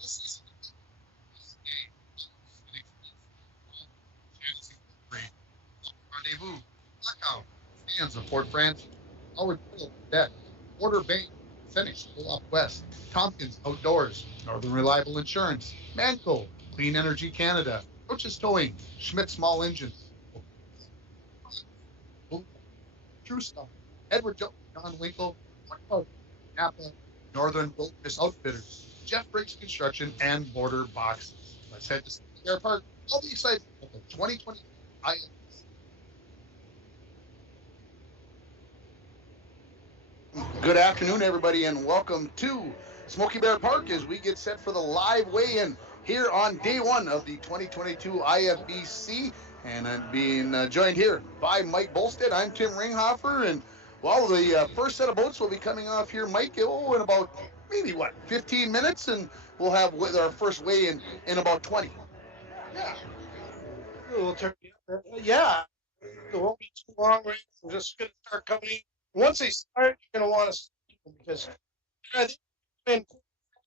This is rendezvous. Blackout. Fans of Fort France. Howard Field, Deck. Order Bay. Finish. Pull up west. Tompkins Outdoors. Northern Reliable Insurance. Manco. Clean Energy Canada. Roach's Towing. Schmidt Small Engines. True Stuff. Edward Jones. John Winkle. Napa. Northern Wilderness Outfitters. Jeff Briggs Construction and Border Boxes. Let's head to Bear Park. All the excitement of the 2020 Good afternoon, everybody, and welcome to Smoky Bear Park as we get set for the live weigh-in here on day one of the 2022 IFBC. And I'm being joined here by Mike Bolstead. I'm Tim Ringhofer, and well, the first set of boats will be coming off here, Mike, in about maybe 15 minutes, and we'll have our first weigh-in in about 20. Yeah. We'll turn, yeah. It won't be too long, right? We're just going to start coming in. Once they start, you're going to want to see them because I think been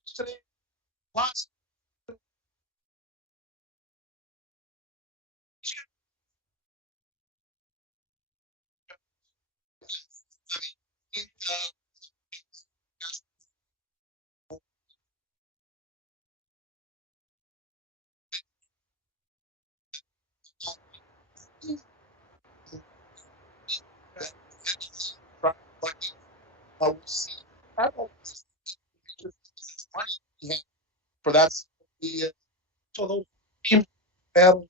today lots. For that, So those teams battle.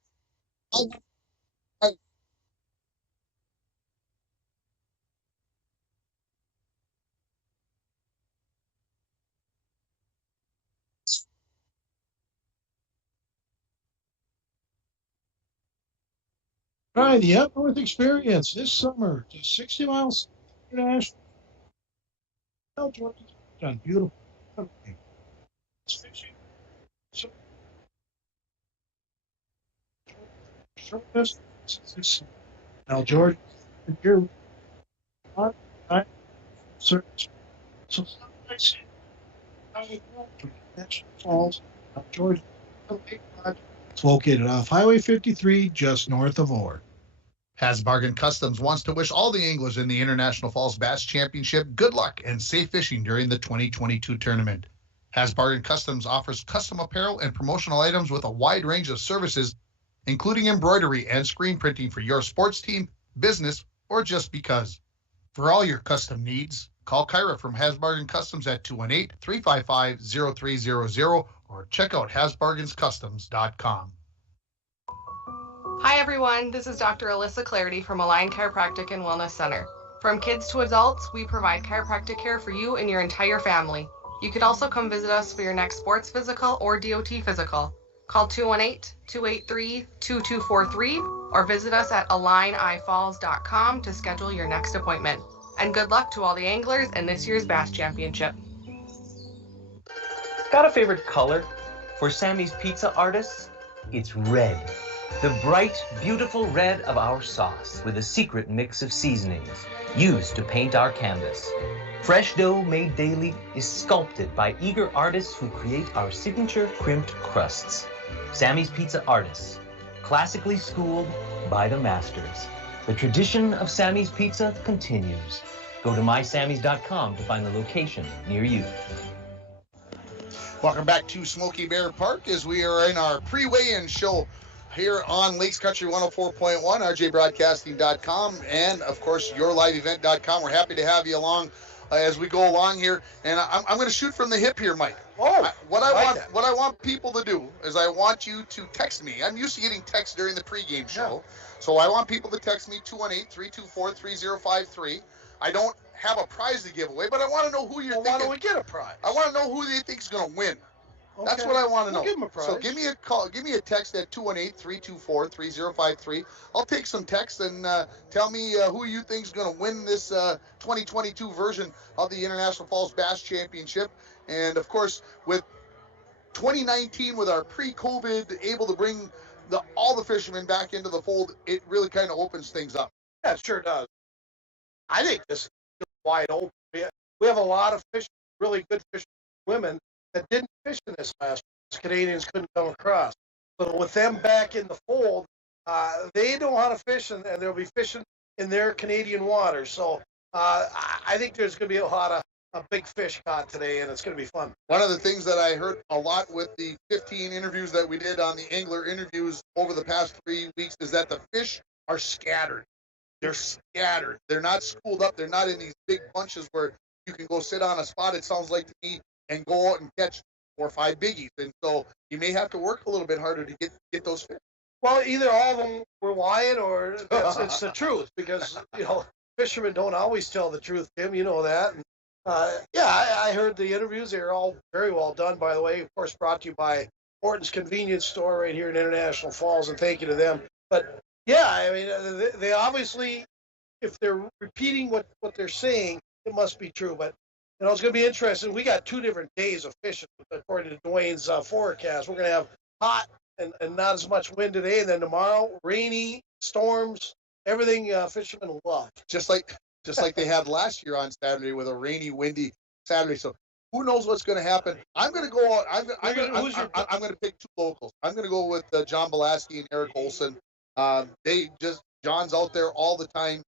Try the Up North experience this summer to 60 miles international. On beautiful. Fishing. So, short distance. Now, George, here on search. So, National Falls, Georgia. It's located off Highway 53, just north of Orr. Hasbargen Customs wants to wish all the anglers in the International Falls Bass Championship good luck and safe fishing during the 2022 tournament. Hasbargen Customs offers custom apparel and promotional items with a wide range of services, including embroidery and screen printing for your sports team, business, or just because. For all your custom needs, call Kyra from Hasbargen Customs at 218-355-0300 or check out hasbargenscustoms.com. Hi everyone, this is Dr. Alyssa Clarity from Align Chiropractic and Wellness Center. From kids to adults, we provide chiropractic care for you and your entire family. You could also come visit us for your next sports physical or DOT physical. Call 218-283-2243 or visit us at alignifalls.com to schedule your next appointment. And good luck to all the anglers in this year's Bass Championship. Got a favorite color? For Sammy's Pizza artists, it's red. The bright, beautiful red of our sauce with a secret mix of seasonings used to paint our canvas. Fresh dough made daily is sculpted by eager artists who create our signature crimped crusts. Sammy's Pizza artists, classically schooled by the masters. The tradition of Sammy's Pizza continues. Go to mysammys.com to find the location near you. Welcome back to Smoky Bear Park as we are in our pre-weigh-in show here on Lakes Country 104.1, rjbroadcasting.com, and of course yourliveevent.com. We're happy to have you along as we go along here, and I'm going to shoot from the hip here, Mike. What I want people to do is I want you to text me. I'm used to getting texts during the pregame show, so I want people to text me 218-324-3053. I don't have a prize to give away, but I want to know who you're thinking. Why don't we get a prize? I want to know who they think is going to win. Okay. That's what I want to know. We'll give them a prize. So give me a call. Give me a text at 218-324-3053. I'll take some texts and tell me who you think is going to win this 2022 version of the International Falls Bass Championship. And of course, with 2019, with our pre-COVID able to bring all the fishermen back into the fold, it really kind of opens things up. Yeah, it sure does. I think this is wide open. We have a lot of fish, really good fish women that didn't fish in this last year. Canadians couldn't come across. So with them back in the fold, they know how to fish, and they'll be fishing in their Canadian waters. So I think there's going to be a lot of big fish caught today, and it's going to be fun. One of the things that I heard a lot with the 15 interviews that we did on the angler interviews over the past 3 weeks is that the fish are scattered. They're scattered. They're not schooled up. They're not in these big bunches where you can go sit on a spot, it sounds like to me, and go out and catch 4 or 5 biggies. And so you may have to work a little bit harder to get those fish. Well, either all of them were lying or it's the truth, because, fishermen don't always tell the truth, Tim. You know that. And, I heard the interviews. They were all very well done, by the way. Of course, brought to you by Horton's Convenience Store right here in International Falls, and thank you to them. But, yeah, I mean, they obviously, if they're repeating what they're saying, it must be true. But, it's going to be interesting. We got 2 different days of fishing, according to Dwayne's forecast. We're going to have hot and not as much wind today, and then tomorrow, rainy, storms, everything fishermen love. Just like they had last year on Saturday with a rainy, windy Saturday. So who knows what's going to happen? I'm going to go out. I'm going to pick 2 locals. I'm going to go with John Belaski and Eric Olson. John's out there all the time.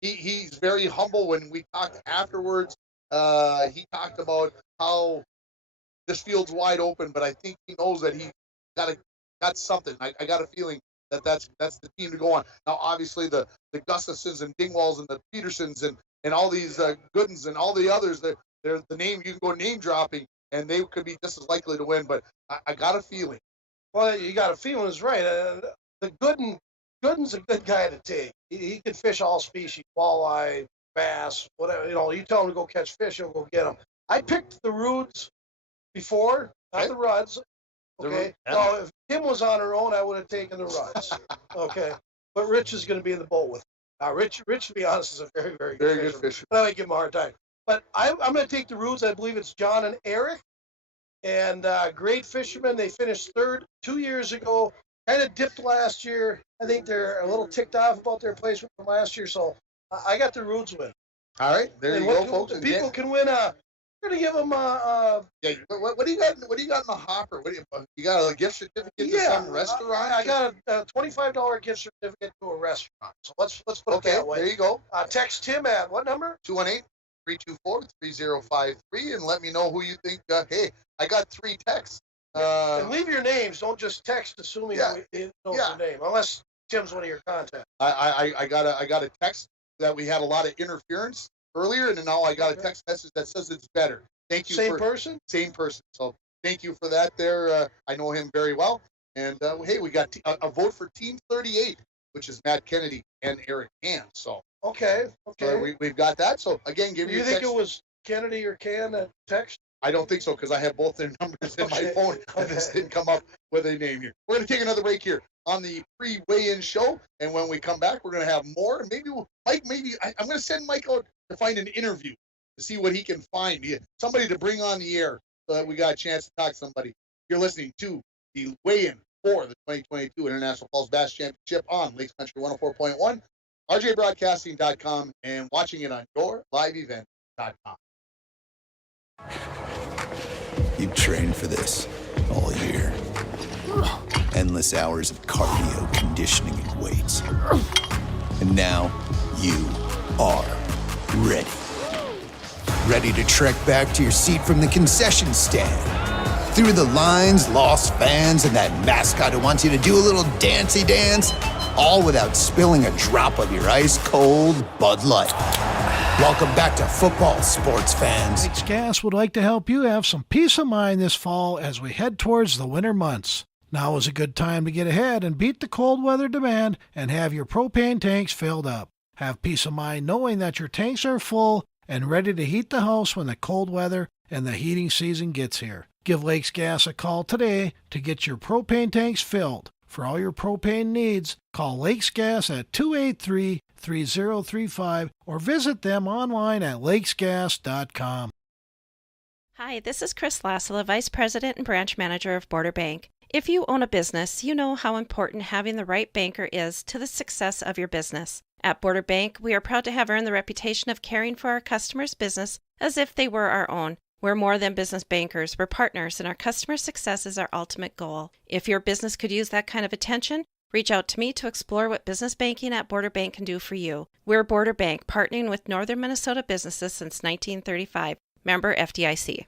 He's very humble. When we talked afterwards, he talked about how this field's wide open, but I think he knows that he got something. I got a feeling that's the team to go on. Now, obviously, the Gustafsons and Dingwalls and the Petersons and all these Goodens and all the others, they're the name. You can go name dropping, and they could be just as likely to win. But I got a feeling. Well, you got a feeling is right. The Gooden's a good guy to take. He can fish all species, walleye, bass, whatever. You tell him to go catch fish, he'll go get them. I picked the Rudes before, not the Ruds. Okay. So if Kim was on her own, I would have taken the Ruds. Okay. But Rich is going to be in the boat with me. Rich, to be honest, is a very, very good fisherman. But I might give him a hard time. But I'm going to take the Rudes. I believe it's John and Eric. And great fishermen. They finished 3rd 2 years ago. Kind of dipped last year. I think they're a little ticked off about their placement from last year. So I got the Rudes win. All right. There you go, folks. People can win we're gonna give them yeah. What do you got? What do you got in the hopper? You got a gift certificate to some restaurant? I got a $25 gift certificate to a restaurant. So let's put it that way. There you go. Text Tim at what number? 218-324-3053 and let me know who you think. Hey, I got 3 texts. And leave your names. Don't just text assuming you know your name, unless Tim's one of your contacts. I got a text that we had a lot of interference earlier, and now I got a text message that says it's better. Thank you. Same person. So thank you for that. There, I know him very well. And hey, we got a vote for Team 38, which is Matt Kennedy and Eric Can. So okay. So we've got that. So again, give me your text. You think it was Kennedy or Can that text? I don't think so, because I have both their numbers in my phone, and this didn't come up with a name here. We're going to take another break here on the pre-weigh-in show, and when we come back, we're going to have more. And maybe I'm going to send Mike out to find an interview to see what he can find. Somebody to bring on the air so that we got a chance to talk to somebody. You're listening to the weigh-in for the 2022 International Falls Bass Championship on Lakes Country 104.1, rjbroadcasting.com, and watching it on yourliveevent.com. You trained for this all year. Endless hours of cardio, conditioning, and weights. And now you are ready. Ready to trek back to your seat from the concession stand. Through the lines, lost fans, and that mascot who wants you to do a little dancey dance, all without spilling a drop of your ice-cold Bud Light. Welcome back to football, sports fans. Lakes Gas would like to help you have some peace of mind this fall as we head towards the winter months. Now is a good time to get ahead and beat the cold weather demand and have your propane tanks filled up. Have peace of mind knowing that your tanks are full and ready to heat the house when the cold weather and the heating season gets here. Give Lakes Gas a call today to get your propane tanks filled. For all your propane needs, call Lakes Gas at 283-3035 or visit them online at lakesgas.com. Hi, this is Chris Lassila, Vice President and Branch Manager of Border Bank. If you own a business, you know how important having the right banker is to the success of your business. At Border Bank, we are proud to have earned the reputation of caring for our customers' business as if they were our own. We're more than business bankers. We're partners, and our customer success is our ultimate goal. If your business could use that kind of attention, reach out to me to explore what business banking at Border Bank can do for you. We're Border Bank, partnering with Northern Minnesota businesses since 1935. Member FDIC.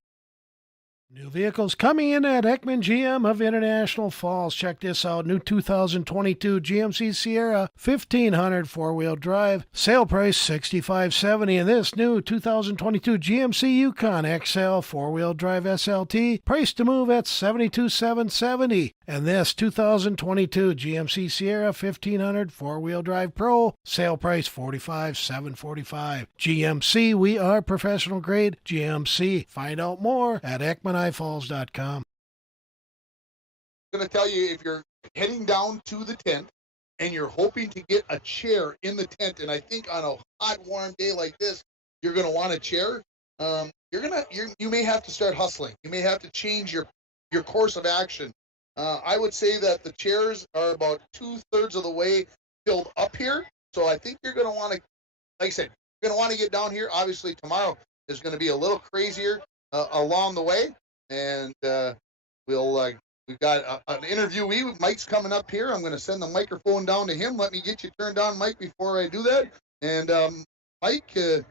New vehicles coming in at Ekman GM of International Falls. Check this out. New 2022 GMC Sierra 1500 four-wheel drive. Sale price $65.70. And this new 2022 GMC Yukon XL four-wheel drive SLT. Price to move at $72,770. And this 2022 GMC Sierra 1500 four-wheel drive Pro. Sale price $45,745. GMC, we are professional grade. GMC. Find out more at EkmanIFalls.com. I'm going to tell you, if you're heading down to the tent and you're hoping to get a chair in the tent, and I think on a hot, warm day like this, you're going to want a chair. You may have to start hustling. You may have to change your course of action. I would say that the chairs are about 2/3 of the way filled up here. So I think you're going to want to, like I said, you're going to want to get down here. Obviously, tomorrow is going to be a little crazier along the way. And we've got an interviewee. Mike's coming up here. I'm going to send the microphone down to him. Let me get you turned on, Mike, before I do that. And Mike, here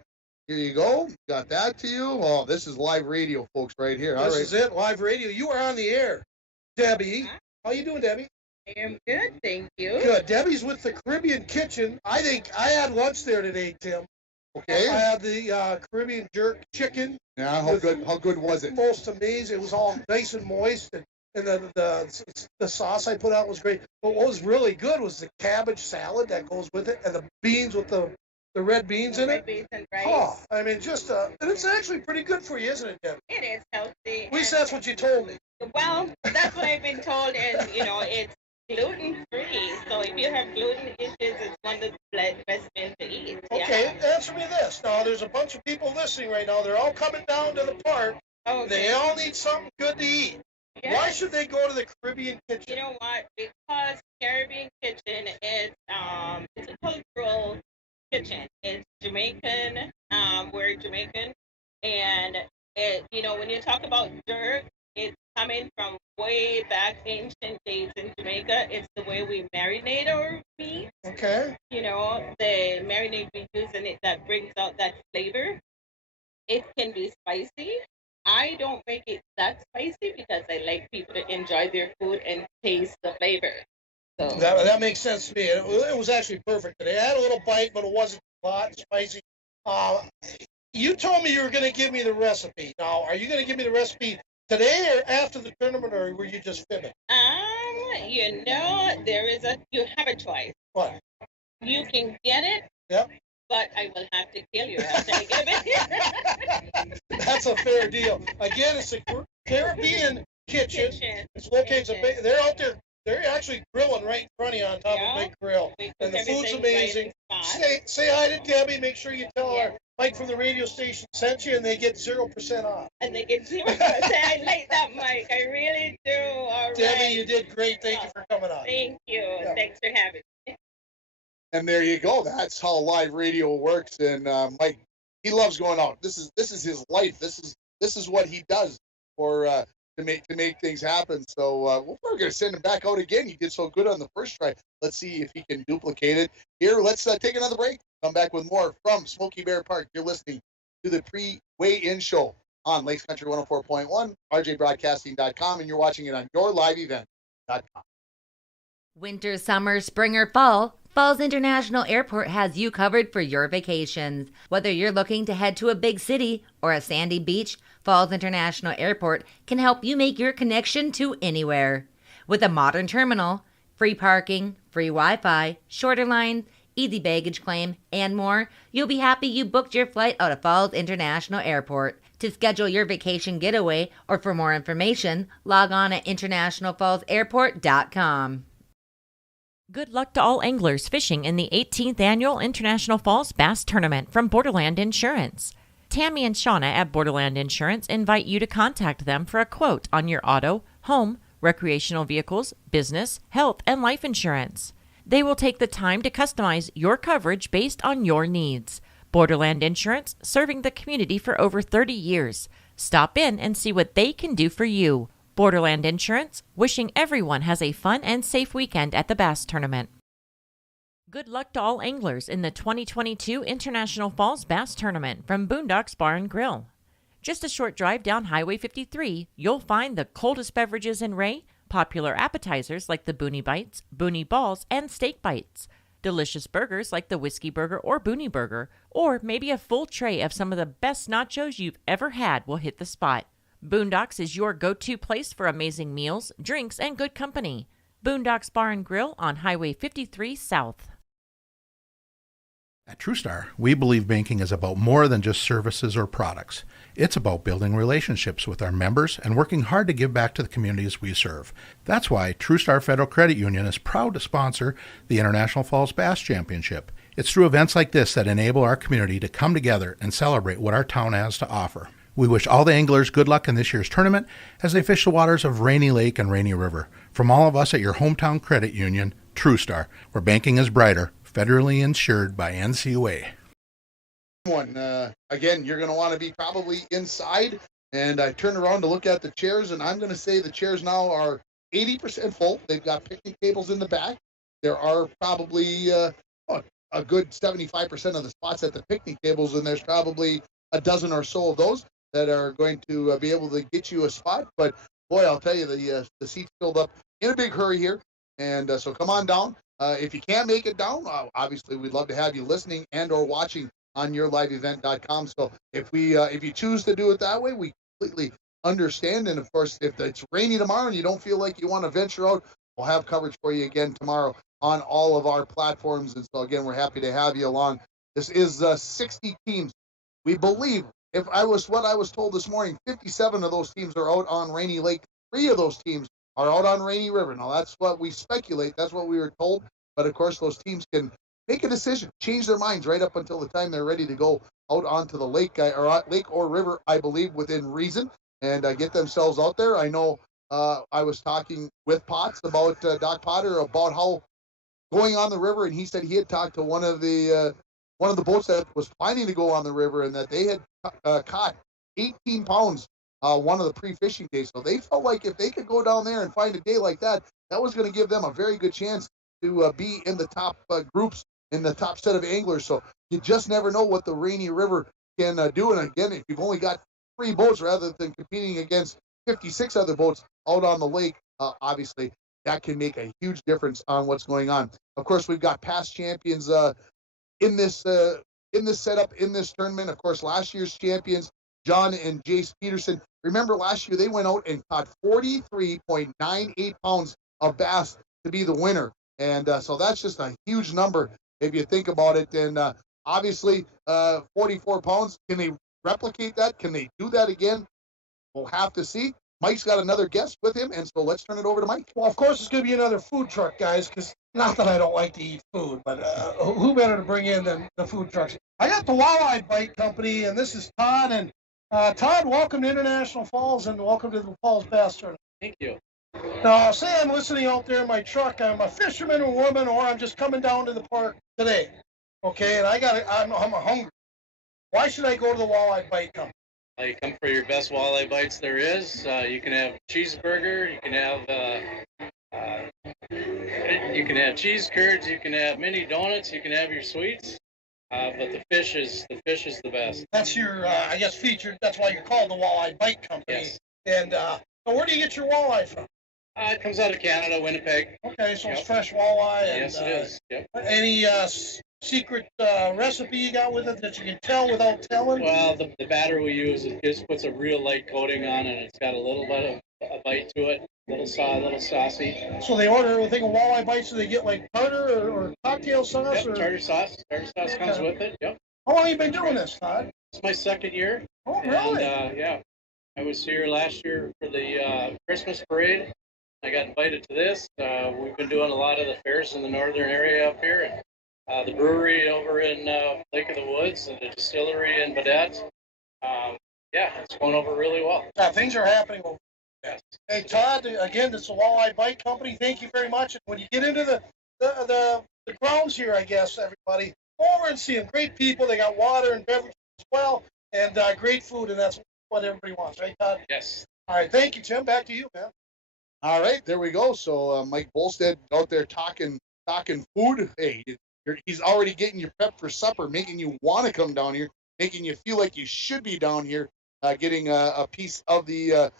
you go. Got that to you. Oh, this is live radio, folks, right here. This is it, live radio. You are on the air. Debbie, how you doing, Debbie? I am good, thank you. Good. Debbie's with the Caribbean Kitchen. I think I had lunch there today, Tim. Okay. I had the Caribbean jerk chicken. Yeah, how good was it? Most amazing. It was all nice and moist, and the sauce I put out was great. But what was really good was the cabbage salad that goes with it, and the beans with the red beans in it. Red beans and rice. Oh, I mean, and it's actually pretty good for you, isn't it, Debbie? It is healthy. At least that's what you told me. Well, that's what I've been told, and it's gluten-free. So if you have gluten issues, it's one of the best meals to eat. Okay, answer me this. Now, there's a bunch of people listening right now. They're all coming down to the park. Okay. They all need something good to eat. Yes. Why should they go to the Caribbean Kitchen? You know what? Because Caribbean Kitchen is it's a cultural kitchen. It's Jamaican. We're Jamaican, and when you talk about jerk, it's coming from way back ancient days in Jamaica. It's the way we marinate our meat. Okay. The marinade we use in it that brings out that flavor. It can be spicy. I don't make it that spicy because I like people to enjoy their food and taste the flavor. So That makes sense to me. It was actually perfect today. I had a little bite, but it wasn't hot, spicy. You told me you were going to give me the recipe. Now, are you going to give me the recipe today or after the tournament, or were you just fibbing? You have a choice. What? You can get it. Yep. But I will have to kill you after I give it. That's a fair deal. Again, it's a Caribbean Kitchen. It's located. They're out there. They're actually grilling right in front of you on top of a big grill. And the food's amazing. Say hi to Debbie. Make sure you tell her Mike from the radio station sent you, and they get 0% off. And they get 0%. I like that, Mike. I really do. All right. Debbie, you did great. Thank you for coming on. Thank you. Yeah. Thanks for having me. And there you go. That's how live radio works. And Mike, he loves going out. This is his life. This is what he does for to make things happen. So we're going to send him back out again. He did so good on the first try. Let's see if he can duplicate it here. Let's take another break. Come back with more from Smoky Bear Park. You're listening to the pre-weigh-in show on Lakes Country 104.1, rjbroadcasting.com, and you're watching it on yourliveevent.com. Winter, summer, spring, or fall, Falls International Airport has you covered for your vacations. Whether you're looking to head to a big city or a sandy beach, Falls International Airport can help you make your connection to anywhere. With a modern terminal, free parking, free Wi-Fi, shorter lines, easy baggage claim, and more, you'll be happy you booked your flight out of Falls International Airport. To schedule your vacation getaway or for more information, log on at internationalfallsairport.com. Good luck to all anglers fishing in the 18th Annual International Falls Bass Tournament from Borderland Insurance. Tammy and Shauna at Borderland Insurance invite you to contact them for a quote on your auto, home, recreational vehicles, business, health, and life insurance. They will take the time to customize your coverage based on your needs. Borderland Insurance, serving the community for over 30 years. Stop in and see what they can do for you. Borderland Insurance, wishing everyone has a fun and safe weekend at the Bass Tournament. Good luck to all anglers in the 2022 International Falls Bass Tournament from Boondocks Bar and Grill. Just a short drive down Highway 53, you'll find the coldest beverages in Ray, popular appetizers like the Boonie Bites, Boonie Balls, and Steak Bites, delicious burgers like the Whiskey Burger or Boonie Burger, or maybe a full tray of some of the best nachos you've ever had will hit the spot. Boondocks is your go-to place for amazing meals, drinks, and good company. Boondocks Bar and Grill on Highway 53 South. At TrueStar, we believe banking is about more than just services or products. It's about building relationships with our members and working hard to give back to the communities we serve. That's why TrueStar Federal Credit Union is proud to sponsor the International Falls Bass Championship. It's through events like this that enable our community to come together and celebrate what our town has to offer. We wish all the anglers good luck in this year's tournament as they fish the waters of Rainy Lake and Rainy River. From all of us at your hometown credit union, TrueStar, where banking is brighter, federally insured by NCUA. Again, you're going to want to be probably inside, and I turned around to look at the chairs, and I'm going to say the chairs now are 80% full. They've got picnic tables in the back. There are probably a good 75% of the spots at the picnic tables, and there's probably a dozen or so of those that are going to be able to get you a spot. But boy, I'll tell you, the seats filled up in a big hurry here, and so come on down. If you can't make it down, obviously we'd love to have you listening and or watching on yourliveevent.com. So if you choose to do it that way, we completely understand. And of course, if it's rainy tomorrow and you don't feel like you want to venture out, we'll have coverage for you again tomorrow on all of our platforms. And so again, we're happy to have you along. This is 60 teams. We believe, what I was told this morning, 57 of those teams are out on Rainy Lake. 3 of those teams are out on Rainy River. Now, that's what we speculate. That's what we were told. But, of course, those teams can make a decision, change their minds right up until the time they're ready to go out onto the lake or river, I believe, within reason, and get themselves out there. I know I was talking with Potts about Doc Potter about how going on the river, and he said he had talked to one of the boats that was planning to go on the river and that they had caught 18 pounds one of the pre-fishing days. So they felt like if they could go down there and find a day like that, that was going to give them a very good chance to be in the top groups, in the top set of anglers. So you just never know what the Rainy River can do. And again, if you've only got 3 boats rather than competing against 56 other boats out on the lake, obviously that can make a huge difference on what's going on. Of course, we've got past champions in this setup, in this tournament. Of course, last year's champions, John and Jace Peterson. Remember last year they went out and caught 43.98 pounds of bass to be the winner. And so that's just a huge number if you think about it. And obviously 44 pounds, can they replicate that? Can they do that again? We'll have to see. Mike's got another guest with him, and so let's turn it over to Mike. Well, of course, it's going to be another food truck, guys, because not that I don't like to eat food, but who better to bring in than the food trucks? I got the Walleye Bite Company, and this is Todd. And Todd, welcome to International Falls, and welcome to the Falls Bass Tournament. Thank you. Now, say I'm listening out there in my truck. I'm a fisherman or woman, or I'm just coming down to the park today, okay, and I'm hungry. Why should I go to the Walleye Bite Company? You come for your best walleye bites there is. You can have cheeseburger. You can have cheese curds. You can have mini donuts. You can have your sweets. But the fish is the best. That's your, I guess, featured. That's why you're called the Walleye Bite Company. Yes. And so where do you get your walleye from? It comes out of Canada, Winnipeg. Okay, so it's fresh walleye. And, yes, it is. Yep. Any secret recipe you got with it that you can tell without telling? Well, the batter we use, it just puts a real light coating on it. It's got a little bit of a bite to it, a little saucy. So they order everything of walleye bites, so they get like tartar or cocktail sauce? Yep, or? tartar sauce. Tartar sauce comes with it. Yep. How long have you been doing this, Todd? It's my second year. Oh, really? And, yeah. I was here last year for the Christmas parade. I got invited to this. We've been doing a lot of the fairs in the northern area up here. And, the brewery over in Lake of the Woods and the distillery in Badette. Yeah, it's going over really well. Yeah, things are happening over. Yes. Hey, Todd, again, this is the Walleye Bite Company. Thank you very much. And when you get into the grounds here, I guess, everybody, go over and see them. Great people. They got water and beverages as well, and great food, and that's what everybody wants, right, Todd? Yes. All right, thank you, Tim. Back to you, man. All right, there we go. So Mike Bolstead out there talking food. Hey, he's already getting you prepped for supper, making you want to come down here, making you feel like you should be down here, getting a piece of the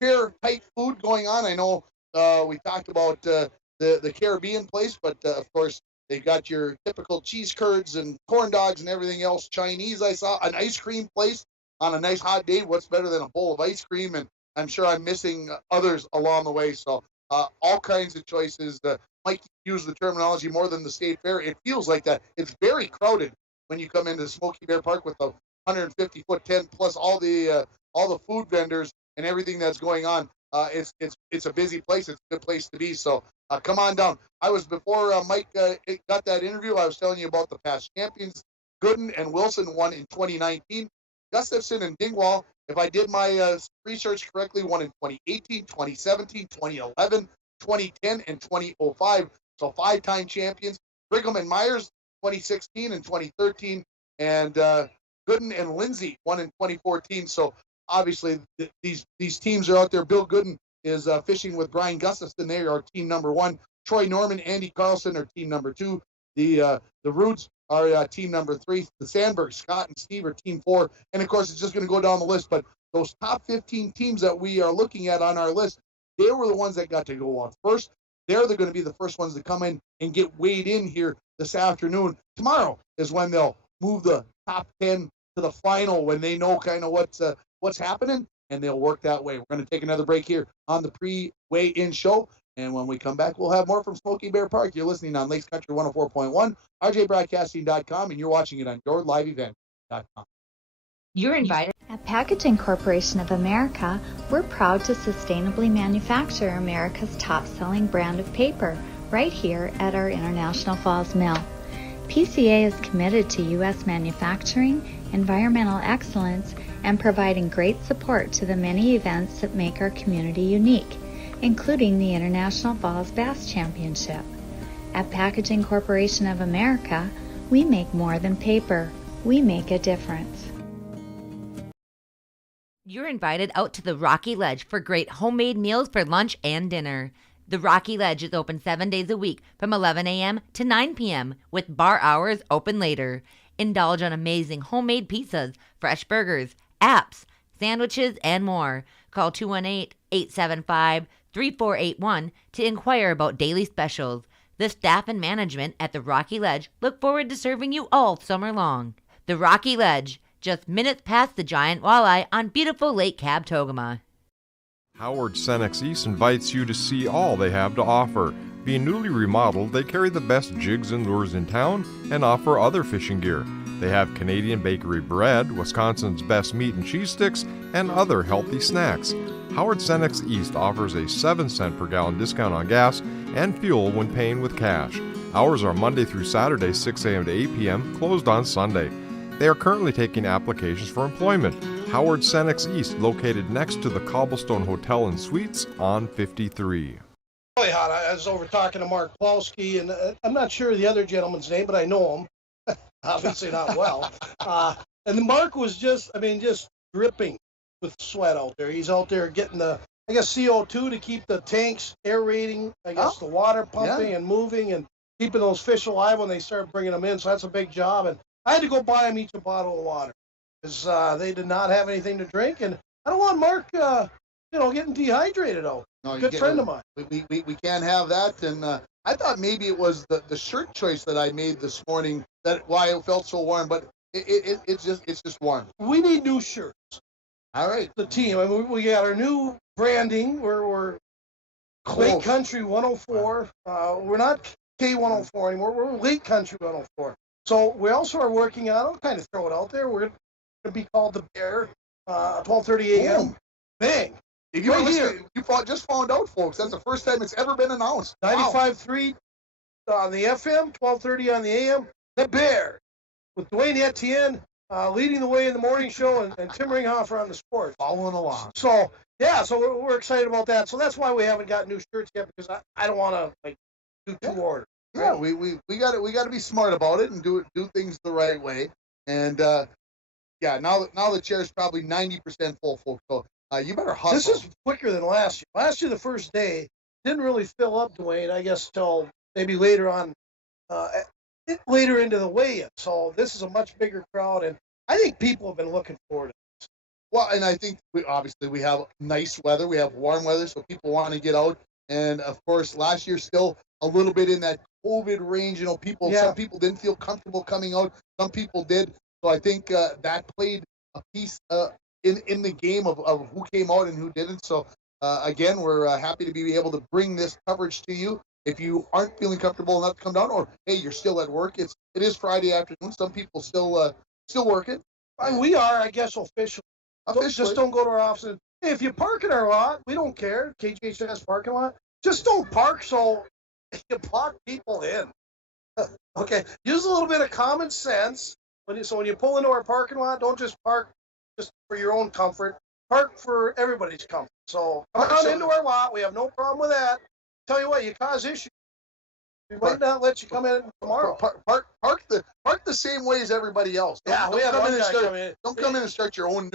fair type food going on. I know we talked about the Caribbean place, but of course they got your typical cheese curds and corn dogs and everything else. Chinese, I saw an ice cream place on a nice hot day. What's better than a bowl of ice cream? And I'm sure I'm missing others along the way. So all kinds of choices. Mike used the terminology more than the state fair. It feels like that. It's very crowded when you come into Smoky Bear Park with the 150-foot tent plus all the food vendors and everything that's going on. It's a busy place. It's a good place to be. So come on down. I was before Mike got that interview. I was telling you about the past champions. Gooden and Wilson won in 2019. Gustafson and Dingwall, if I did my research correctly, won in 2018, 2017, 2011, 2010, and 2005. So 5-time champions. Brigham and Myers, 2016 and 2013, and Gooden and Lindsay won in 2014. So obviously these teams are out there. Bill Gooden is fishing with Brian Gustafson. They are team number 1. Troy Norman, Andy Carlson are team number 2. The Roots are team number 3. The Sandbergs, Scott and Steve, are team 4. And of course, it's just going to go down the list. But those top 15 teams that we are looking at on our list, they were the ones that got to go on first. They're going to be the first ones to come in and get weighed in here this afternoon. Tomorrow is when they'll move the top 10 to the final, when they know kind of what's happening, and they'll work that way. We're going to take another break here on the pre-weigh-in show, and when we come back, we'll have more from Smoky Bear Park. You're listening on Lakes Country 104.1, rjbroadcasting.com, and you're watching it on yourliveevent.com. You're invited. At Packaging Corporation of America, we're proud to sustainably manufacture America's top-selling brand of paper right here at our International Falls Mill. PCA is committed to U.S. manufacturing, environmental excellence, and providing great support to the many events that make our community unique, including the International Falls Bass Championship. At Packaging Corporation of America, we make more than paper. We make a difference. You're invited out to the Rocky Ledge for great homemade meals for lunch and dinner. The Rocky Ledge is open 7 days a week from 11 a.m. to 9 p.m. with bar hours open later. Indulge on amazing homemade pizzas, fresh burgers, apps, sandwiches, and more. Call 218-875-3481 to inquire about daily specials. The staff and management at the Rocky Ledge look forward to serving you all summer long. The Rocky Ledge, just minutes past the giant walleye on beautiful Lake Kabetogama. Howard Senex East invites you to see all they have to offer. Being newly remodeled, they carry the best jigs and lures in town and offer other fishing gear. They have Canadian bakery bread, Wisconsin's best meat and cheese sticks, and other healthy snacks. Howard Senex East offers a 7-cent per gallon discount on gas and fuel when paying with cash. Hours are Monday through Saturday, 6 a.m. to 8 p.m., closed on Sunday. They are currently taking applications for employment. Howard Senex East, located next to the Cobblestone Hotel and Suites on 53. Really hot. I was over talking to Mark Plowski, and I'm not sure the other gentleman's name, but I know him. Obviously not well. And Mark was just dripping with sweat out there. He's out there getting the, CO2 to keep the tanks aerating, the water pumping and moving and keeping those fish alive when they start bringing them in. So that's a big job. And I had to go buy them each a bottle of water because they did not have anything to drink. And I don't want Mark, getting dehydrated out. No, good friend of mine. We can't have that. And I thought maybe it was the shirt choice that I made this morning that why it felt so warm, but it's just warm. We need new shirts. All right. The team. I mean, we got our new branding. We're Lake Country 104. We're not K104 anymore. We're Lake Country 104. So we also are working on, I'll kind of throw it out there, we're going to be called the Bear, 12:30 a.m. Bang. If you were listening, you just found out, folks. That's the first time it's ever been announced. 95.3 on the FM, 12:30 on the AM. The Bear, with Dwayne Etienne leading the way in the morning show, and Tim Ringhofer on the sports. Following along. So, so we're excited about that. So that's why we haven't got new shirts yet, because I don't want to do two orders. Yeah, we got to be smart about it and do things the right way. And yeah, now the chair is probably 90% full, folks. So you better hustle. This is quicker than last year. Last year, the first day didn't really fill up, Dwayne. I guess till maybe later on, later into the weigh-in. So this is a much bigger crowd, and I think people have been looking forward to this. Well, and I think we have nice weather, we have warm weather, so people want to get out. And of course, last year still a little bit in that COVID range. Some people didn't feel comfortable coming out. Some people did. So I think that played a piece in the game of who came out and who didn't. So again, we're happy to be able to bring this coverage to you. If you aren't feeling comfortable enough to come down, or hey, you're still at work, it is Friday afternoon. Some people still working. We are, I guess, officially. Just don't go to our office. And, hey, if you park in our lot, we don't care. KGHS parking lot. Just don't park so you block people in. Okay, use a little bit of common sense. When you pull into our parking lot, don't just park just for your own comfort. Park for everybody's comfort. So come on into our lot. We have no problem with that. Tell you what, you cause issues. We might not let you come in tomorrow. Park the same way as everybody else. We have one guy come in. Don't come in and start your own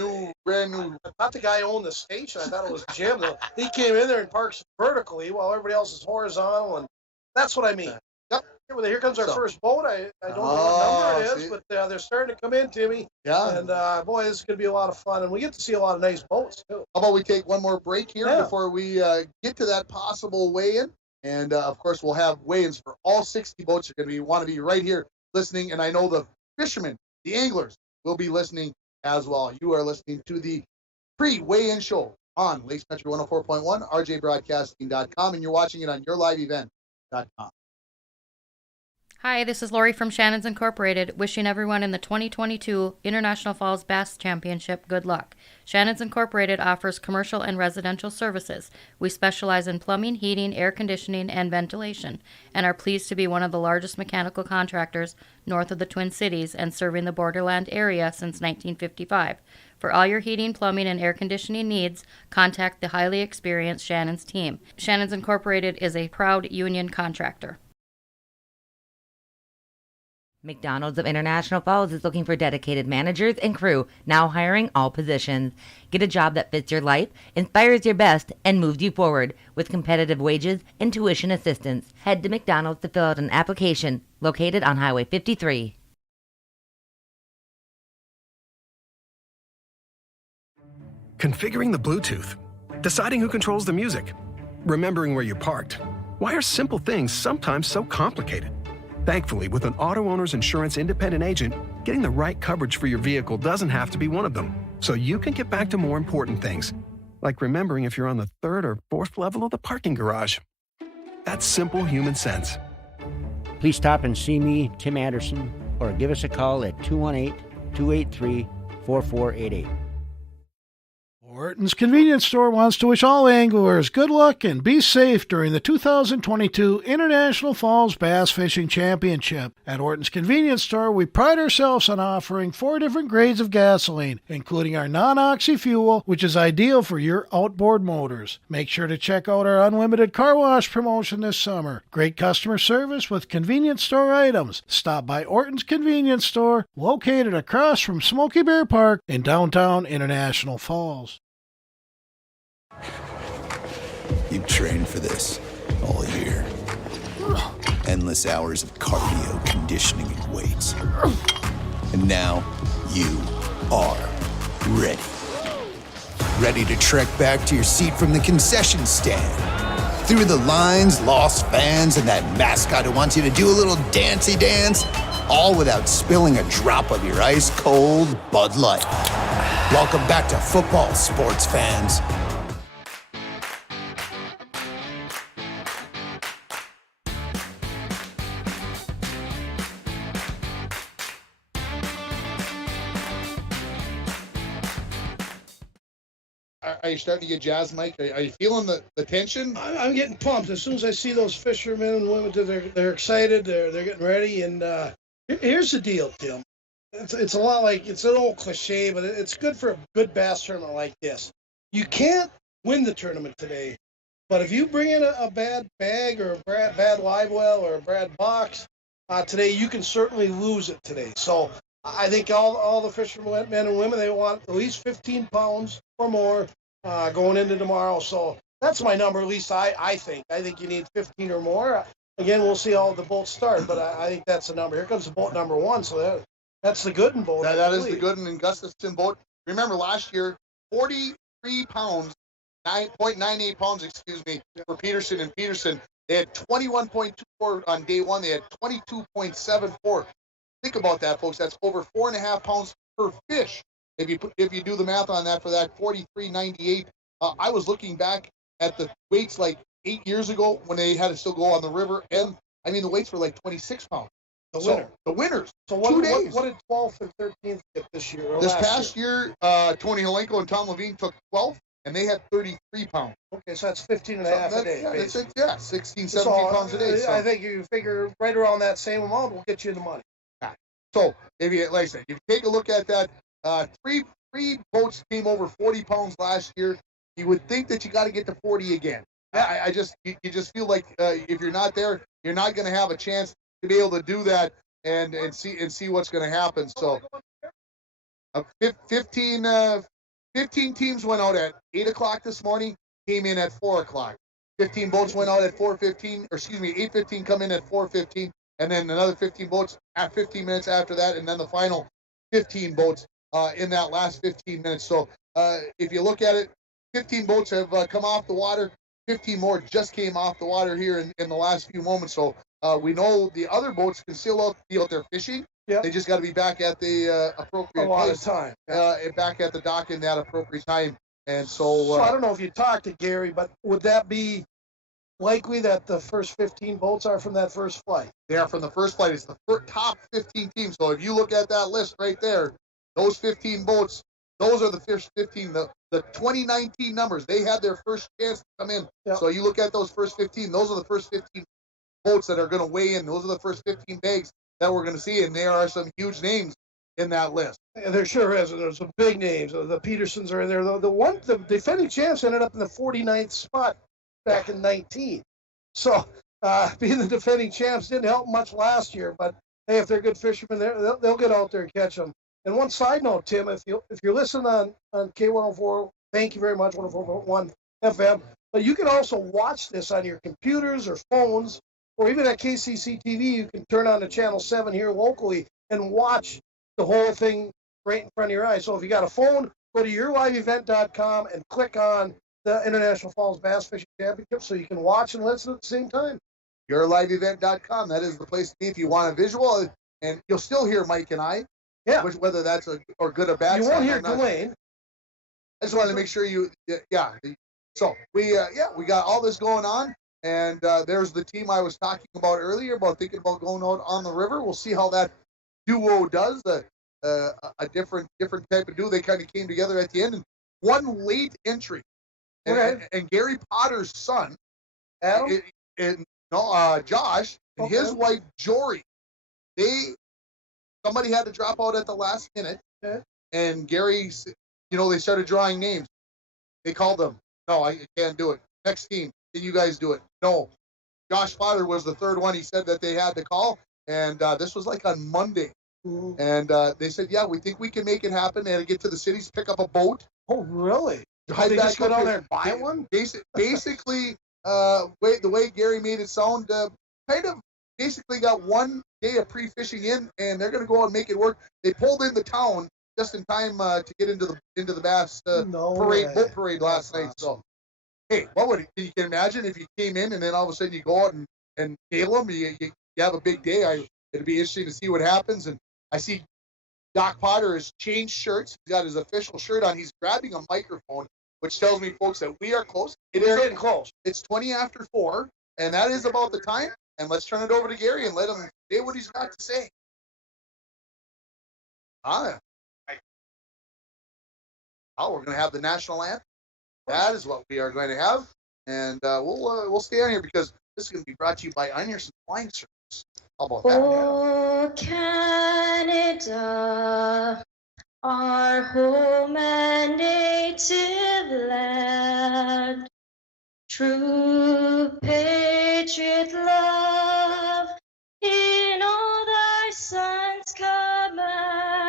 brand new. Not the guy who owned the station. I thought it was Jim. He came in there and parks vertically while everybody else is horizontal, and that's what I mean. Yep. Here comes our first boat. I don't know what number it is, but they're starting to come in, Timmy. Yeah. And boy, this is going to be a lot of fun, and we get to see a lot of nice boats too. How about we take one more break here before we get to that possible weigh-in? And of course, we'll have weigh-ins for all 60 boats. You're going to want to be right here listening, and I know the fishermen, the anglers, will be listening as well. You are listening to the pre-weigh-in show on Lakes Country 104.1, rjbroadcasting.com, and you're watching it on yourliveevent.com. Hi, this is Lori from Shannon's Incorporated, wishing everyone in the 2022 International Falls Bass Championship good luck. Shannon's Incorporated offers commercial and residential services. We specialize in plumbing, heating, air conditioning, and ventilation, and are pleased to be one of the largest mechanical contractors north of the Twin Cities and serving the borderland area since 1955. For all your heating, plumbing, and air conditioning needs, contact the highly experienced Shannon's team. Shannon's Incorporated is a proud union contractor. McDonald's of International Falls is looking for dedicated managers and crew, now hiring all positions. Get a job that fits your life, inspires your best, and moves you forward with competitive wages and tuition assistance. Head to McDonald's to fill out an application located on Highway 53. Configuring the Bluetooth, deciding who controls the music, remembering where you parked. Why are simple things sometimes so complicated? Thankfully, with an auto owner's insurance independent agent, getting the right coverage for your vehicle doesn't have to be one of them. So you can get back to more important things, like remembering if you're on the 3rd or 4th level of the parking garage. That's simple human sense. Please stop and see me, Tim Anderson, or give us a call at 218-283-4488. Orton's Convenience Store wants to wish all anglers good luck and be safe during the 2022 International Falls Bass Fishing Championship. At Orton's Convenience Store, we pride ourselves on offering 4 different grades of gasoline, including our non-oxy fuel, which is ideal for your outboard motors. Make sure to check out our unlimited car wash promotion this summer. Great customer service with convenience store items. Stop by Orton's Convenience Store, located across from Smoky Bear Park in downtown International Falls. You've trained for this all year. Endless hours of cardio, conditioning, and weights. And now you are ready. Ready to trek back to your seat from the concession stand. Through the lines, lost fans, and that mascot who wants you to do a little dancey dance, all without spilling a drop of your ice-cold Bud Light. Welcome back to football, sports fans. Are you starting to get jazzed, Mike? Are you feeling the tension? I'm getting pumped. As soon as I see those fishermen and women, they're excited. They're getting ready. And here's the deal, Tim. It's a lot like, it's an old cliche, but it's good for a good bass tournament like this. You can't win the tournament today, but if you bring in a bad bag or a bad live well or a bad box today, you can certainly lose it today. So I think all the fishermen, men and women, they want at least 15 pounds or more going into tomorrow. So that's my number, at least I think. I think you need 15 or more. Again, we'll see how the boats start, but I think that's the number. Here comes the boat number one, so that's the Gooden boat. That is the Gooden and Gustafson boat. Remember last year, 43 pounds, 9.98 pounds, excuse me, for Peterson and Peterson. They had 21.24 on day one. They had 22.74. Think about that, folks. That's over 4.5 pounds per fish. If you do the math on that for that 43.98, I was looking back at the weights like 8 years ago when they had to still go on the river, and I mean the weights were like 26 pounds. The winners. So 2 days. What did 12th and 13th get this year? This past year, Tony Helenko and Tom Levine took 12th, and they had 33 pounds. Okay, so that's 15 and a half a day. Yeah, 16, 17 pounds a day. So I think you figure right around that same amount will get you the money. So, if you, like I said, if you take a look at that, three boats came over 40 pounds last year. You would think that you got to get to 40 again. I just you just feel like if you're not there, you're not going to have a chance to be able to do that and see what's going to happen. So, 15 teams went out at 8 o'clock this morning, came in at 4 o'clock. 15 boats went out at 4:15, or excuse me, 8:15 come in at 4:15. And then another 15 boats at 15 minutes after that, and then the final 15 boats in that last 15 minutes. So if you look at it, 15 boats have come off the water. 15 more just came off the water here in the last few moments. So we know the other boats can still be out there fishing. Yep. They just got to be back at the appropriate time. Back at the dock in that appropriate time. And so I don't know if you talked to Gary, but would that be likely that the first 15 boats are from that first flight? They are from the first flight. It's the top 15 teams. So if you look at that list right there, those 15 boats, those are the first 15. The 2019 numbers, they had their first chance to come in. Yep. So you look at those first 15, those are the first 15 boats that are going to weigh in. Those are the first 15 bags that we're going to see, and there are some huge names in that list. And there sure is. And there's some big names. The Petersons are in there. The defending champs ended up in the 49th spot back in 19. So being the defending champs didn't help much last year, but hey, if they're good fishermen, they'll get out there and catch them. And one side note, Tim, if you're listening on K104, thank you very much, 104.1 FM, but you can also watch this on your computers or phones, or even at KCC TV. You can turn on to Channel 7 here locally and watch the whole thing right in front of your eyes. So if you got a phone, go to yourliveevent.com and click on the International Falls Bass Fishing Championship so you can watch and listen at the same time. Yourliveevent.com. That is the place to be if you want a visual, and you'll still hear Mike and I. Yeah. Whether that's or good or bad. You won't hear Delane. I just wanted to make sure yeah. So we got all this going on, and there's the team I was talking about earlier about thinking about going out on the river. We'll see how that duo does. A different type of duo. They kind of came together at the end, and one late entry. And Gary Potter's son, Adam? Josh, and his wife Jory, somebody had to drop out at the last minute, and Gary, they started drawing names. They called them. No, I can't do it. Next team, can you guys do it? No. Josh Potter was the third one. He said that they had to call, and this was like on Monday. Mm-hmm. And they said, yeah, we think we can make it happen. They had to get to the cities, pick up a boat. Oh, really? They just go down there and buy one? Basically, the way Gary made it sound, kind of basically got 1 day of pre-fishing in, and they're going to go out and make it work. They pulled into town just in time to get into the bass boat parade last night. So, hey, can you imagine if you came in and then all of a sudden you go out and nail them? You have a big day. It'd be interesting to see what happens. And I see Doc Potter has changed shirts. He's got his official shirt on. He's grabbing a microphone, which tells me, folks, that we are close. We're getting close. It's 20 after 4, and that is about the time. And let's turn it over to Gary and let him say what he's got to say. We're going to have the national anthem. That is what we are going to have. And we'll stay on here because this is going to be brought to you by Onyerson Flying Service. How about that? Oh, Canada, our home and native land, true patriot love in all thy sons command.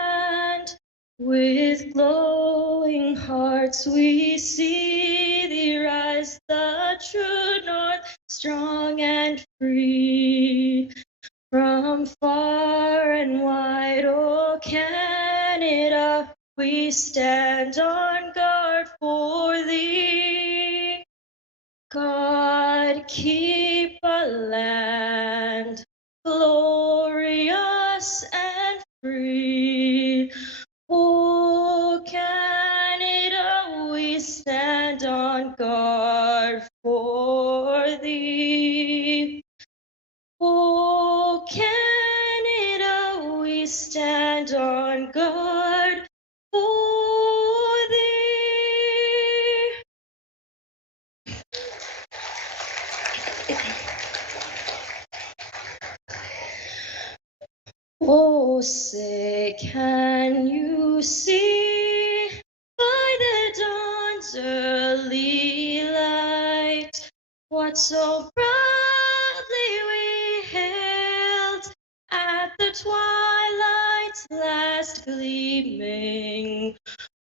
With glowing hearts we see thee rise, the true north, strong and free. From far and wide, O Canada, we stand on guard for thee. God, keep a land glorious and free. O Canada, we stand on guard for thee. O Canada, we stand on guard for thee. Oh, say, can you see by the dawn's early light what so proudly we hailed at the twilight's last gleaming,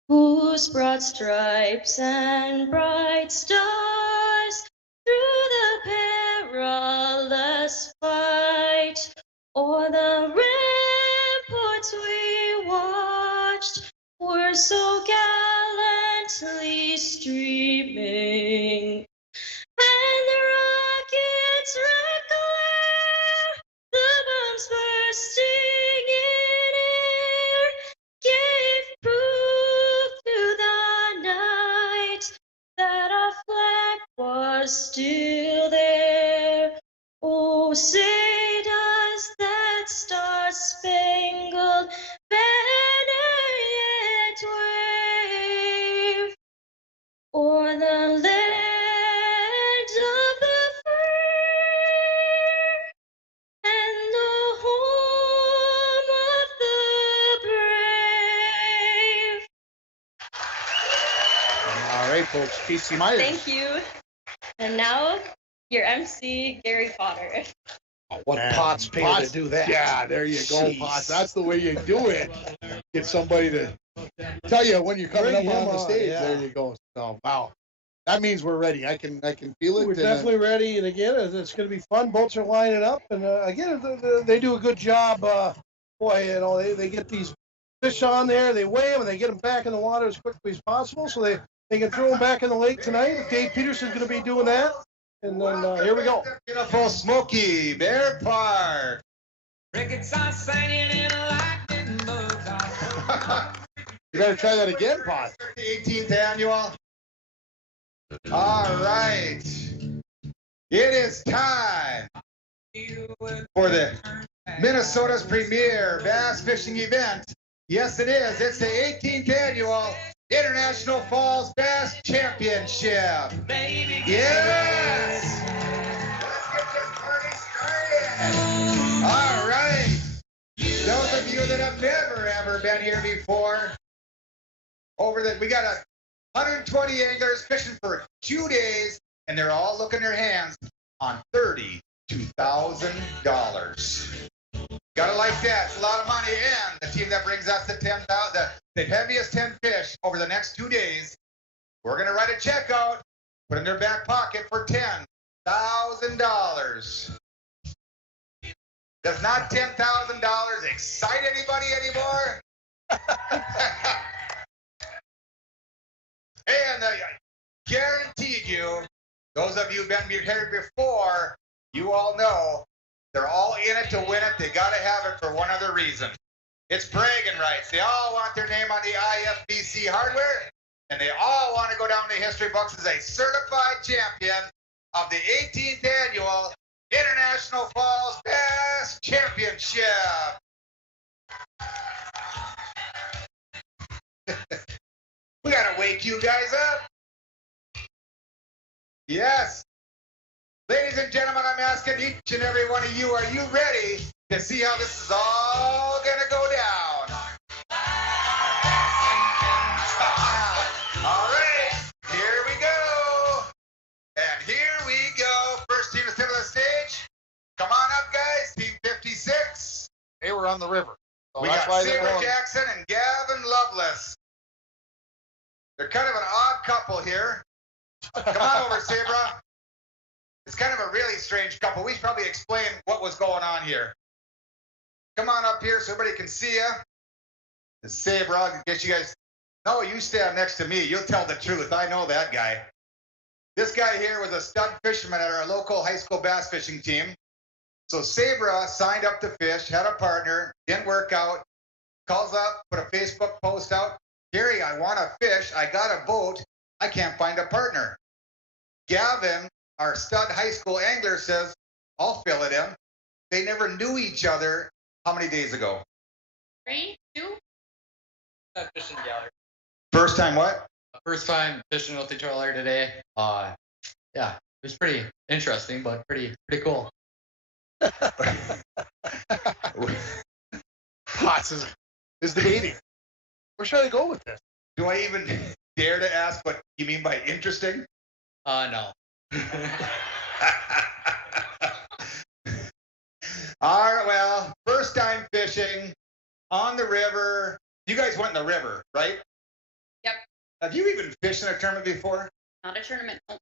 whose broad stripes and bright stars through the perilous fight o'er the ramparts we watched were so gallantly streaming, and the rockets' red glare, the bombs bursting in air, gave proof to the night that our flag was still there. Oh, say does that star-spangled banner yet wave o'er the land of the free and the home of the brave? All right, folks. Casey Myers. Thank you. And now, your MC, Gary Potter. What Potts paid her to do that? Yeah, there you go, Jeez. Potts. That's the way you do it. Get somebody to tell you when you're coming Bring up on him the on, stage. yeah. There you go. So, wow. That means we're ready. I can feel it. We're definitely ready, and again, it's going to be fun. Boats are lining up, and again, they do a good job. Boy, you know, they get these fish on there, they weigh them, and they get them back in the water as quickly as possible, so they can throw them back in the lake tonight. Dave Peterson's going to be doing that, and then here we go. Beautiful Smoky Bear Park. You got to try that again, Potts. The 18th annual. All right. It is time for the Minnesota's premier bass fishing event. Yes, it is. It's the 18th annual International Falls Bass Championship. Yes. All right. Those of you that have never ever been here before, we got 120 anglers fishing for 2 days, and they're all looking their hands on $32,000. Gotta like that. It's a lot of money, and the team that brings us the heaviest 10 fish over the next 2 days, we're gonna write a check out, put in their back pocket for $10,000. Does not $10,000 excite anybody anymore? And I guarantee you, those of you who've been here before, you all know they're all in it to win it. They got to have it for one other reason. It's bragging rights. They all want their name on the IFBC hardware, and they all want to go down in the history books as a certified champion of the 18th annual International Falls Bass Championship. We got to wake you guys up. Yes. Ladies and gentlemen, I'm asking each and every one of you, are you ready to see how this is all going to go down? All right, here we go. And here we go. First team to step on the stage. Come on up, guys. Team 56. They were on the river. We got Sabre Jackson and Gavin Lovelace. They're kind of an odd couple here. Come on over, Sabra. It's kind of a really strange couple. We should probably explain what was going on here. Come on up here so everybody can see you. The Sabra, I'll get you guys. No, you stand next to me. You'll tell the truth. I know that guy. This guy here was a stud fisherman at our local high school bass fishing team. So Sabra signed up to fish, had a partner, didn't work out, calls up, put a Facebook post out. Gary, I want to fish. I got a boat. I can't find a partner. Gavin, our stud high school angler, says, I'll fill it in. They never knew each other. How many days ago? 3, 2. Fishing gallery. First time what? First time fishing with each other today. Yeah, it was pretty interesting, but pretty cool. Potts is debating. Where should I go with this? Do I even dare to ask what you mean by interesting? No. All right, well, first time fishing on the river. You guys went in the river, right? Yep. Have you even fished in a tournament before? Not a tournament. No.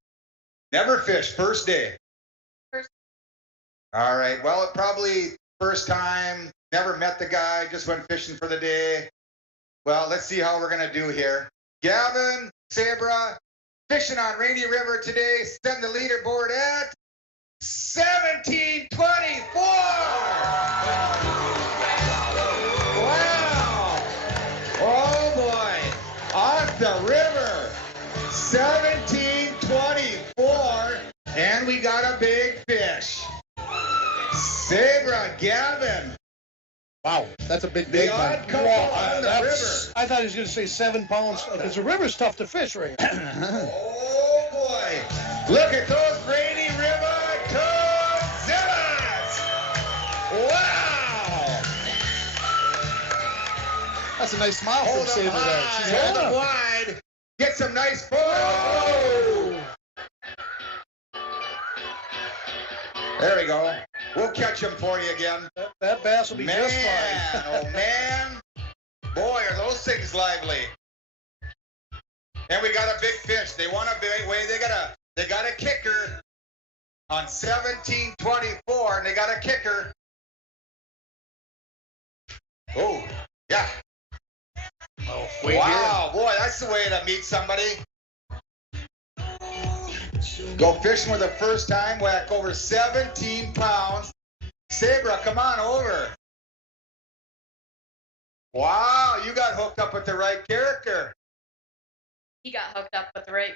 Never fished, first day. First. All right, well, it probably first time, never met the guy, just went fishing for the day. Well, let's see how we're going to do here. Gavin, Sabra, fishing on Rainy River today, setting the leaderboard at 1724. Wow. Oh, boy. Off the river. 1724. And we got a big fish. Sabra, Gavin. Wow, that's a big The odd couple on the river. I thought he was going to say 7 pounds because the river's tough to fish right here. Oh, boy. Look at those Rainy River Tootzillas. Wow. That's a nice smile Hold from Sabre them there. high, She's hold holding them them. wide. Get some nice photos. There we go. We'll catch them for you again. That bass will be just fine. Oh, man. Boy, are those things lively. And we got a big fish. They want a big way. They got a kicker on 1724, and they got a kicker. Oh, yeah. Oh, wow, boy, that's the way to meet somebody. Go fishing with the first time, whack over 17 pounds. Sabra, come on over. Wow, you got hooked up with the right character. He got hooked up with the right.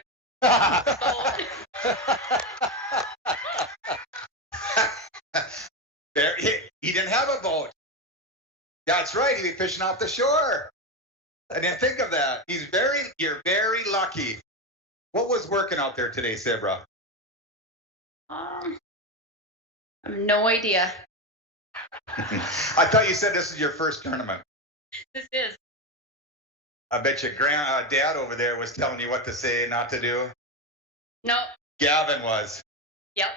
There, he didn't have a boat. That's right, he'd be fishing off the shore. I didn't think of that. You're very lucky. What was working out there today, Sabra? I have no idea. I thought you said this is your first tournament. This is. I bet your dad over there was telling you what to say, not to do. No. Gavin was. Yep.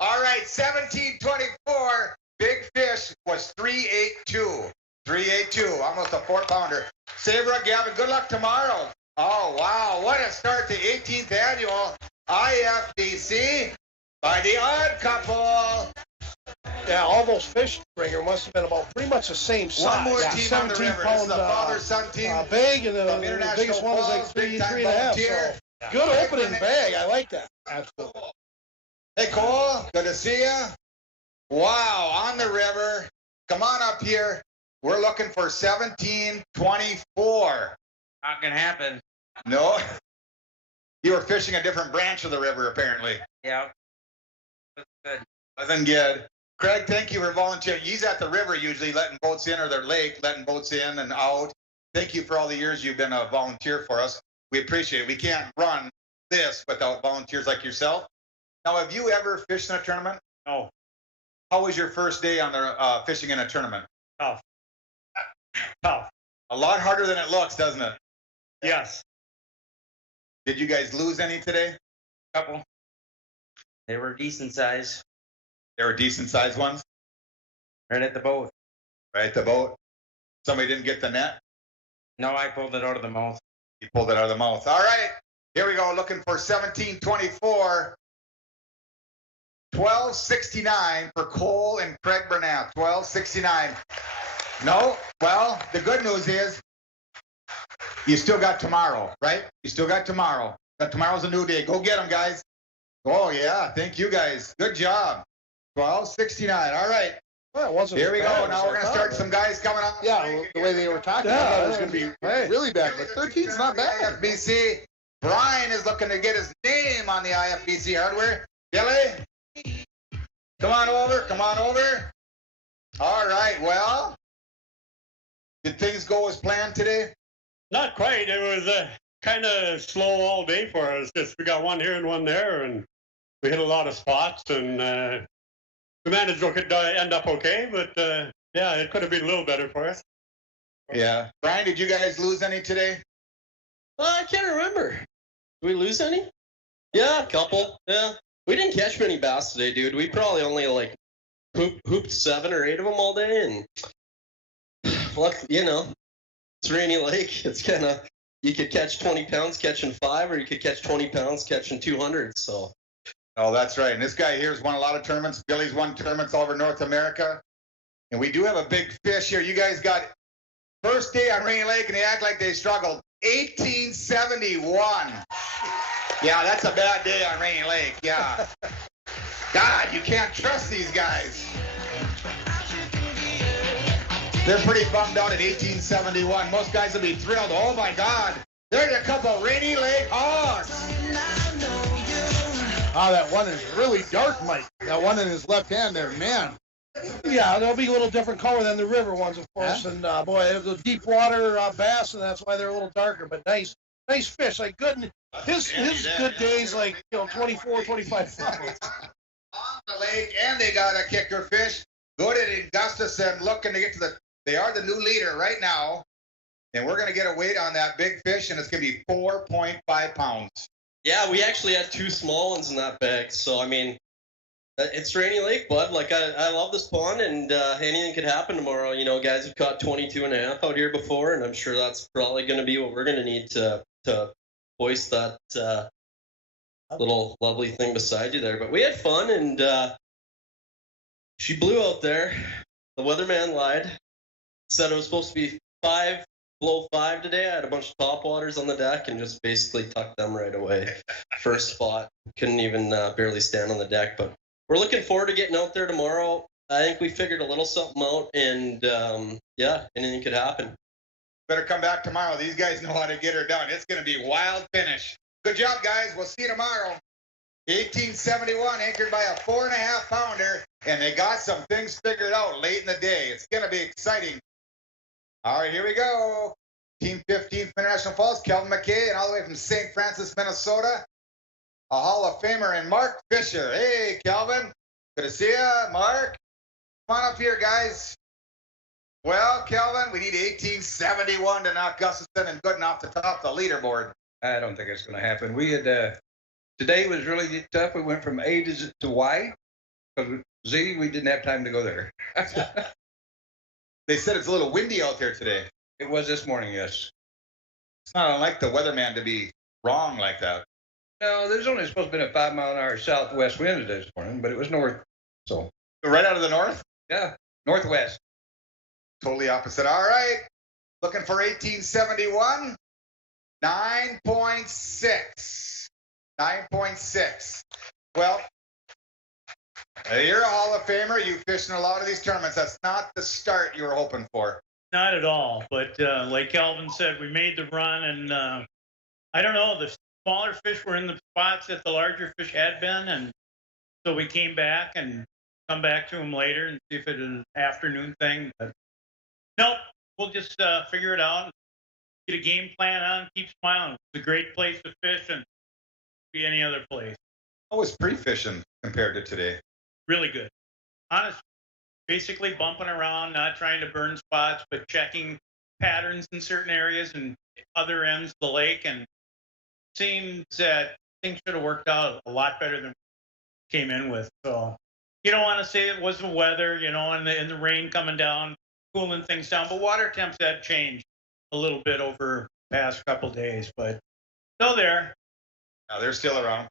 All right, 1724. Big fish was 382. 382, almost a 4-pounder. Sabra, Gavin, good luck tomorrow. Oh, wow. What a start to 18th annual IFBC by the Odd Couple. Yeah, all those fish, Springer, must have been about pretty much the same size. One more team on the river. This is the father-son team. Bag, and from the International biggest one was like Falls, 3, big-time 3.5. volunteer. So good opening bag. I like that. Absolutely. Hey, Cole, good to see you. Wow, on the river. Come on up here. We're looking for 1724. Not gonna happen. No? You were fishing a different branch of the river, apparently. Yeah. That's good. Wasn't good. Craig, thank you for volunteering. He's at the river usually letting boats in, or the lake letting boats in and out. Thank you for all the years you've been a volunteer for us. We appreciate it. We can't run this without volunteers like yourself. Now, have you ever fished in a tournament? No. How was your first day on the fishing in a tournament? Tough. A lot harder than it looks, doesn't it? Yes. Did you guys lose any today? Couple. They were decent size. They were decent sized ones? Right at the boat. Right, the boat. Somebody didn't get the net? No, I pulled it out of the mouth. You pulled it out of the mouth. All right, here we go. Looking for 1724. 1269 for Cole and Craig Burnett. 1269. No, well, the good news is you still got tomorrow, right? You still got tomorrow. Tomorrow's a new day. Go get them, guys. Oh, yeah. Thank you, guys. Good job. 1269. All right. Well, it wasn't Here we bad go. as Now I we're going to thought, start right? some guys coming up. Yeah, the way they were talking, I thought it was going to be really bad, but 13's not bad. IFBC. Brian is looking to get his name on the IFBC hardware. Billy, come on over. Come on over. All right. Well, did things go as planned today? Not quite. It was kind of slow all day for us. Just we got one here and one there, and we hit a lot of spots, and we managed to end up okay. But yeah, it could have been a little better for us. Yeah. Brian, did you guys lose any today? I can't remember. Did we lose any? Yeah, a couple. Yeah. We didn't catch many bass today, dude. We probably only like hooped 7 or 8 of them all day, and look, you know, it's Rainy Lake. It's kind of, you could catch 20 pounds catching 5, or you could catch 20 pounds catching 200. So. Oh, that's right. And this guy here has won a lot of tournaments. Billy's won tournaments all over North America. And we do have a big fish here. You guys got first day on Rainy Lake, and they act like they struggled. 1871. Yeah, that's a bad day on Rainy Lake. Yeah. God, you can't trust these guys. They're pretty bummed out at 1871. Most guys will be thrilled. Oh, my God. There's a couple Rainy Lake hogs. Oh, that one is really dark, Mike. That one in his left hand there, man. Yeah, they'll be a little different color than the river ones, of course. And boy, it was a deep water bass, and that's why they're a little darker. But nice fish. Like good. His good days, like 24, 25 pounds. On the lake, and they got a kicker fish. Good at Gustafson, looking to get to they are the new leader right now. And we're going to get a weight on that big fish, and it's going to be 4.5 pounds. Yeah, we actually had 2 small ones in that bag. So, I mean, it's Rainy Lake, bud. Like, I love this pond, and anything could happen tomorrow. You know, guys have caught 22.5 out here before, and I'm sure that's probably going to be what we're going to need to hoist that little lovely thing beside you there. But we had fun, and she blew out there. The weatherman lied. Said it was supposed to be below 5 today. I had a bunch of topwaters on the deck and just basically tucked them right away. First spot. Couldn't even barely stand on the deck. But we're looking forward to getting out there tomorrow. I think we figured a little something out, and yeah, anything could happen. Better come back tomorrow. These guys know how to get her done. It's going to be wild finish. Good job, guys. We'll see you tomorrow. 1871, anchored by a 4.5 pounder, and they got some things figured out late in the day. It's going to be exciting. All right, here we go. Team 15th International Falls, Kelvin McKay, and all the way from St. Francis, Minnesota, a Hall of Famer, and Mark Fisher. Hey, Kelvin. Good to see you, Mark. Come on up here, guys. Well, Kelvin, we need 1871 to knock Gustafson and Gooden off the top of the leaderboard. I don't think it's going to happen. We had today was really tough. We went from A to Y. Because Z, we didn't have time to go there. They said it's a little windy out there today. It was this morning, yes. It's not unlike the weatherman to be wrong like that. No, there's only supposed to be a 5-mile-an-hour southwest wind this morning, but it was north. So right out of the north? Yeah, northwest. Totally opposite. All right. Looking for 1871. 9.6. 9.6. Well, you're a Hall of Famer. You fished in a lot of these tournaments. That's not the start you were hoping for. Not at all. But like Calvin said, we made the run, and I don't know, the smaller fish were in the spots that the larger fish had been, and so we came back and come back to them later and see if it is an afternoon thing. But nope, we'll just figure it out, get a game plan on, keep smiling. It's a great place to fish, and be any other place. How was pre-fishing compared to today? Really good. Honestly, basically bumping around, not trying to burn spots, but checking patterns in certain areas and other ends of the lake. And it seems that things should have worked out a lot better than we came in with. So you don't want to say it was the weather, and the rain coming down. cooling things down. But water temps had changed a little bit over the past couple days, but still there. No, they're still around.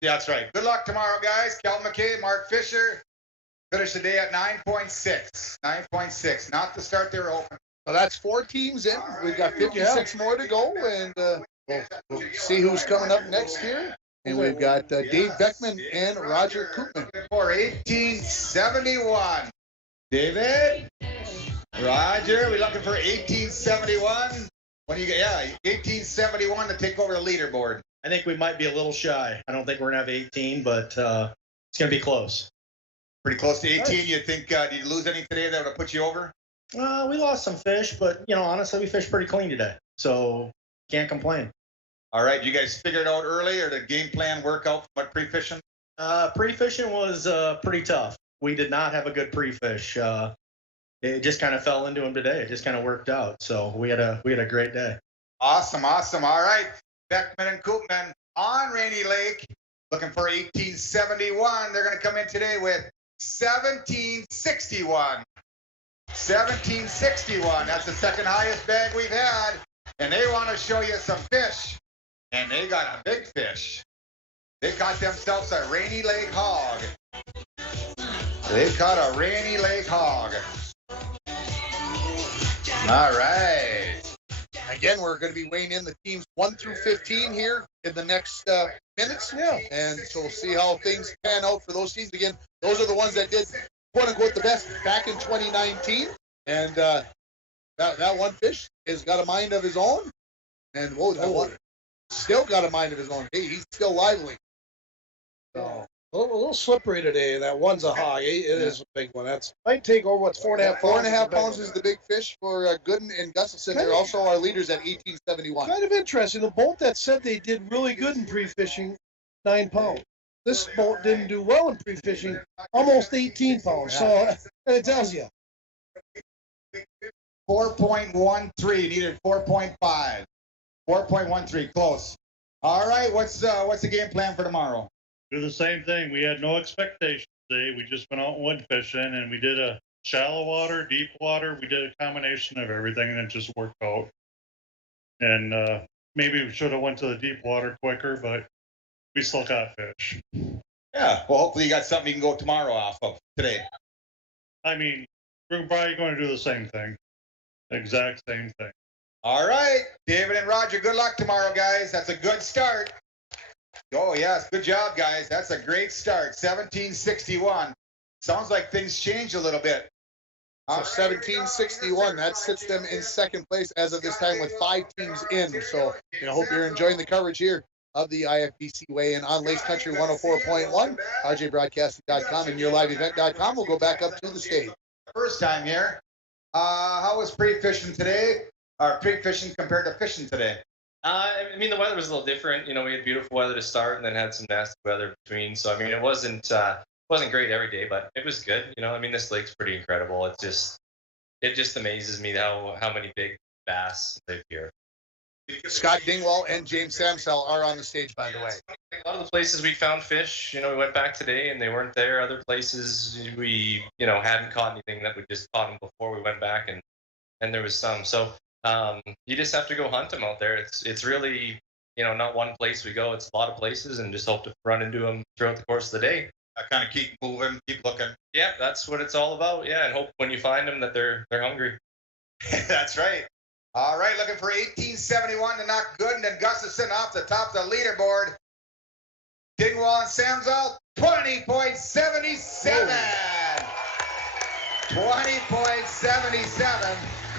Yeah, that's right. Good luck tomorrow, guys. Kelvin McKay, Mark Fisher. Finish the day at 9.6. 9.6. Not the start they were hoping. So that's 4 teams in. We've got 56 more to go, and we'll see who's coming up next here. And we've got Dave Beckman and Roger Koopman. For 1871. David? Roger, we're looking for 1871. What do you get? Yeah, 1871 to take over the leaderboard. I think we might be a little shy. I don't think we're going to have 18, but it's going to be close. Pretty close to 18. You think, did you lose any today that would have put you over? We lost some fish, but, honestly, we fished pretty clean today. So can't complain. All right. You guys figure it out early, or the game plan work out what pre-fishing? Pre-fishing was pretty tough. We did not have a good pre-fish. It just kind of fell into them today. It just kind of worked out. So we had a great day. Awesome. All right. Beckman and Koopman on Rainy Lake, looking for 1871. They're going to come in today with 1761. 1761. That's the second highest bag we've had. And they want to show you some fish. And they got a big fish. They caught themselves a Rainy Lake hog. They caught a Rainy Lake hog. All right. Again, we're going to be weighing in the teams 1 through 15 here in the next minutes. Yeah. And so we'll see how things pan out for those teams. Again, those are the ones that did, quote-unquote, the best back in 2019. And that one fish has got a mind of his own. And, whoa, that one still got a mind of his own. Hey, he's still lively. So, a little slippery today. That one's a hog. It is a big one. That's might take over. What's 4.5 pounds? 4.5 pounds is the big fish for Gooden and Gustafson. They're also our leaders at 1871. Kind of interesting. The boat that said they did really good in pre-fishing, 9 pounds. This boat didn't do well in pre-fishing, almost 18 pounds. So it tells you. 4.13. Needed 4.5. 4.13. Close. All right. What's the game plan for tomorrow? Do the same thing. We had no expectations today. We just went out and went fishing, and we did a shallow water, deep water. We did a combination of everything, and it just worked out. And maybe we should have went to the deep water quicker, but we still caught fish. Yeah. Well, hopefully you got something you can go tomorrow off of today. I mean, we're probably going to do the same thing. Exact same thing. All right. David and Roger, good luck tomorrow, guys. That's a good start. Oh, yes. Good job, guys. That's a great start. 1761. Sounds like things changed a little bit. So 1761, that sits them in second place as of this time with 5 teams in. So I hope you're enjoying the coverage here of the IFBC weigh-in on Lakes Country 104.1, rjbroadcasting.com, and yourliveevent.com. We'll go back up to the stage. First time here. How was pre-fishing today? Or pre-fishing compared to fishing today? I mean, the weather was a little different. We had beautiful weather to start and then had some nasty weather between. So, I mean, it wasn't great every day, but it was good. This lake's pretty incredible. It just amazes me how many big bass live here. Scott Dingwall and James Samsell are on the stage, by the way. A lot of the places we found fish, we went back today and they weren't there. Other places we, hadn't caught anything that we just caught them before we went back and there was some. So, you just have to go hunt them out there. It's really, not one place we go. It's a lot of places and just hope to run into them throughout the course of the day. Kind of keep moving, keep looking. Yeah, that's what it's all about. Yeah, and hope when you find them that they're hungry. That's right. All right, looking for 1871 to knock Gooden and Gustafson off the top of the leaderboard. Dingwall and Samsell, 20.77. 20.77.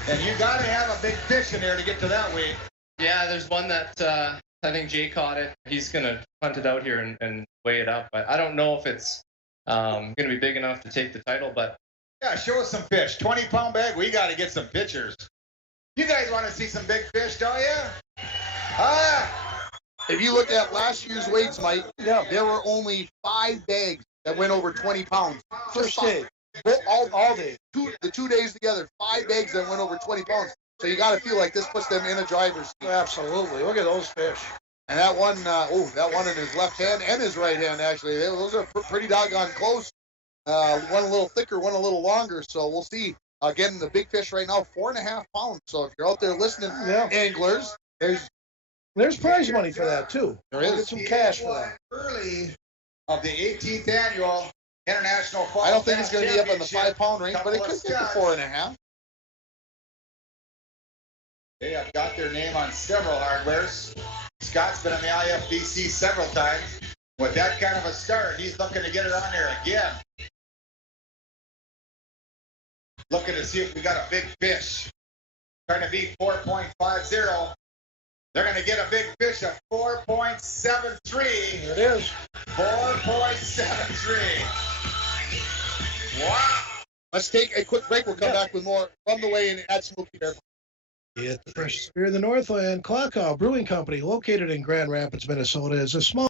And you got to have a big fish in there to get to that weight. Yeah, there's one that I think Jay caught it. He's going to hunt it out here and weigh it up. I don't know if it's going to be big enough to take the title, but... Yeah, show us some fish. 20-pound bag, we got to get some pictures. You guys want to see some big fish, don't you? If you look at last year's weights, Mike, there were only 5 bags that went over 20 pounds. First day. All day. The 2 days together, 5 bags that went over 20 pounds. So you got to feel like this puts them in a driver's seat. Absolutely. Look at those fish. And that one, that one in his left hand and his right hand, actually. Those are pretty doggone close. One a little thicker, one a little longer. So we'll see Again, the big fish right now, 4.5 pounds. So if you're out there listening, Yeah. anglers, There's prize money for that too. There We'll is. get some cash for that. Early of the 18th annual International Falls I don't think Bass it's going to be up in the Championship. 5-pound range, but it Couple could of get to studs. 4.5. They have got their name on several hardwares. Scott's been in the IFBC several times. With that kind of a start, he's looking to get it on there again. Looking to see if we got a big fish. Trying to beat 4.50. They're going to get a big fish of 4.73. There it is. 4.73. Wow. Let's take a quick break. We'll come back with more from the way and add Smoky Bear. Get the freshest beer in the Northland. Klockow Brewing Company, located in Grand Rapids, Minnesota, is a small.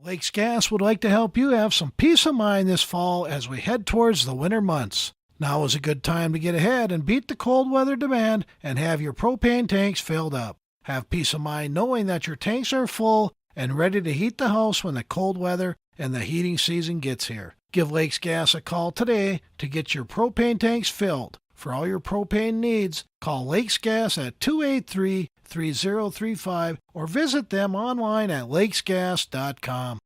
Lakes Gas would like to help you have some peace of mind this fall as we head towards the winter months. Now is a good time to get ahead and beat the cold weather demand and have your propane tanks filled up. Have peace of mind knowing that your tanks are full and ready to heat the house when the cold weather and the heating season gets here. Give Lakes Gas a call today to get your propane tanks filled. For all your propane needs, call Lakes Gas at 283-3035 or visit them online at lakesgas.com.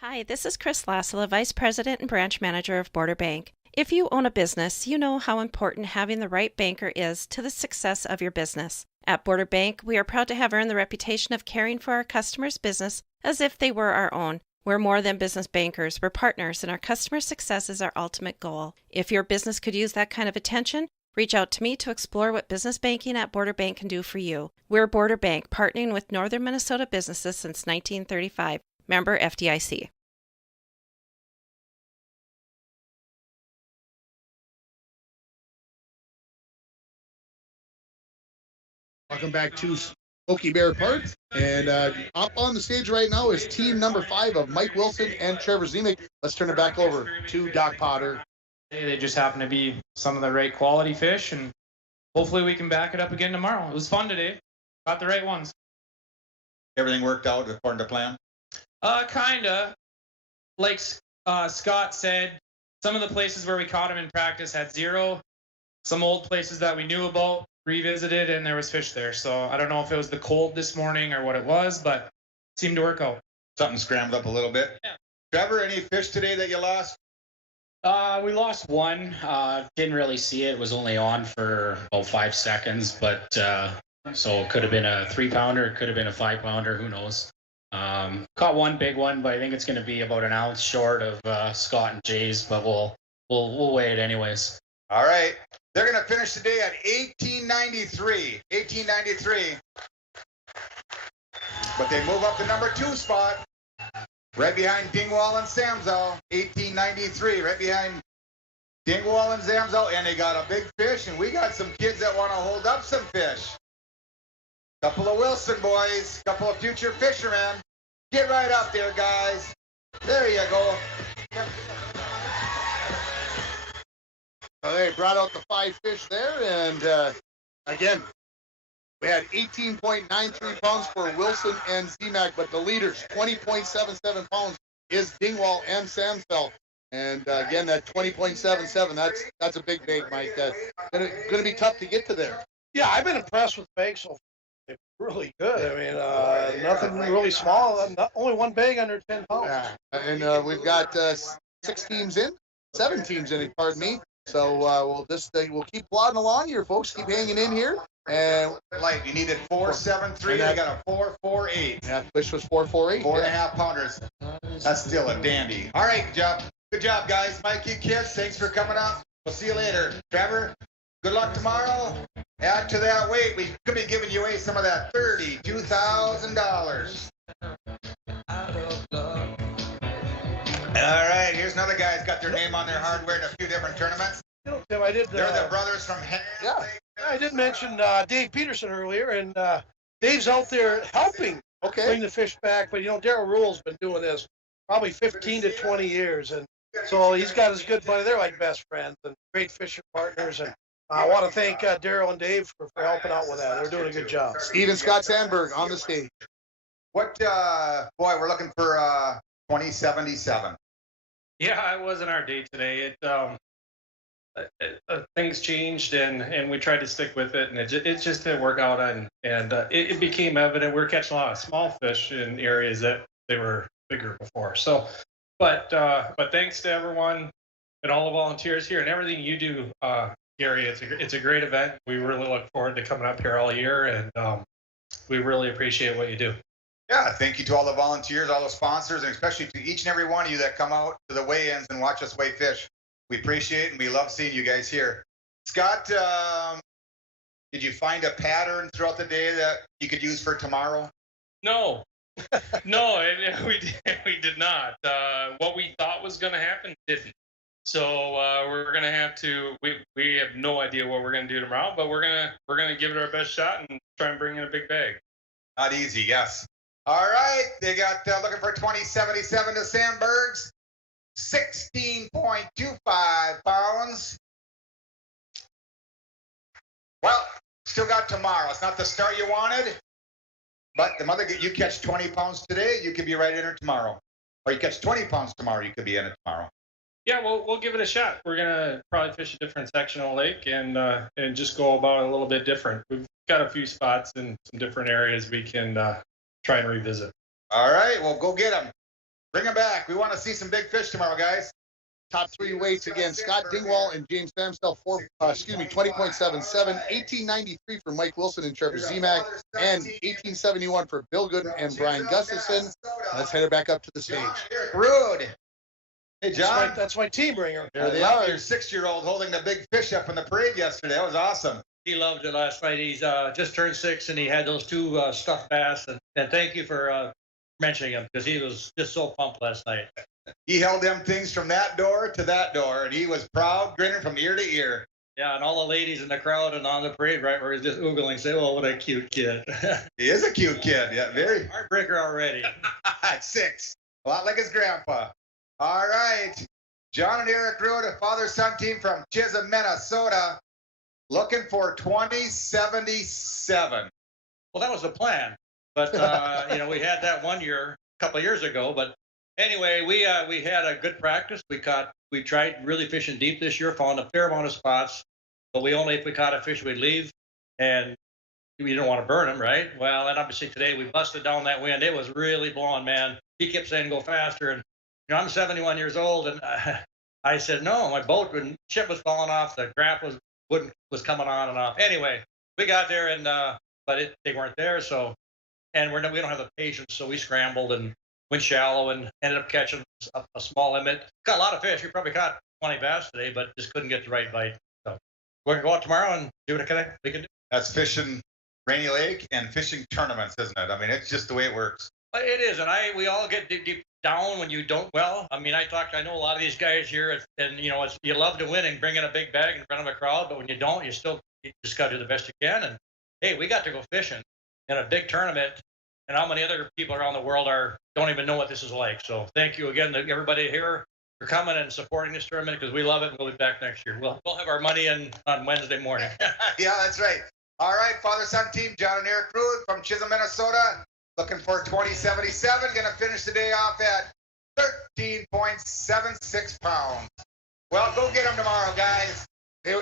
Hi, this is Chris Lassila, Vice President and Branch Manager of Border Bank. If you own a business, you know how important having the right banker is to the success of your business. At Border Bank, we are proud to have earned the reputation of caring for our customers' business as if they were our own. We're more than business bankers, we're partners, and our customer success is our ultimate goal. If your business could use that kind of attention, reach out to me to explore what business banking at Border Bank can do for you. We're Border Bank, partnering with Northern Minnesota businesses since 1935. Member FDIC. Welcome back to Smoky Bear Park. And up on the stage right now is team number 5 of Mike Wilson and Trevor Zemek. Let's turn it back over to Doc Potter. They just happen to be some of the right quality fish, and hopefully we can back it up again tomorrow. It was fun today. Got the right ones. Everything worked out according to plan? Kinda. Like Scott said, some of the places where we caught him in practice had 0. Some old places that we knew about revisited, and there was fish there. So I don't know if it was the cold this morning or what it was, but it seemed to work out. Something scrambled up a little bit. Yeah. Trevor, any fish today that you lost? We lost one. Didn't really see it. It was only on for about 5 seconds, but so it could have been a 3-pounder, it could have been a 5-pounder, who knows. Caught one big one, but I think it's going to be about an ounce short of Scott and Jay's, but we'll weigh it anyways. All right. They're going to finish today at 1893. 1893. But they move up to number 2 spot. Right behind Dingwall and Samzo. 1893. Right behind Dingwall and Samzo. And they got a big fish. And we got some kids that want to hold up some fish. Couple of Wilson boys. Couple of future fishermen. Get right up there, guys. There you go. They brought out the 5 fish there, and again, we had 18.93 pounds for Wilson and Zemek, but the leaders, 20.77 pounds, is Dingwall and Samfell. And again, that 20.77, that's a big bait, Mike. That's gonna be tough to get to there. Yeah, I've been impressed with bags so far. They're really good. I mean, nothing really small. Only one bag under 10 pounds. Yeah. And we've got 6 teams in, 7 teams in, pardon me. So we'll keep plodding along here, folks. Keep hanging in here. And like you needed 4.73, they got a 4.48. Yeah, fish was 4.48. 4.5 pounders. That's still a dandy. All right, good job, guys. Mikey, kids, thanks for coming up. We'll see you later. Trevor, good luck tomorrow. Add to that weight. We could be giving you away some of that $32,000. All right, here's another guy who's got their name on their hardware in a few different tournaments. Tim, They're the brothers from Yeah, I did mention Dave Peterson earlier, and Dave's out there helping bring the fish back. But, Darryl Rule's been doing this probably 15 to 20 years. And so he's got his good buddy. They're like best friends and great fishing partners. And I want to thank Darryl and Dave for helping out with that. They're doing a good job. Steven Scott Sandberg on the stage. What, boy, we're looking for 2077. Yeah, it wasn't our day today. things changed, and we tried to stick with it, and it just didn't work out. And it became evident we were catching a lot of small fish in areas that they were bigger before. So, but thanks to everyone and all the volunteers here and everything you do, Gary. It's a great event. We really look forward to coming up here all year, and we really appreciate what you do. Yeah, thank you to all the volunteers, all the sponsors, and especially to each and every one of you that come out to the weigh-ins and watch us weigh fish. We appreciate it, and we love seeing you guys here. Scott, did you find a pattern throughout the day that you could use for tomorrow? No, no, we did not. What we thought was going to happen didn't. So we're going to have to. We have no idea what we're going to do tomorrow, but we're gonna give it our best shot and try and bring in a big bag. Not easy, yes. All right, they got looking for 2077 to Sandbergs, 16.25 pounds. Well, still got tomorrow. It's not the start you wanted, but the mother, you catch 20 pounds today, you could be right in it tomorrow. Or you catch 20 pounds tomorrow, you could be in it tomorrow. Yeah, we'll give it a shot. We're gonna probably fish a different section of the lake and just go about it a little bit different. We've got a few spots in some different areas we can try and revisit. All right, well, go get them. Bring them back. We want to see some big fish tomorrow, guys. Top three weights again: Scott Dingwall and James Famstell, 20.77, 1893 for Mike Wilson and Trevor Zemak, and 1871 for Bill Gooden and Brian Gustafson. Let's head her back up to the stage. Rude. Hey, John. That's my team bringer. There they are. Your 6-year-old holding the big fish up in the parade yesterday. That was awesome. He loved it last night. He's just turned 6, and he had those 2 stuffed bass. And thank you for mentioning him, because he was just so pumped last night. He held them things from that door to that door, and he was proud, grinning from ear to ear. Yeah, and all the ladies in the crowd and on the parade, right, where he's just oogling, say, "Oh, what a cute kid." He is a cute kid. Yeah, very. Heartbreaker already. At 6. A lot like his grandpa. All right. John and Eric Rood, a father-son team from Chisholm, Minnesota, looking for 2077. Well, that was the plan. But, we had that one year, a couple of years ago. But anyway, we had a good practice. We tried really fishing deep this year, found a fair amount of spots. But if we caught a fish, we'd leave. And we didn't want to burn them, right? Well, and obviously today we busted down that wind. It was really blowing, man. He kept saying, "Go faster." And I'm 71 years old, and I said, "No, my boat and ship was falling off. The graph was coming on and off." Anyway, we got there, and but they weren't there. So, and we don't have the patience, so we scrambled and went shallow and ended up catching a small limit. Got a lot of fish. We probably caught 20 bass today, but just couldn't get the right bite. So we're gonna go out tomorrow and do what we can do. That's fishing Rainy Lake and fishing tournaments, isn't it? I mean, it's just the way it works. It is, and we all get deep down when you don't well. I mean, I know a lot of these guys here, and you love to win and bring in a big bag in front of a crowd, but when you don't, you just got to do the best you can. And hey, we got to go fishing in a big tournament, and how many other people around the world don't even know what this is like. So thank you again to everybody here for coming and supporting this tournament, because we love it, and we'll be back next year. We'll have our money in on Wednesday morning. Yeah, that's right. All right, father-son team, John and Eric Rood from Chisholm, Minnesota. Looking for 2077. Going to finish the day off at 13.76 pounds. Well, go get them tomorrow, guys. They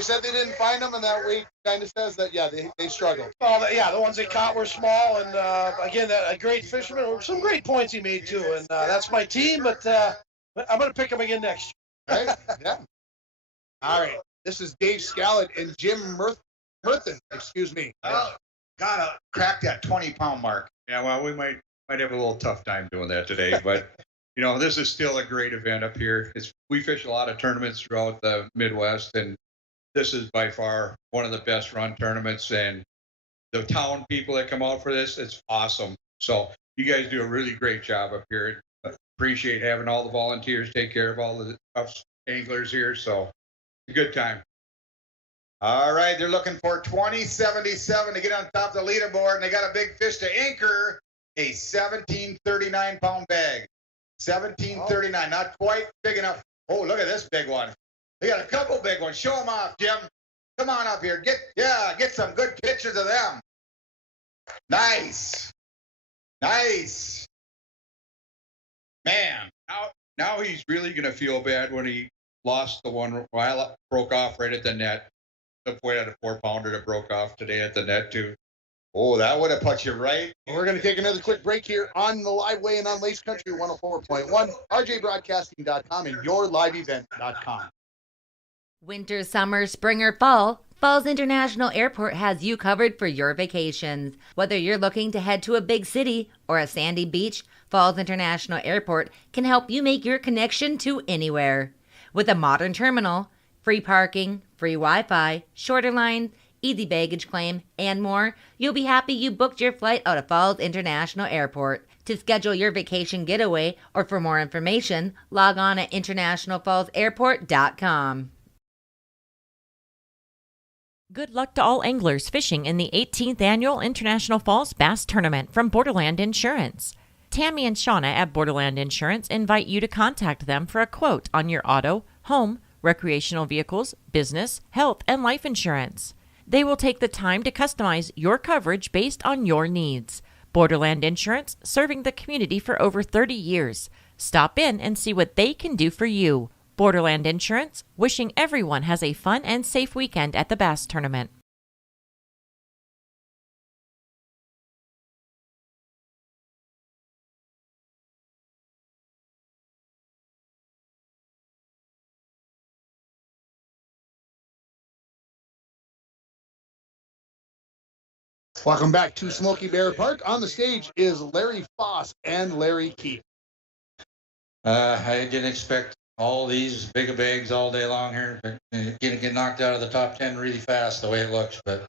said they didn't find them, and that weight kind of says that, yeah, they struggled. Oh, the ones they caught were small, and again, a great fisherman. Some great points he made, too, and that's my team, but I'm going to pick him again next year. Right? Yeah. All right. This is Dave Scallett and Jim Murthen, excuse me. Oh, gotta crack that 20-pound mark. Yeah, well, we might have a little tough time doing that today, but this is still a great event up here. We fish a lot of tournaments throughout the Midwest, and this is by far one of the best run tournaments. And the town people that come out for this, it's awesome. So you guys do a really great job up here. Appreciate having all the volunteers take care of all the us anglers here. So it's a good time. All right, they're looking for 2077 to get on top of the leaderboard, and they got a big fish to anchor, a 1739-pound bag. 1739, not quite big enough. Oh, look at this big one. They got a couple big ones. Show them off, Jim. Come on up here. Get some good pictures of them. Nice. Man. Now he's really going to feel bad when he lost the one. Well, I broke off right at the net. The point had a 4-pounder that broke off today at the net too. Oh, that would have put you right. We're going to take another quick break here on the live weigh-in on Lakes Country 104.1, rjbroadcasting.com, and yourliveevent.com. Winter, summer, spring, or fall, Falls International Airport has you covered for your vacations. Whether you're looking to head to a big city or a sandy beach, Falls International Airport can help you make your connection to anywhere. With a modern terminal, free parking, free Wi-Fi, shorter lines, easy baggage claim, and more, you'll be happy you booked your flight out of Falls International Airport. To schedule your vacation getaway or for more information, log on at internationalfallsairport.com. Good luck to all anglers fishing in the 18th Annual International Falls Bass Tournament from Borderland Insurance. Tammy and Shauna at Borderland Insurance invite you to contact them for a quote on your auto, home, recreational vehicles, business, health, and life insurance. They will take the time to customize your coverage based on your needs. Borderland Insurance, serving the community for over 30 years. Stop in and see what they can do for you. Borderland Insurance, wishing everyone has a fun and safe weekend at the Bass Tournament. Welcome back to Smoky Bear Park. On the stage is Larry Foss and Larry Keith. I didn't expect all these big bags all day long here. Get knocked out of the top 10 really fast the way it looks. But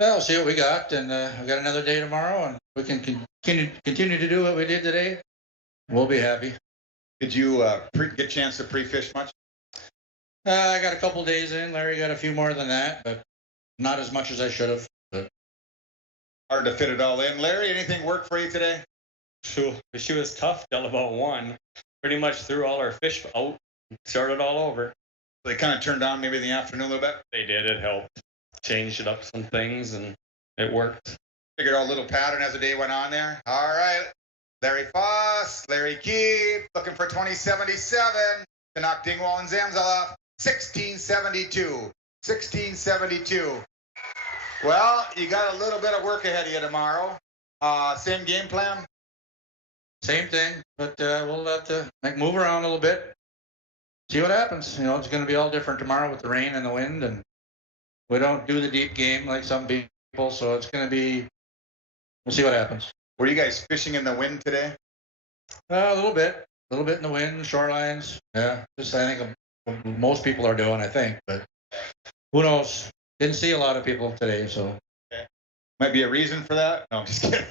we'll see what we got. And we got another day tomorrow, and we can continue to do what we did today. We'll be happy. Did you get a chance to pre-fish much? I got a couple days in. Larry got a few more than that, but not as much as I should have. But hard to fit it all in. Larry, anything work for you today? Sure. She was tough till about 1. Pretty much threw all our fish out, started all over. They kind of turned on maybe in the afternoon a little bit? They did. It helped. Changed it up some things, and it worked. Figured out a little pattern as the day went on there. All right. Larry Foss, Larry Keith, looking for 2077 to knock Dingwall and Zamzal off. 1672. 1672. Well, you got a little bit of work ahead of you tomorrow. Same game plan? Same thing, but we'll have to move around a little bit. See what happens. You know, it's going to be all different tomorrow with the rain and the wind, and we don't do the deep game like some people, so it's going to be, we'll see what happens. Were you guys fishing in the wind today? A little bit in the wind, shorelines. Yeah, just I think most people are doing, I think, but who knows? Didn't see a lot of people today, so. Okay. Might be a reason for that. No, I'm just kidding.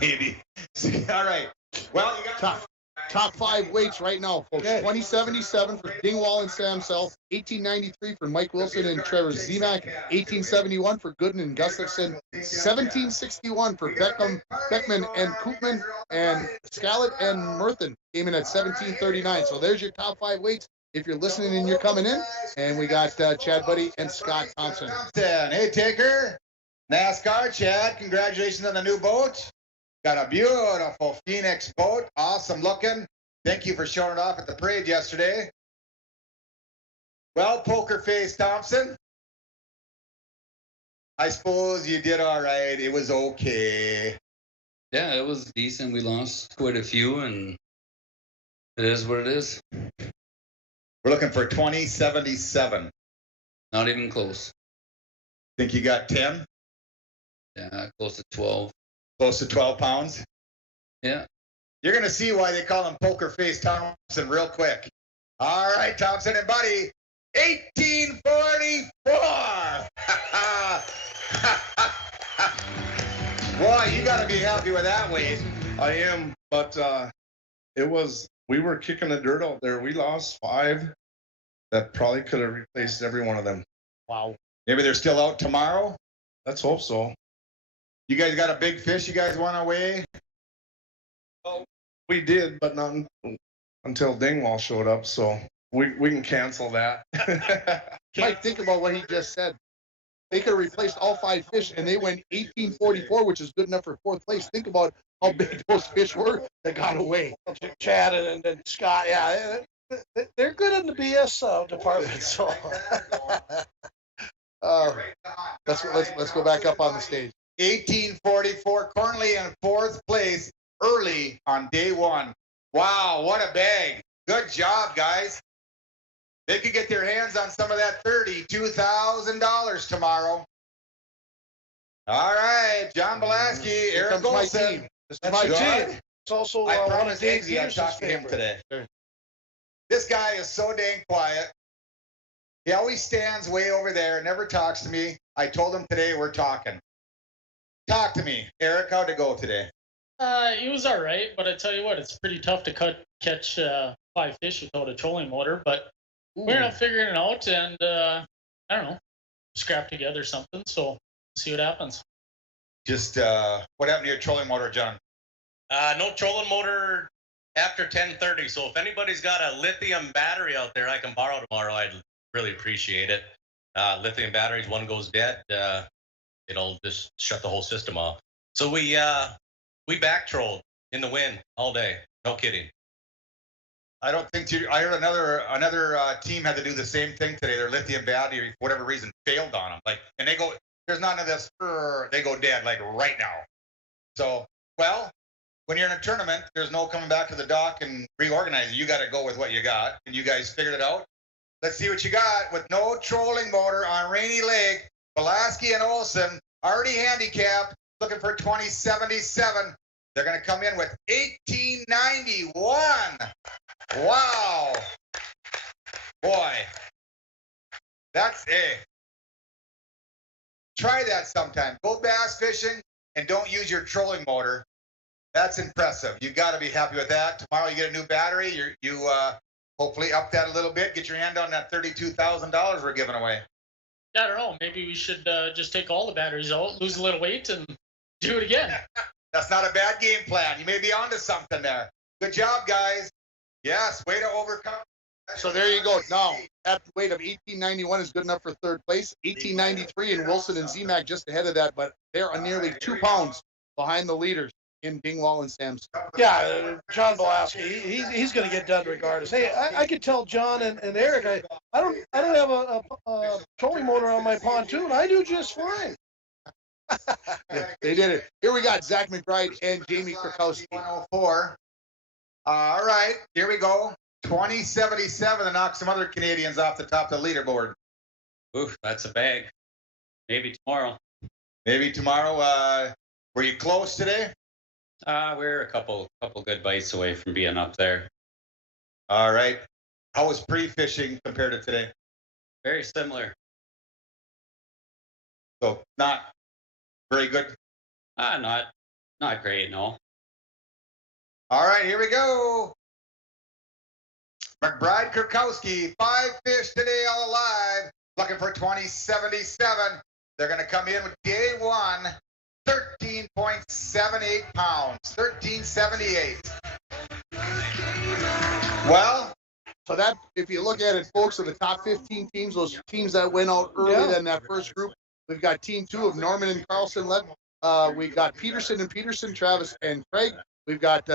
Maybe. All right. Well, you got top 5 weights right now, folks. 2077 for Dingwall and Samsel, 1893 for Mike Wilson and Trevor Zemak, 1871 for Gooden and Gustafson, 1761 for Beckman and Koopman, and Scallett and Murthen came in at 1739. So there's your top 5 weights. If you're listening and you're coming in, and we got Chad Buddy and Scott Thompson. Hey, Taker. NASCAR, Chad, congratulations on the new boat. Got a beautiful Phoenix boat. Awesome looking. Thank you for showing it off at the parade yesterday. Well, Poker Face Thompson, I suppose you did all right. It was okay. Yeah, it was decent. We lost quite a few, and it is what it is. We're looking for 2077. Not even close. Think you got 10? Yeah, close to 12. Close to 12 pounds? Yeah. You're going to see why they call him Poker Face Thompson real quick. All right, Thompson and Buddy, 1844. Boy, you got to be happy with that weight. I am, but we were kicking the dirt out there. We lost 5 that probably could have replaced every one of them. Wow. Maybe they're still out tomorrow? Let's hope so. You guys got a big fish you guys want to weigh? Oh, we did, but not until Dingwall showed up, so we can cancel that. Mike, think about what he just said. They could have replaced all 5 fish, and they went 1844, which is good enough for 4th place. Think about how big those fish were that got away. Chad and then Scott, yeah, they're good in the BS department. So let's go back up on the stage. 1844, Cornley in fourth place early on day one. Wow, what a bag. Good job, guys. They could get their hands on some of that $32,000 tomorrow. All right, John Belaski, Eric Golson. This is my team. It's also I one of promised Dave Eggsy I'd Peterson's talk to him favorites. today. This guy is so dang quiet. He always stands way over there, never talks to me. I told him today we're talking. Talk to me. Eric, how'd it go today? It was all right, but I tell you what, it's pretty tough to catch 5 fish without a trolling motor. But we're not figuring it out, and I don't know, scrap together something. So see what happens. Just what happened to your trolling motor, John? No trolling motor after 10:30. So if anybody's got a lithium battery out there I can borrow tomorrow, I'd really appreciate it. Lithium batteries, one goes dead, it'll just shut the whole system off. So we back trolled in the wind all day. No kidding. I don't think I heard another team had to do the same thing today. Their lithium battery, for whatever reason, failed on them. And they go, there's none of this. They go dead right now. So, well, when you're in a tournament, there's no coming back to the dock and reorganizing. You got to go with what you got, and you guys figured it out. Let's see what you got with no trolling motor on Rainy Lake. Pulaski and Olson already handicapped, looking for 2077. They're going to come in with 1891. Wow. Boy. That's it. Try that sometime. Go bass fishing and don't use your trolling motor. That's impressive. You got to be happy with that. Tomorrow you get a new battery. You hopefully up that a little bit. Get your hand on that $32,000 we're giving away. I don't know. Maybe we should just take all the batteries out, lose a little weight, and do it again. That's not a bad game plan. You may be onto something there. Good job, guys. Yes, way to overcome. So there you go. Now, that weight of 1891 is good enough for third place. 1893 and Wilson and ZMAC just ahead of that, but they're nearly 2 pounds behind the leaders in Dingwall and Samson. Yeah, John Belaski, he's going to get done regardless. Hey, I could tell John and Eric, I don't have a trolling motor on my pontoon. I do just fine. Yeah, they did it. Here we got Zach McBride and Jamie Krakowski. 104. All right, here we go. 2077 to knock some other Canadians off the top of the leaderboard. Oof, that's a bag. Maybe tomorrow. Maybe tomorrow. Were you close today? We're a couple good bites away from being up there. All right. How was pre-fishing compared to today? Very similar. So not very good. Not great, no. All right, here we go. McBride Krakowski, 5 fish today, all alive. Looking for 2077. They're going to come in with day one, 13.78 pounds, 1378. Well, so that, if you look at it, folks, of the top 15 teams, those teams that went out early in that first group, we've got team 2 of Norman and Carlson left. We've got Peterson and Peterson, Travis and Craig. We've got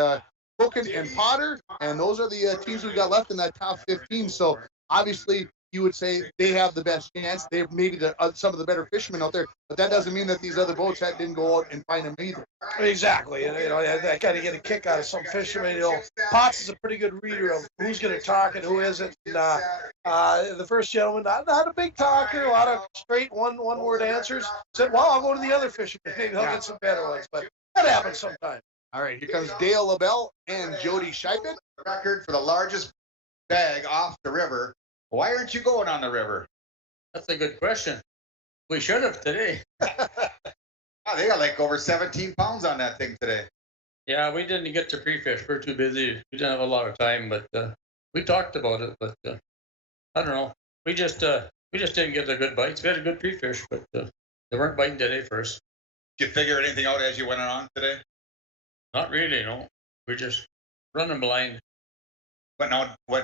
Hoken and Potter, and those are the teams we've got left in that top 15. So obviously, you would say they have the best chance. They're maybe some of the better fishermen out there, but that doesn't mean that these other boats didn't go out and find them either. Exactly. I got to get a kick out of some fishermen. Potts is a pretty good reader of who's going to talk and who isn't. And, the first gentleman, not a big talker, a lot of straight one-word answers. Said, well, I'll go to the other fishermen. Maybe I'll get some better ones, but that happens sometimes. All right, here comes Dale LaBelle and Jody Shipet. Record for the largest bag off the river. Why aren't you going on the river? That's a good question. We should have today. They got like over 17 pounds on that thing today. Yeah, we didn't get to pre-fish. We're too busy. We didn't have a lot of time, but we talked about it. But I don't know. We just didn't get the good bites. We had a good pre-fish, but they weren't biting today first. Did you figure anything out as you went on today? Not really, no. We're just running blind. Went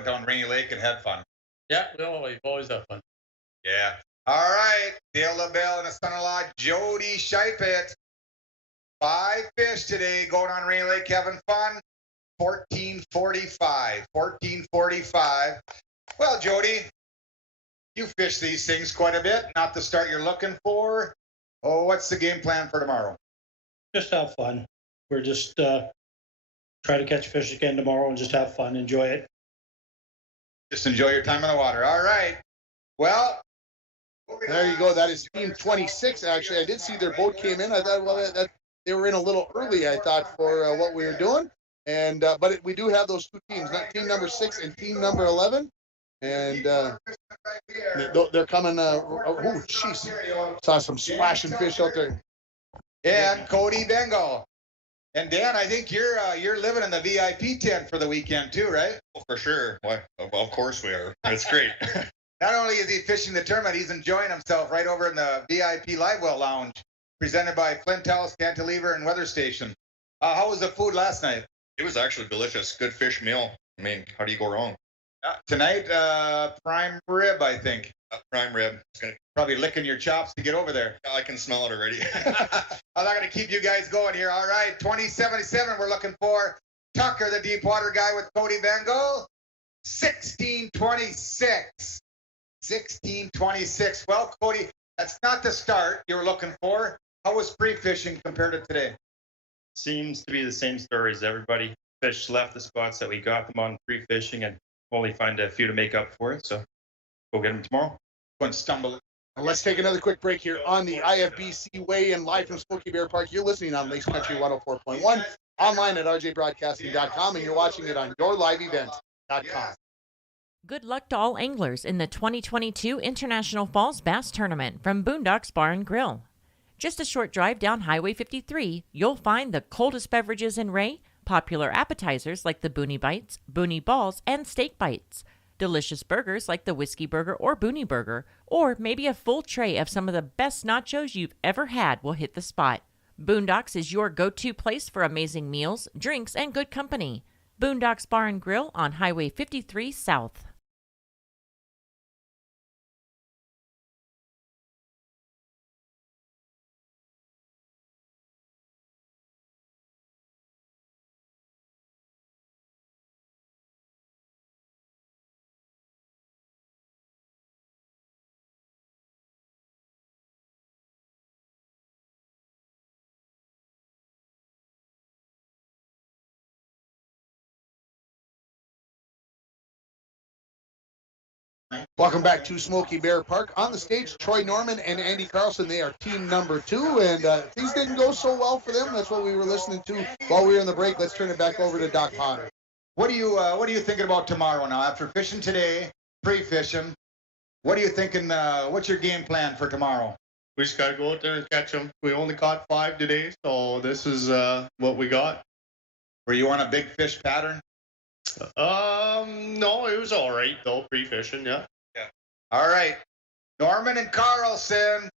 down Rainy Lake and had fun. Yeah, we've always had fun. Yeah. All right. Dale LaBelle and his son-in-law, Jody Shipet. 5 fish today going on Rainy Lake having fun. 14:45. 14:45. Well, Jody, you fish these things quite a bit. Not the start you're looking for. Oh, what's the game plan for tomorrow? Just have fun. We're just try to catch fish again tomorrow and just have fun, enjoy it. Just enjoy your time in the water. All right. Well, there you go. That is team 26. Actually, I did see their boat came in. I thought, well, that they were in a little early, I thought, for what we were doing. And but we do have those two teams, not team number 6 and team number 11. And they're coming. Oh, jeez. Saw some splashing fish out there. And Cody Bengal. And Dan, I think you're living in the VIP tent for the weekend too, right? Well, for sure. Well, of course we are. It's great. Not only is he fishing the tournament, he's enjoying himself right over in the VIP Live Well Lounge, presented by Flint House, Cantilever, and Weather Station. How was the food last night? It was actually delicious. Good fish meal. I mean, how do you go wrong? Tonight, prime rib, I think. Prime rib. Probably licking your chops to get over there. I can smell it already. I'm not going to keep you guys going here. All right, 2077 we're looking for. Tucker, the deep water guy with Cody Bengal. 1626. 1626. Well, Cody, that's not the start you were looking for. How was pre-fishing compared to today? Seems to be the same story as everybody. Fish left the spots that we got them on pre-fishing and only find a few to make up for it. So we'll get them tomorrow. Go and stumble. Let's take another quick break here on the IFBC weigh-in live from Smoky Bear Park. You're listening on Lakes Country 104.1, online at rjbroadcasting.com, and you're watching it on yourliveevent.com. Good luck to all anglers in the 2022 International Falls Bass Tournament from Boondocks Bar and Grill. Just a short drive down Highway 53, you'll find the coldest beverages in Ray, popular appetizers like the Boonie Bites, Boonie Balls, and Steak Bites, delicious burgers like the Whiskey Burger or Boonie Burger, or maybe a full tray of some of the best nachos you've ever had will hit the spot. Boondocks is your go-to place for amazing meals, drinks, and good company. Boondocks Bar and Grill on Highway 53 South. Welcome back to Smoky Bear Park. On the stage, Troy Norman and Andy Carlson. They are team number 2, and things didn't go so well for them. That's what we were listening to while we were in the break. Let's turn it back over to Doc Potter. What are you thinking about tomorrow now? After fishing today, pre-fishing, what are you thinking? What's your game plan for tomorrow? We just got to go out there and catch them. We only caught 5 today, so this is what we got. Were you on a big fish pattern? No, it was all right though, pre-fishing, yeah. All right. Norman and Carlson,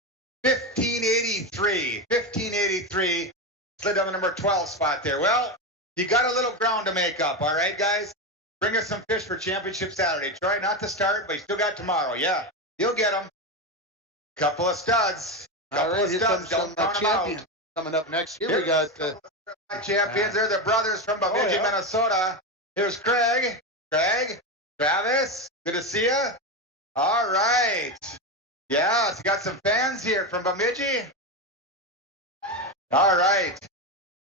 1583. 1583. Slid on the number 12 spot there. Well, you got a little ground to make up, all right, guys? Bring us some fish for Championship Saturday. Try not to start, but you still got tomorrow. Yeah, you'll get them. Couple of studs. All right, here's some champions coming up next. Here we got champions. They're the brothers from Bemidji, Minnesota. Here's Craig. Travis, good to see you. All right. Yeah, it's got some fans here from Bemidji. All right.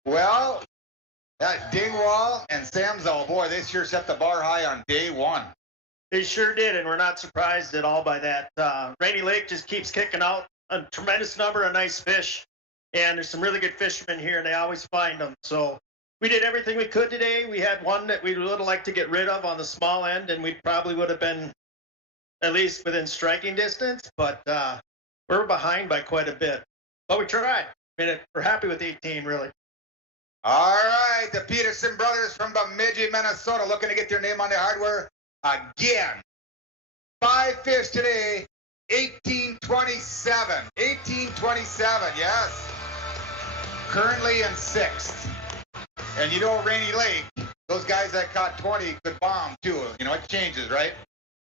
Well, that Dingwall and Samzo, boy, they sure set the bar high on day one. They sure did, and we're not surprised at all by that. Rainy Lake just keeps kicking out a tremendous number of nice fish, and there's some really good fishermen here, and they always find them. So we did everything we could today. We had one that we would have liked to get rid of on the small end, and we probably would have been at least within striking distance, but we're behind by quite a bit. But we tried. I mean, we're happy with 18, really. All right, the Peterson brothers from Bemidji, Minnesota, looking to get their name on the hardware again. 5 fish today, 1827. 1827, yes. Currently in 6th. And you know, Rainy Lake, those guys that caught 20 could bomb too. You know, it changes, right?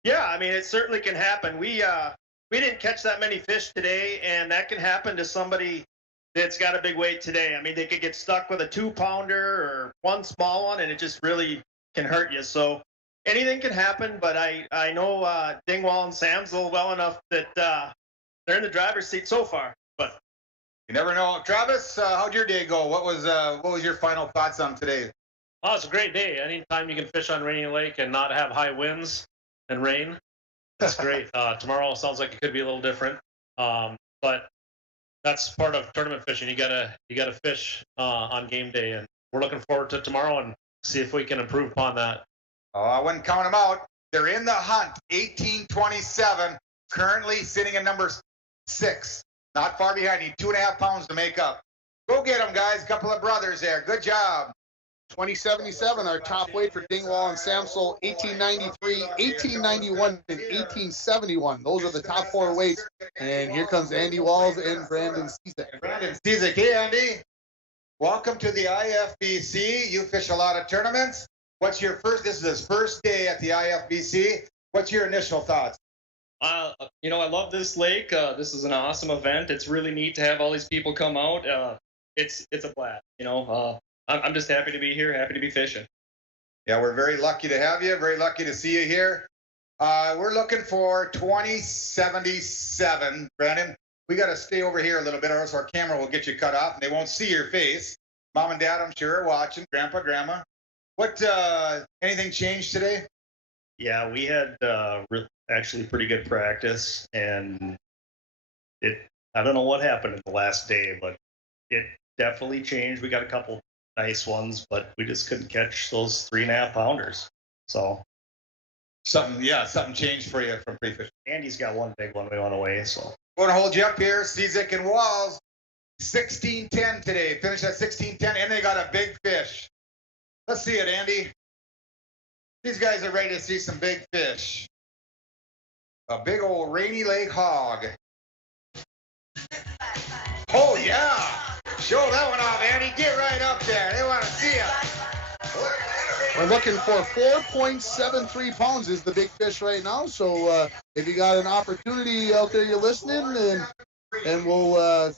Yeah, I mean, it certainly can happen. We didn't catch that many fish today, and that can happen to somebody that's got a big weight today. I mean, they could get stuck with a 2-pounder or one small one, and it just really can hurt you. So anything can happen, but I know Dingwall and Samsel well enough that they're in the driver's seat so far. But you never know. Travis, how'd your day go? What was your final thoughts on today? Oh, it's a great day. Anytime you can fish on Rainy Lake and not have high winds and rain, that's great. Tomorrow sounds like it could be a little different, but that's part of tournament fishing. You gotta fish on game day, and we're looking forward to tomorrow and see if we can improve upon that. Oh, I wouldn't count them out. They're in the hunt. 1827, currently sitting in number 6. Not far behind. Need 2.5 pounds to make up. Go get them, guys. Couple of brothers there. Good job. 2077, our top weight for Dingwall and Samsel, 1893, 1891, and 1871. Those are the top 4 weights. And here comes Andy Walls and Brandon Cizek. Brandon Cizek. Hey, Andy. Welcome to the IFBC. You fish a lot of tournaments. This is his first day at the IFBC. What's your initial thoughts? I love this lake. This is an awesome event. It's really neat to have all these people come out. It's a blast, I'm just happy to be here, happy to be fishing. Yeah, we're very lucky to have you. Very lucky to see you here. We're looking for 2077. Brandon, we got to stay over here a little bit or else our camera will get you cut off and they won't see your face. Mom and Dad, I'm sure, are watching. Grandpa, Grandma. What, anything changed today? yeah, we had actually pretty good practice, and I don't know what happened in the last day, but it definitely changed. We got a couple nice ones, but we just couldn't catch those 3.5 pounders. So something changed for you from pre-fishing. Andy's got one big one we want away. So going to hold you up here, Cizek and Walls. 1610 today. Finished at 1610, and they got a big fish. Let's see it, Andy. These guys are ready to see some big fish. A big old Rainy Lake hog. Oh, yeah. Show that one off, Andy. Get right up there. They want to see it. We're looking for 4.73 pounds is the big fish right now. So if you got an opportunity out there, you're listening, and we'll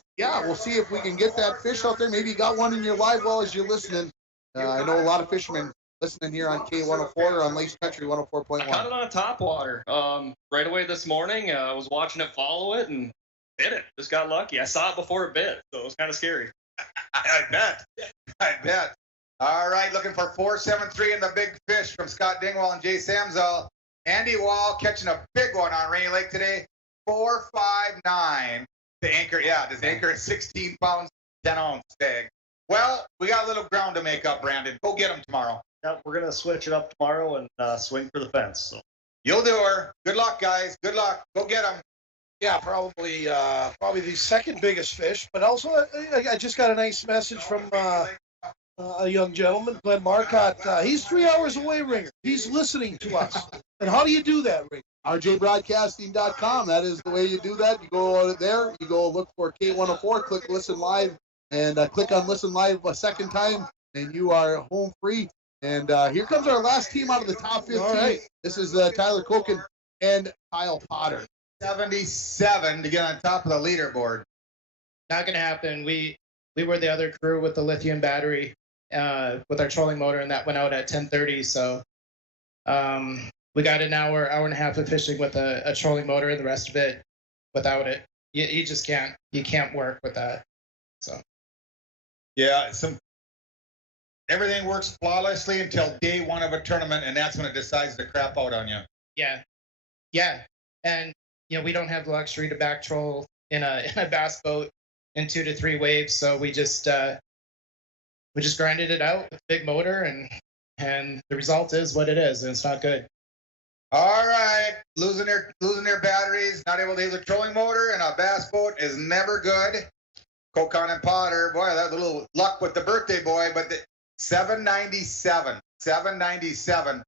see if we can get that fish out there. Maybe you got one in your live well as you're listening. I know a lot of fishermen listening here on K104 or on Lakes Country 104.1. I caught it on top water right away this morning. I was watching it follow it and bit it. Just got lucky. I saw it before it bit, so it was kind of scary. I bet. All right, looking for 4.73 in the big fish from Scott Dingwall and Jay Samsel. Andy Wall catching a big one on Rainy Lake today. 4.59. The anchor, this anchor is 16 pounds, 10 ounce tag. Well, we got a little ground to make up, Brandon. Go get them tomorrow. Yeah, we're gonna switch it up tomorrow and swing for the fence. So you'll do her. Good luck, guys. Good luck. Go get them. Yeah, probably the second biggest fish. But also, I just got a nice message from a young gentleman, Glenn Marcotte. He's 3 hours away, Ringer. He's listening to us. And how do you do that, Ringer? RJBroadcasting.com. That is the way you do that. You go there, you go look for K104, click Listen Live, and click on Listen Live a second time, and you are home free. And here comes our last team out of the top 15. All right. This is Tyler Koken and Kyle Potter. 77 to get on top of the leaderboard. Not going to happen. We were the other crew with the lithium battery with our trolling motor, and that went out at 10:30. So we got an hour and a half of fishing with a trolling motor, and the rest of it without it. You just can't. You can't work with that. So yeah, everything works flawlessly until day one of a tournament, and that's when it decides to crap out on you. Yeah, and we don't have the luxury to back troll in a bass boat in 2 to 3 waves, so we just grinded it out with a big motor, and the result is what it is, and it's not good. All right, losing their batteries, not able to use a trolling motor in a bass boat is never good. Koken and Potter, boy, that little luck with the birthday boy, but 797.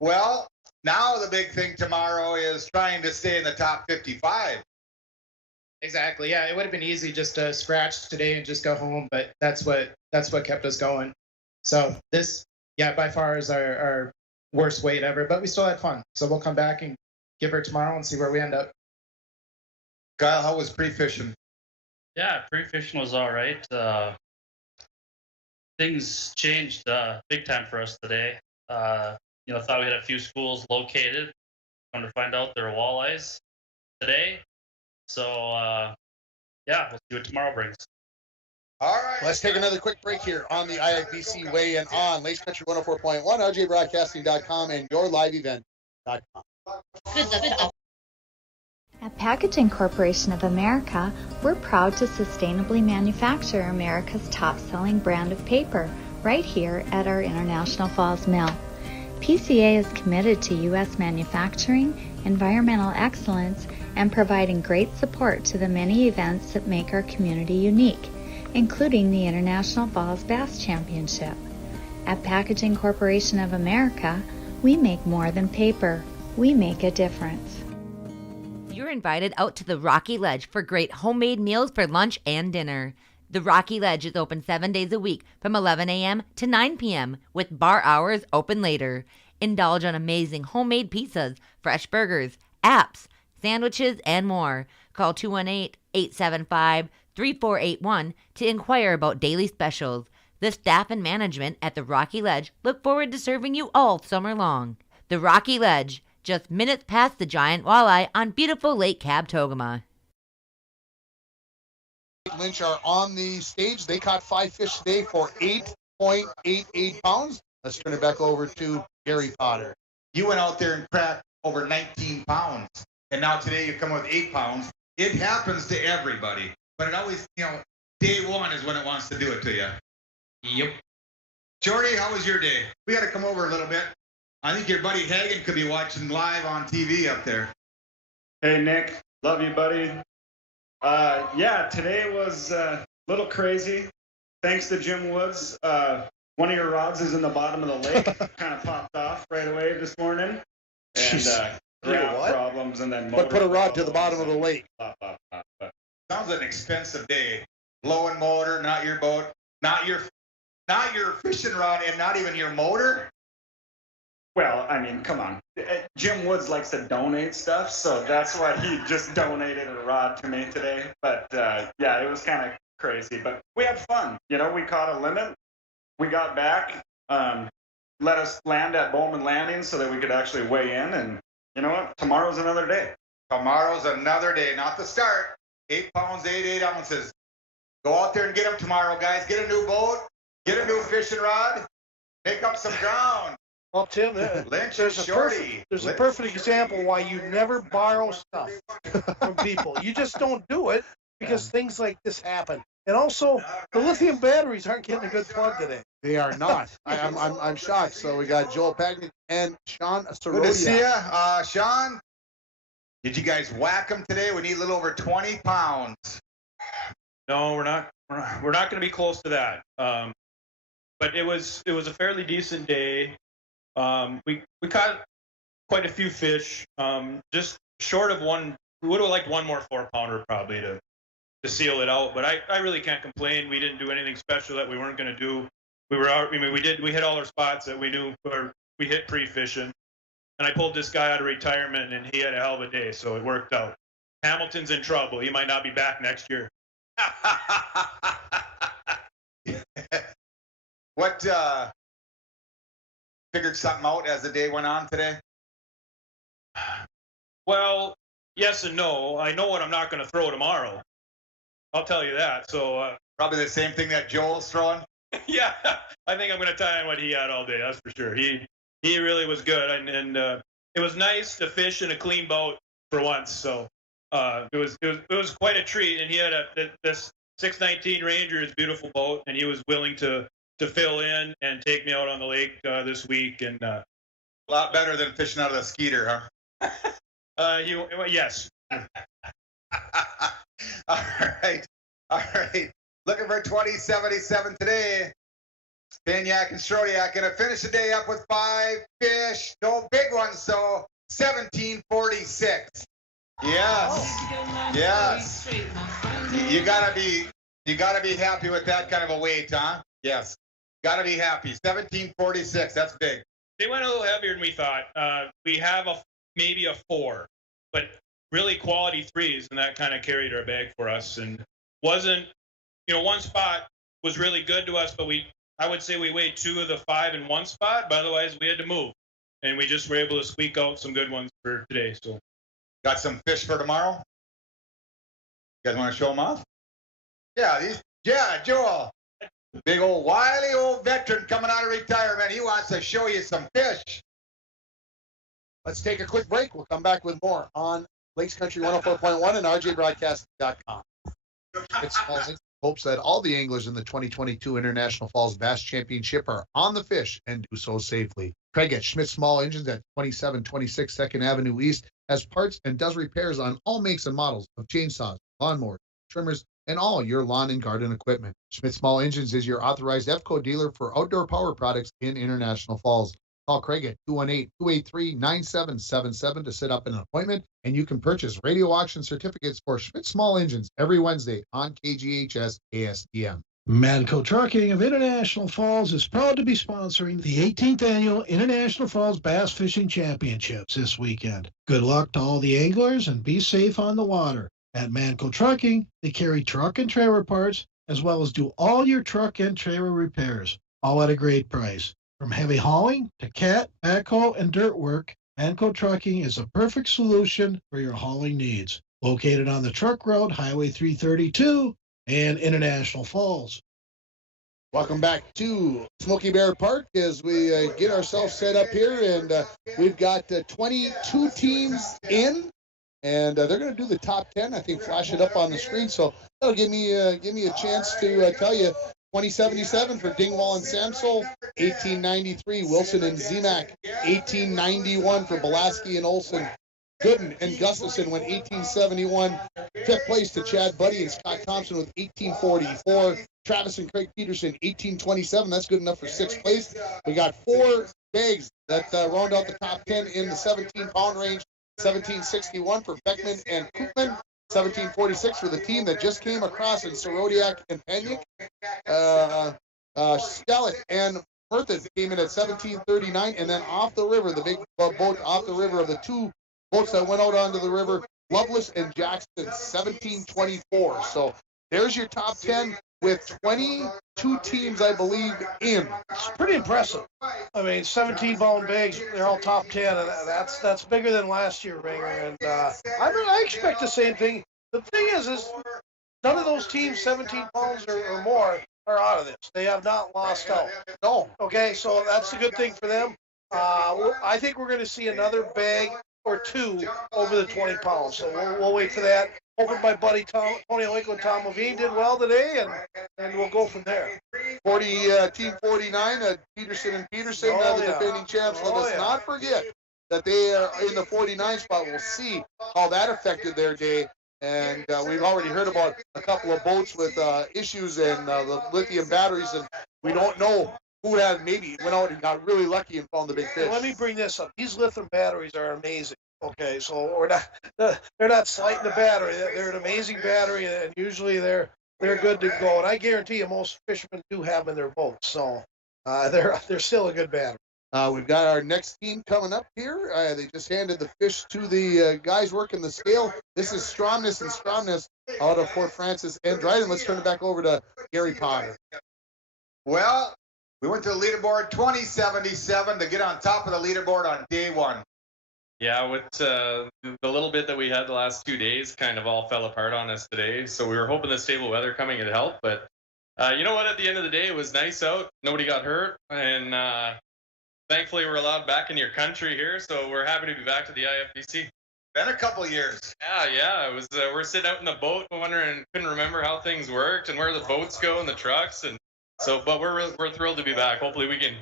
Well, now the big thing tomorrow is trying to stay in the top 55. Exactly. Yeah, it would have been easy just to scratch today and just go home, but that's what kept us going. So this, by far is our worst weight ever, but we still had fun. So we'll come back and give her tomorrow and see where we end up. Kyle, how was pre-fishing? Yeah, pre-fishing was all right. Things changed big time for us today. Thought we had a few schools located. Come to find out there are walleyes today. So, yeah, we'll see what tomorrow brings. All right. Let's take another quick break here on the IFBC Weigh-In on Lakes Country 104.1, RJBroadcasting.com, and yourliveevent.com. At Packaging Corporation of America, we're proud to sustainably manufacture America's top-selling brand of paper right here at our International Falls Mill. PCA is committed to U.S. manufacturing, environmental excellence, and providing great support to the many events that make our community unique, including the International Falls Bass Championship. At Packaging Corporation of America, we make more than paper. We make a difference. You're invited out to the Rocky Ledge for great homemade meals for lunch and dinner. The Rocky Ledge is open 7 days a week from 11 a.m. to 9 p.m. with bar hours open later. Indulge on amazing homemade pizzas, fresh burgers, apps, sandwiches, and more. Call 218-875-3481 to inquire about daily specials. The staff and management at the Rocky Ledge look forward to serving you all summer long. The Rocky Ledge, just minutes past the giant walleye on beautiful Lake Kabetogama. Lynch are on the stage. They caught 5 fish today for 8.88 pounds. Let's turn it back over to Gary Potter. You went out there and cracked over 19 pounds, and now today you come with 8 pounds. It happens to everybody, but it always, day one is when it wants to do it to you. Yep. Jordy, how was your day? We got to come over a little bit. I think your buddy Hagen could be watching live on TV up there. Hey, Nick. Love you, buddy. Yeah, today was a little crazy. Thanks to Jim Woods. One of your rods is in the bottom of the lake. Kind of popped off right away this morning. And ground problems and then But put a rod to the bottom of the lake. Sounds like an expensive day. Blowing motor, not your boat, not your fishing rod, and not even your motor. Well, I mean, come on. Jim Woods likes to donate stuff, so that's why he just donated a rod to me today. But yeah, it was kind of crazy. But we had fun. We caught a limit. We got back, let us land at Bowman Landing so that we could actually weigh in. And you know what? Tomorrow's another day. Tomorrow's another day, not the start. 8 pounds, 8 ounces. Go out there and get them tomorrow, guys. Get a new boat. Get a new fishing rod. Make up some ground. Well, Tim, Lynch there's and Shorty. There's a perfect example why you never borrow stuff from people. You just don't do it because things like this happen. And also, the lithium batteries aren't getting a good plug today. They are not. I'm shocked. So we got Joel Pagnick and Sean Sorodia. Good to see ya. Sean, did you guys whack them today? We need a little over 20 pounds. No, we're not going to be close to that. But it was a fairly decent day. We caught quite a few fish. Just short of one. We would have liked one more 4-pounder probably to seal it out. But I really can't complain. We didn't do anything special that we weren't going to do. We were out. I mean, we hit all our spots that we knew we hit pre-fishing. And I pulled this guy out of retirement, and he had a hell of a day, so it worked out. Hamilton's in trouble. He might not be back next year. What, figured something out as the day went on today? Well, yes and no. I know what I'm not going to throw tomorrow. I'll tell you that. So probably the same thing that Joel's throwing? Yeah, I think I'm going to tie in what he had all day. That's for sure. He really was good, and it was nice to fish in a clean boat for once. So it was quite a treat. And he had this 619 Ranger, his beautiful boat, and he was willing to fill in and take me out on the lake this week. And a lot better than fishing out of the Skeeter, huh? Yes. All right. Looking for 2077 today. Paniak and Strodiak going to finish the day up with 5 fish. No big ones, so 1746. Yes. You gotta be happy with that kind of a weight, huh? Yes. Gotta be happy. 1746. That's big. They went a little heavier than we thought. We have maybe a 4, but really quality 3s, and that kind of carried our bag for us. And wasn't, one spot was really good to us, but I would say we weighed 2 of the 5 in one spot, but otherwise we had to move. And we just were able to squeak out some good ones for today. So, got some fish for tomorrow? You guys want to show them off? Yeah, Joel. Big old wily old veteran coming out of retirement. He wants to show you some fish. Let's take a quick break. We'll come back with more on Lakes Country 104.1 and rjbroadcasting.com. It's hopes that all the anglers in the 2022 International Falls Bass Championship are on the fish and do so safely. Craig at Schmidt Small Engines at 2726 2nd Avenue East has parts and does repairs on all makes and models of chainsaws, lawnmowers, trimmers, and all your lawn and garden equipment. Schmidt Small Engines is your authorized EFCO dealer for outdoor power products in International Falls. Call Craig at 218-283-9777 to set up an appointment, and you can purchase radio auction certificates for Schmidt Small Engines every Wednesday on KGHS ASDM. Manco Trucking of International Falls is proud to be sponsoring the 18th Annual International Falls Bass Fishing Championships this weekend. Good luck to all the anglers and be safe on the water. At Manco Trucking, they carry truck and trailer parts as well as do all your truck and trailer repairs, all at a great price. From heavy hauling to cat, backhoe, and dirt work, Manco Trucking is a perfect solution for your hauling needs. Located on the truck route, Highway 332 and International Falls. Welcome back to Smoky Bear Park as we get ourselves set up here, and we've got 22 teams in, and they're going to do the top 10. I think flash it up on the screen, so that'll give me a chance to tell you. 2077 for Dingwall and Samsel, 1893 Wilson and Zemak, 1891 for Belaski and Olson. Gooden and Gustafson went 1871. Fifth place to Chad Buddy and Scott Thompson with 1844. Travis and Craig Peterson, 1827. That's good enough for sixth place. We got 4 bags that round out the top 10 in the 17-pound range. 1761 for Beckman and Koopman. 1746 for the team that just came across in Sorodiak and Penyuk. Stellick and Perthes came in at 1739, and then off the river, the big boat off the river of the 2 boats that went out onto the river, Loveless and Jackson, 1724. So there's your top 10 with 22 teams, I believe, in. It's pretty impressive. I mean, 17-pound bags, they're all top 10, and that's bigger than last year, Ringer. And I expect the same thing. The thing is none of those teams, 17 pounds or more, are out of this. They have not lost out. No. Okay, so that's a good thing for them. I think we're going to see another bag or 2 over the 20 pounds. So we'll wait for that. Hoping my buddy Tony Oinko and Tom Levine did well today, and we'll go from there. Team 49, Peterson and Peterson, the defending champs. Let us not forget that they are in the 49 spot. We'll see how that affected their day. And we've already heard about a couple of boats with issues and the lithium batteries, and we don't know who had maybe went out and got really lucky and found the big fish. Let me bring this up. These lithium batteries are amazing. Okay, so they're not slighting the battery. They're an amazing battery, and usually they're good to go. And I guarantee you, most fishermen do have them in their boats, so they're still a good battery. We've got our next team coming up here. They just handed the fish to the guys working the scale. This is Stromness and Stromness out of Fort Francis and Dryden. Let's turn it back over to Gary Potter. Well, we went to the leaderboard 2077 to get on top of the leaderboard on day 1. Yeah, with the little bit that we had the last 2 days kind of all fell apart on us today. So we were hoping the stable weather coming would help. But you know what? At the end of the day, it was nice out. Nobody got hurt. And thankfully, we're allowed back in your country here. So we're happy to be back to the IFBC. Been a couple of years. Yeah. It was. We're sitting out in the boat wondering, couldn't remember how things worked and where the boats go and the trucks. And so, but we're thrilled to be back. Hopefully we can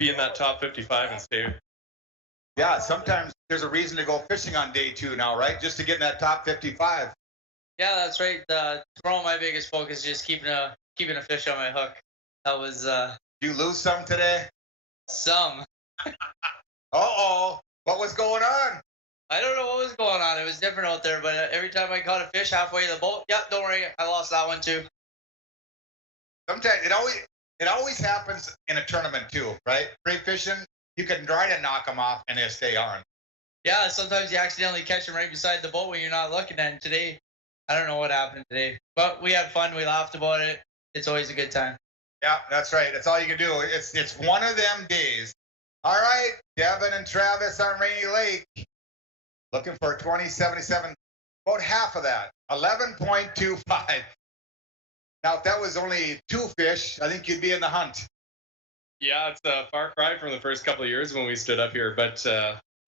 be in that top 55 and stay. Yeah, sometimes there's a reason to go fishing on day 2 now, right? Just to get in that top 55. Yeah, that's right. Tomorrow my biggest focus is just keeping a fish on my hook. That was. You lose some today? Some. Uh-oh. What was going on? I don't know what was going on. It was different out there, but every time I caught a fish halfway to the boat, yep, don't worry, I lost that one too. Sometimes it always happens in a tournament too, right? Free fishing, you can try to knock them off and they stay on. Yeah, sometimes you accidentally catch them right beside the boat when you're not looking. And today, I don't know what happened today, but we had fun. We laughed about it. It's always a good time. Yeah, that's right. That's all you can do. It's one of them days. All right, Devin and Travis on Rainy Lake. Looking for 2077. About half of that. 11.25. Now, if that was only 2 fish, I think you'd be in the hunt. Yeah, it's a far cry from the first couple of years when we stood up here, but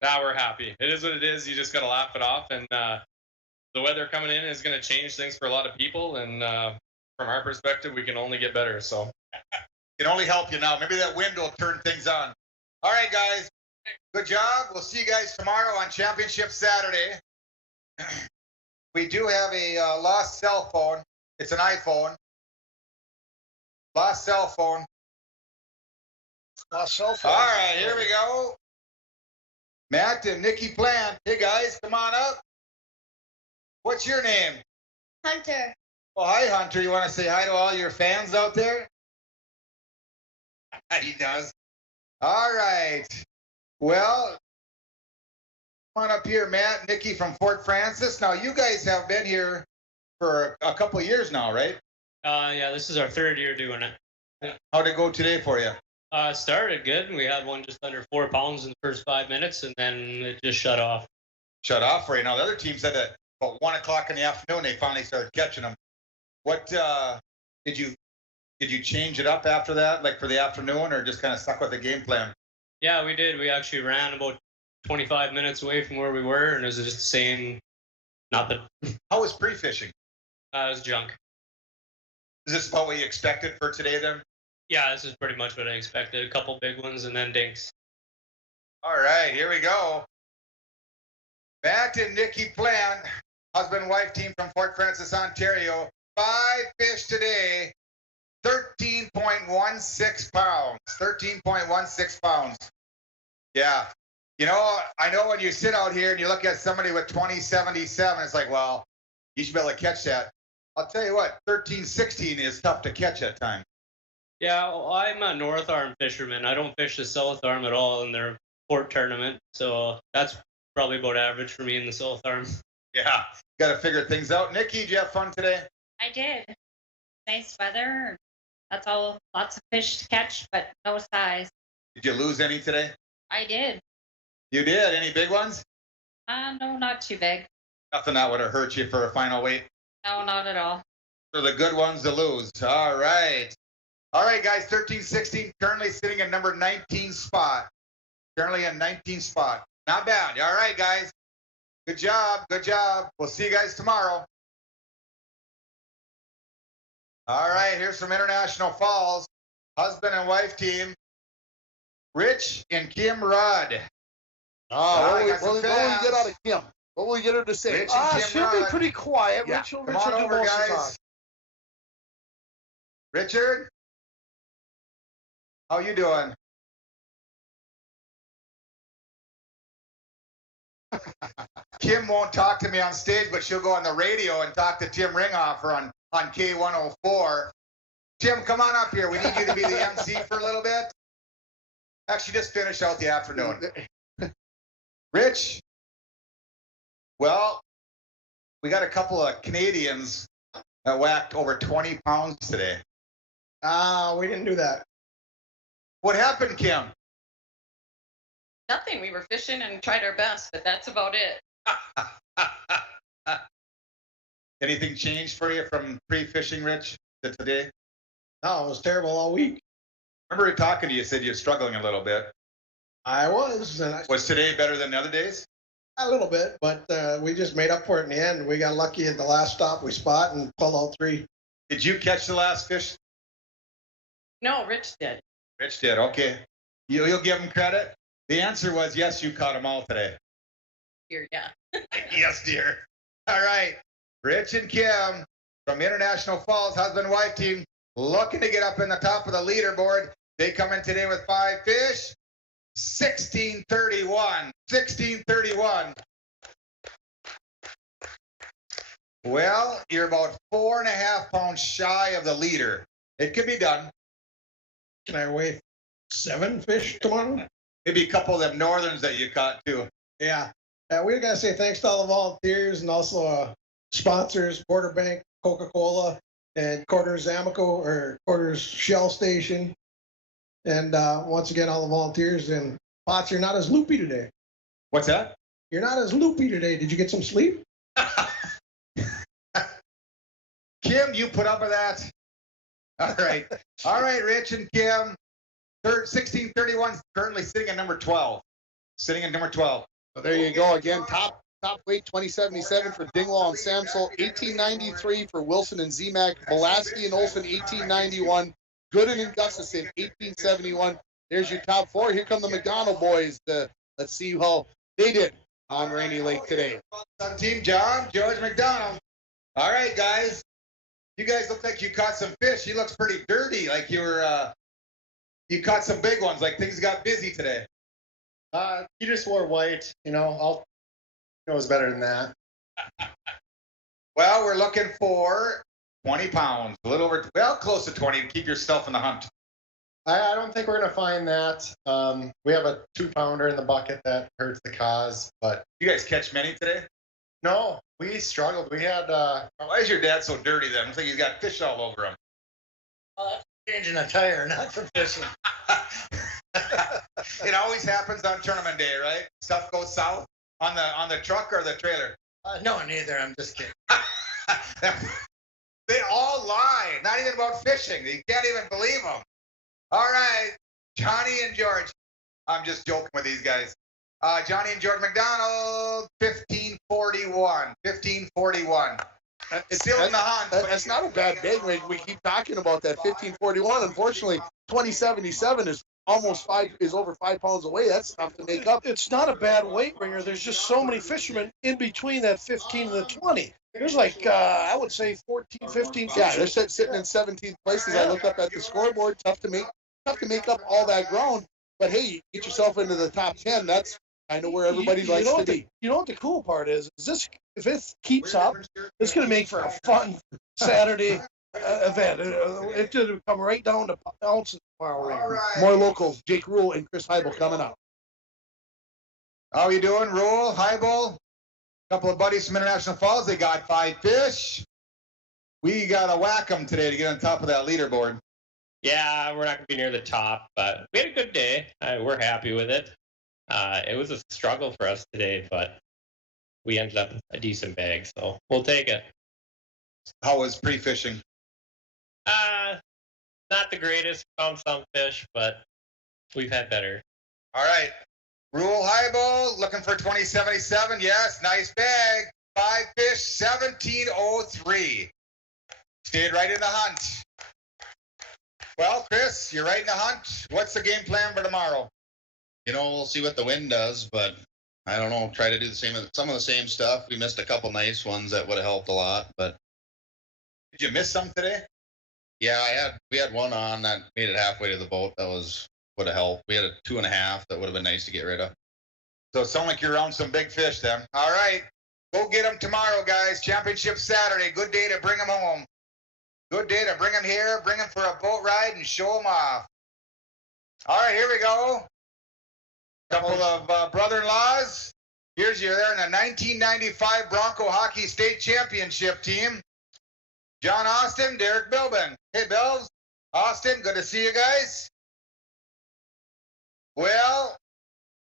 now we're happy. It is what it is. You just got to laugh it off, and the weather coming in is going to change things for a lot of people, and from our perspective, we can only get better. So It can only help you now. Maybe that wind will turn things on. All right, guys. Good job. We'll see you guys tomorrow on Championship Saturday. We do have a lost cell phone. It's an iPhone. Lost cell phone. Lost cell phone. All right, here we go. Matt and Nikki Plant. Hey, guys, come on up. What's your name? Hunter. Well, hi, Hunter. You want to say hi to all your fans out there? He does. All right. Well, come on up here, Matt, Nikki from Fort Francis. Now, you guys have been here for a couple of years now, right? Yeah, this is our 3rd year doing it. How'd it go today for you? Started good. We had one just under 4 pounds in the first 5 minutes, and then it just shut off. Shut off for you. Now, the other team said that about 1 o'clock in the afternoon, they finally started catching them. What, did you change it up after that, like for the afternoon, or just kind of stuck with the game plan? Yeah, we did. We actually ran about 25 minutes away from where we were, and it was just the same. Nothing. How was pre-fishing? It was junk. Is this about what you expected for today then? Yeah, this is pretty much what I expected. A couple big ones and then dinks. All right, here we go. Matt and Nikki Plant, husband-wife team from Fort Francis, Ontario. 5 fish today, 13.16 pounds. 13.16 pounds. Yeah. You know, I know when you sit out here and you look at somebody with 2077, it's like, well, you should be able to catch that. I'll tell you what, 13.16 is tough to catch at times. Yeah, well, I'm a North Arm fisherman. I don't fish the South Arm at all in their port tournament, so that's probably about average for me in the South Arm. Yeah, got to figure things out. Nikki, did you have fun today? I did. Nice weather. That's all. Lots of fish to catch, but no size. Did you lose any today? I did. You did? Any big ones? No, not too big. Nothing that would have hurt you for a final weight? No, not at all. For the good ones to lose. All right. All right, guys, 13-16, currently sitting at number 19 spot. Currently in 19th spot. Not bad. All right, guys. Good job. Good job. We'll see you guys tomorrow. All right, here's from International Falls. Husband and wife team. Rich and Kim Rudd. What will we get out of Kim? What will we get her to say? She'll be pretty quiet. Yeah. Rich will Come on do over, most of the guys. talk. Richard? How you doing? Kim won't talk to me on stage, but she'll go on the radio and talk to Tim Ringhofer on K104. Tim, come on up here. We need you to be the MC for a little bit. Actually, just finish out the afternoon. Rich? Well, we got a couple of Canadians that whacked over 20 pounds today. We didn't do that. What happened, Kim? Nothing. We were fishing and tried our best, but that's about it. Anything changed for you from pre-fishing, Rich, to today? No, it was terrible all week. Remember talking to you, said you're struggling a little bit. I was. Was today better than the other days? A little bit, but we just made up for it in the end. We got lucky at the last stop we spot and pulled all 3. Did you catch the last fish? No, Rich did. Rich did, okay. You'll give him credit? The answer was yes, you caught them all today. Here, yeah. Yes, dear. All right. Rich and Kim from International Falls, husband-wife team, looking to get up in the top of the leaderboard. They come in today with 5 fish. 1631. 1631. Well, you're about 4.5 pounds shy of the leader. It could be done. Can I weigh 7 fish tomorrow? Maybe a couple of them northerns that you caught too. Yeah. We got to say thanks to all the volunteers and also sponsors, Quarter Bank, Coca-Cola, and Quarters Amico or Quarters Shell Station. And once again, all the volunteers. And Potts, you're not as loopy today. What's that? You're not as loopy today. Did you get some sleep? Kim, you put up with that? All right. All right, Rich and Kim. 1631 is currently sitting at number 12. Sitting at number 12. So there you go again. Top weight 2077 for Dingwall and Samsel. 1893 for Wilson and Zemak. Belaski and Olson 1891. Gooden and Gustafson 1871. There's your top four. Here come the McDonald boys. Let's see how they did on Rainy Lake today. On Team John, George McDonald. All right, guys. You guys look like you caught some fish. You look pretty dirty, like you were. You caught some big ones, like things got busy today. You just wore white. You know, it was better than that. Well, we're looking for 20 pounds, a little over, well, close to 20 to keep yourself in the hunt. I don't think we're going to find that. We have a 2-pounder in the bucket that hurts the cause, but. You guys catch many today? No, we struggled. We had. Why is your dad so dirty then? Looks like he's got fish all over him. That's changing a tire, not for fishing. It always happens on tournament day, right? Stuff goes south on the truck or the trailer. No, neither. I'm just kidding. They all lie. Not even about fishing. You can't even believe them. All right, Johnny and George. I'm just joking with these guys. Johnny and George McDonald, 1541. 1541. Still in the hunt. That's not a bad day. We keep talking about that 1541. Unfortunately, 2077 is over 5 pounds away. That's tough to make up. It's not a bad weight ringer. There's just so many fishermen in between that 15 and the 20. There's like, I would say 14, 15 Yeah, fishermen. they're sitting in 17th places. I looked up at the scoreboard. Tough to make up all that ground. But hey, you get yourself into the top 10. That's kind of where everybody likes to be. You know what the cool part is? This, if it keeps up, it's going to make for a fun Saturday event. It's going to come right down to ounces tomorrow. Right. More locals, Jake Rule and Chris Heibel coming up. How you doing, Rule, Heibel? A couple of buddies from International Falls. They got 5 fish. We got to whack them today to get on top of that leaderboard. Yeah, we're not going to be near the top, but we had a good day. We're happy with it. It was a struggle for us today, but we ended up with a decent bag, so we'll take it. How was pre-fishing? Not the greatest. Found some fish, but we've had better. All right. Rule Heibel, looking for 2077. Yes, nice bag. 5 fish, 1703. Stayed right in the hunt. Well, Chris, you're right in the hunt. What's the game plan for tomorrow? We'll see what the wind does, but I don't know. Try to do some of the same stuff. We missed a couple nice ones that would have helped a lot, but. Did you miss some today? Yeah, we had one on that made it halfway to the boat. That would have helped. We had a 2.5 that would have been nice to get rid of. So it sounds like you're around some big fish then. All right. Go get them tomorrow, guys. Championship Saturday. Good day to bring them home. Good day to bring them here, bring them for a boat ride, and show them off. All right, here we go. Couple of brother-in-laws. They're in the 1995 Bronco Hockey State Championship team. John Austin, Derek Bilbin. Hey, Bills. Austin, good to see you guys. Well,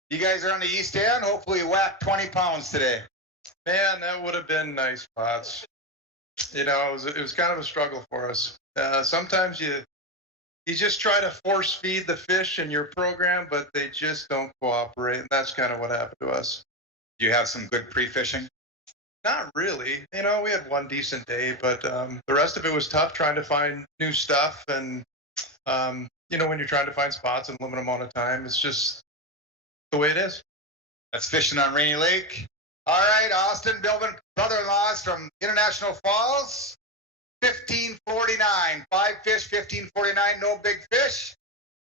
you guys are on the East End. Hopefully you whacked 20 pounds today. Man, that would have been nice, Potts. It was kind of a struggle for us. Sometimes you just try to force feed the fish in your program, but they just don't cooperate, and that's kind of what happened to us. Do you have some good pre-fishing? Not really. We had one decent day, but the rest of it was tough trying to find new stuff, and when you're trying to find spots in a limited amount of time, it's just the way it is. That's fishing on Rainy Lake. All right, Austin, Bilbin, brother-in-laws from International Falls. 1549. 5 fish, 1549. No big fish.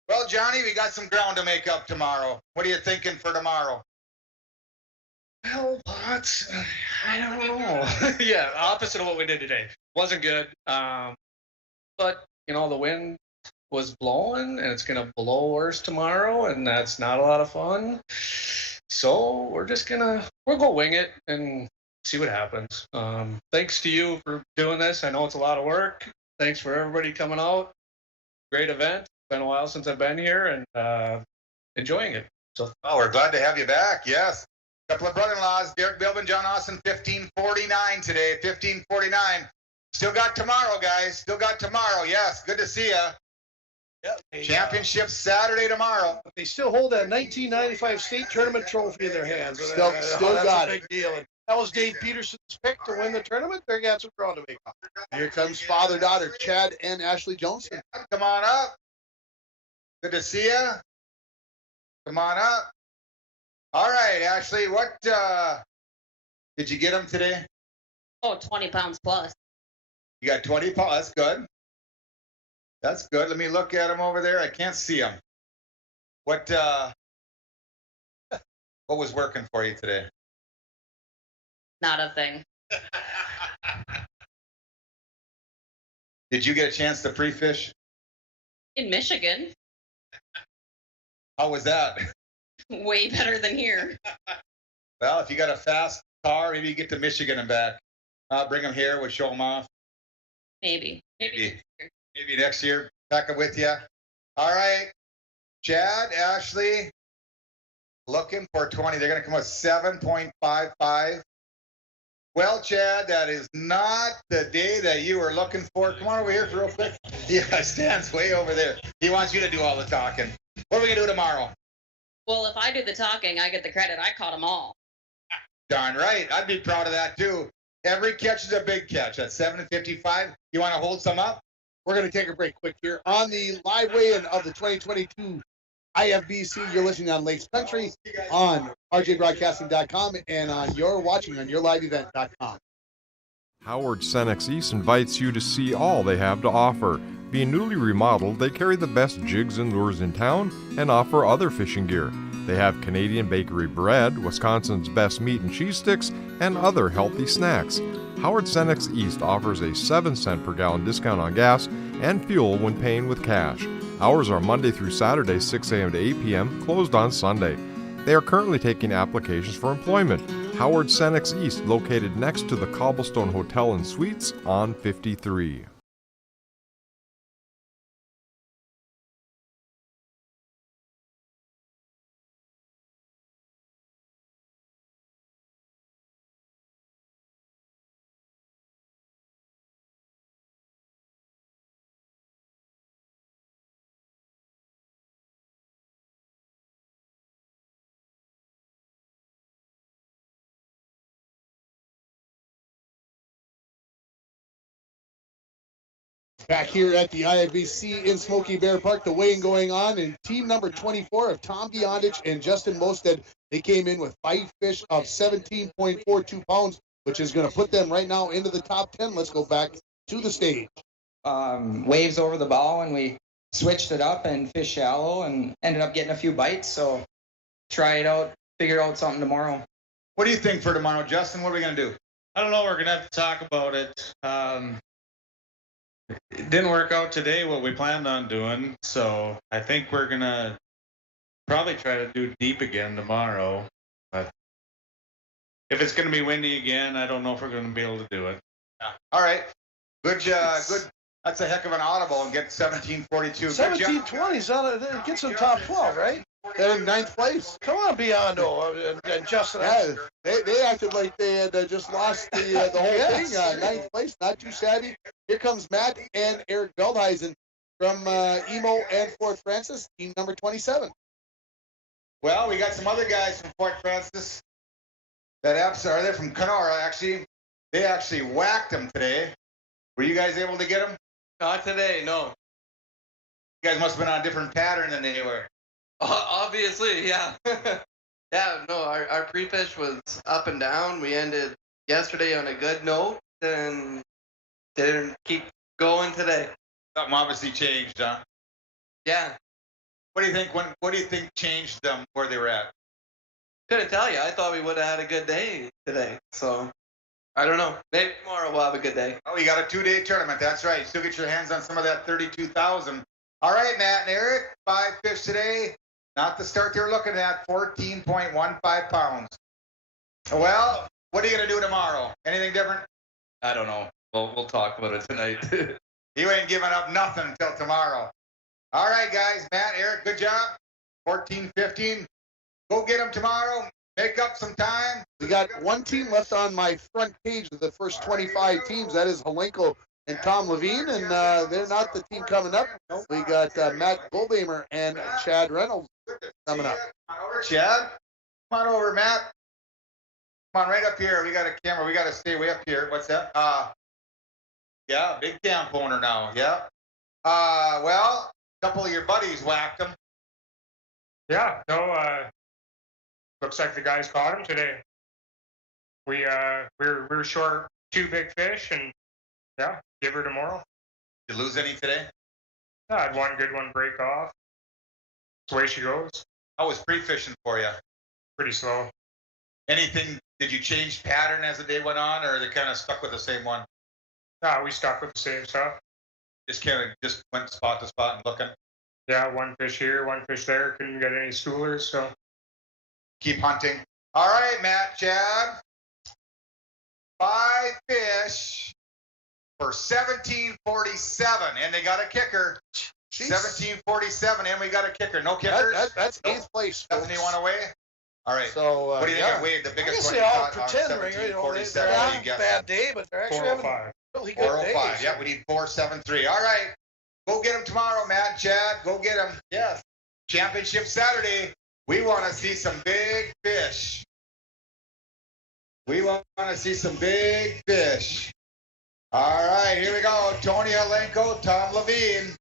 Well, Johnny, we got some ground to make up tomorrow. What are you thinking for tomorrow? Well, Potts, I don't know. Yeah, opposite of what we did today. Wasn't good. But, the wind was blowing, and it's going to blow worse tomorrow, and that's not a lot of fun. So we're going to wing it and see what happens. Thanks to you for doing this. I know it's a lot of work. Thanks for everybody coming out. Great event. It's been a while since I've been here and enjoying it. So, Oh, we're glad to have you back. Yes. Couple of brother-in-laws, Derek Bilbin, John Austin, 15:49 today, 15:49. Still got tomorrow, guys. Still got tomorrow. Yes, good to see you. Yep. Championship Saturday tomorrow. They still hold that 1995 state tournament trophy in their hands. Still That's got a it. big deal. And that was Dave Peterson's pick to win the tournament. They got some ground to make up. Here comes father-daughter Chad and Ashley Johnson. Come on up. Good to see you. Come on up. All right, Ashley, what did you get them today? Oh, 20 pounds plus. You got 20 pounds. That's good. That's good. Let me look at them over there. I can't see them. What was working for you today? Not a thing. Did you get a chance to pre-fish? In Michigan, How was that? way better than here. Well, if you got a fast car, maybe you get to Michigan and back. Bring them here. We'll show them off. Maybe. Maybe next year. Pack them with you. All right. Chad, Ashley, looking for 20. They're going to come with 7.55. Well, Chad, that is not the day that you were looking for. Come on over here for real quick. Yeah, Stan's way over there. He wants you to do all the talking. What are we going to do tomorrow? Well, if I do the talking, I get the credit. I caught them all. Darn right. I'd be proud of that, too. Every catch is a big catch. At 7:55, you want to hold some up? We're going to take a break quick here. On the live weigh-in of the 2022 IFBC, you're listening on Lakes Country on rjbroadcasting.com and on watching on yourliveevent.com. Howard Senex East invites you to see all they have to offer. Being newly remodeled, they carry the best jigs and lures in town and offer other fishing gear. They have Canadian bakery bread, Wisconsin's best meat and cheese sticks, and other healthy snacks. Howard Senex East offers a 7-cent per gallon discount on gas and fuel when paying with cash. Hours are Monday through Saturday, 6 a.m. to 8 p.m., closed on Sunday. They are currently taking applications for employment. Howard Senex East, located next to the Cobblestone Hotel and Suites on 53. Back here at the IFBC in Smoky Bear Park, the weighing going on, and team number 24 of Tom Beyondich and Justin Mosted, they came in with 5 fish of 17.42 pounds, which is going to put them right now into the top 10. Let's go back to the stage. Waves over the bow, and we switched it up and fished shallow and ended up getting a few bites. So try it out, figure out something tomorrow. What do you think for tomorrow, Justin? What are we going to do? I don't know. We're going to have to talk about it. It didn't work out today what we planned on doing, so I think we're going to probably try to do deep again tomorrow. But if it's going to be windy again, I don't know if we're going to be able to do it. Yeah. All right. Good. That's a heck of an audible and get 1742. 1720 gets in the top 12, right? They're in 9th place. Come on, Biondo and Justin. Yeah, they acted like they had just lost the whole thing. 9th place, not too shabby. Here comes Matt and Eric Veldhuizen from Emo and Fort Francis, team number 27. Well, we got some other guys from Fort Francis that are there from Kenora, actually. They actually whacked them today. Were you guys able to get them? Not today, no. You guys must have been on a different pattern than they were. Obviously, yeah. Yeah, no, our pre-fish was up and down. We ended yesterday on a good note and didn't keep going today. Something obviously changed, huh? Yeah. What do you think? What do you think changed them where they were at? Couldn't tell you. I thought we would have had a good day today. So I don't know. Maybe tomorrow we'll have a good day. Oh, you got a 2-day tournament. That's right. You still get your hands on some of that 32,000. All right, Matt and Eric, 5 fish today. Not the start they were looking at, 14.15 pounds. Well, What are you gonna do tomorrow? Anything different? I don't know. We'll talk about it tonight. You ain't giving up nothing until tomorrow. All right, guys. Matt, Eric, good job. 14, 15. Go get them tomorrow. Make up some time. We got one team left on my front page of the first 25 teams. That is Helenko and Tom Levine, and they're not the team coming up. We got Matt Goldhamer and Chad Reynolds coming up. Chad, come on over, Matt. Come on, right up here. We got a camera. We got to stay way up here. What's that? Yeah, big camp owner now. Yeah. Well, a couple of your buddies whacked them. Yeah, no, looks like the guys caught him today. We were short 2 big fish, and yeah, give her tomorrow. Did you lose any today? Yeah, I had one good one break off. That's the way she goes. How was pre-fishing for you? Pretty slow. Anything, did you change pattern as the day went on, or they kind of stuck with the same one? Yeah, we stuck with the same stuff. Just went spot to spot and looking? Yeah, one fish here, one fish there. Couldn't get any schoolers, so. Keep hunting. All right, Matt, Chad. 5 fish for 1747, and they got a kicker. Jeez. 1747, and we got a kicker. No kickers? That's 8th place. Nothing you want to weigh? All right. So, what do you think yeah. I weighed? The I biggest guess one they you all caught on pretend, you know, 1747. they're What do having you a guess? bad day, but they're actually having 405. really good 405. days. Yeah, we need 473. All right. Go get them tomorrow, Matt, Chad. Go get them. Yes. Championship Saturday. We want to see some big fish. We want to see some big fish. All right, here we go. Tony Alenko, Tom Levine.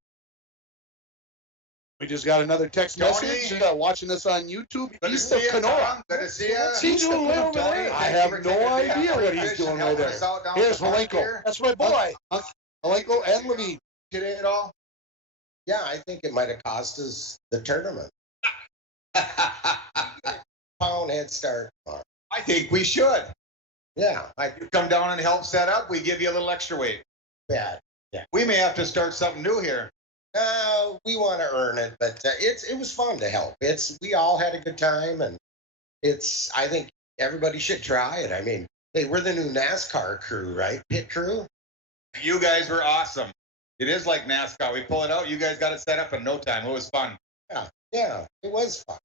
We just got another text Tony. message watching us on YouTube. Good to East see of you, Kenora. Tom. Good to see you. What's he doing way over there? I have no idea what he's doing right there. Here's Helenko. That's my boy. Helenko and Levine. Today at all? Yeah, I think it might have cost us the tournament. Pound head start. I think we should. Yeah, You come down and help set up, we give you a little extra weight. bad. Yeah. We may have to start something new here. We want to earn it, but it was fun to help. We all had a good time, and I think everybody should try it. I mean, hey, we're the new NASCAR crew, right? Pit crew. You guys were awesome. It is like NASCAR. We pull it out. You guys got it set up in no time. It was fun. Yeah, it was fun.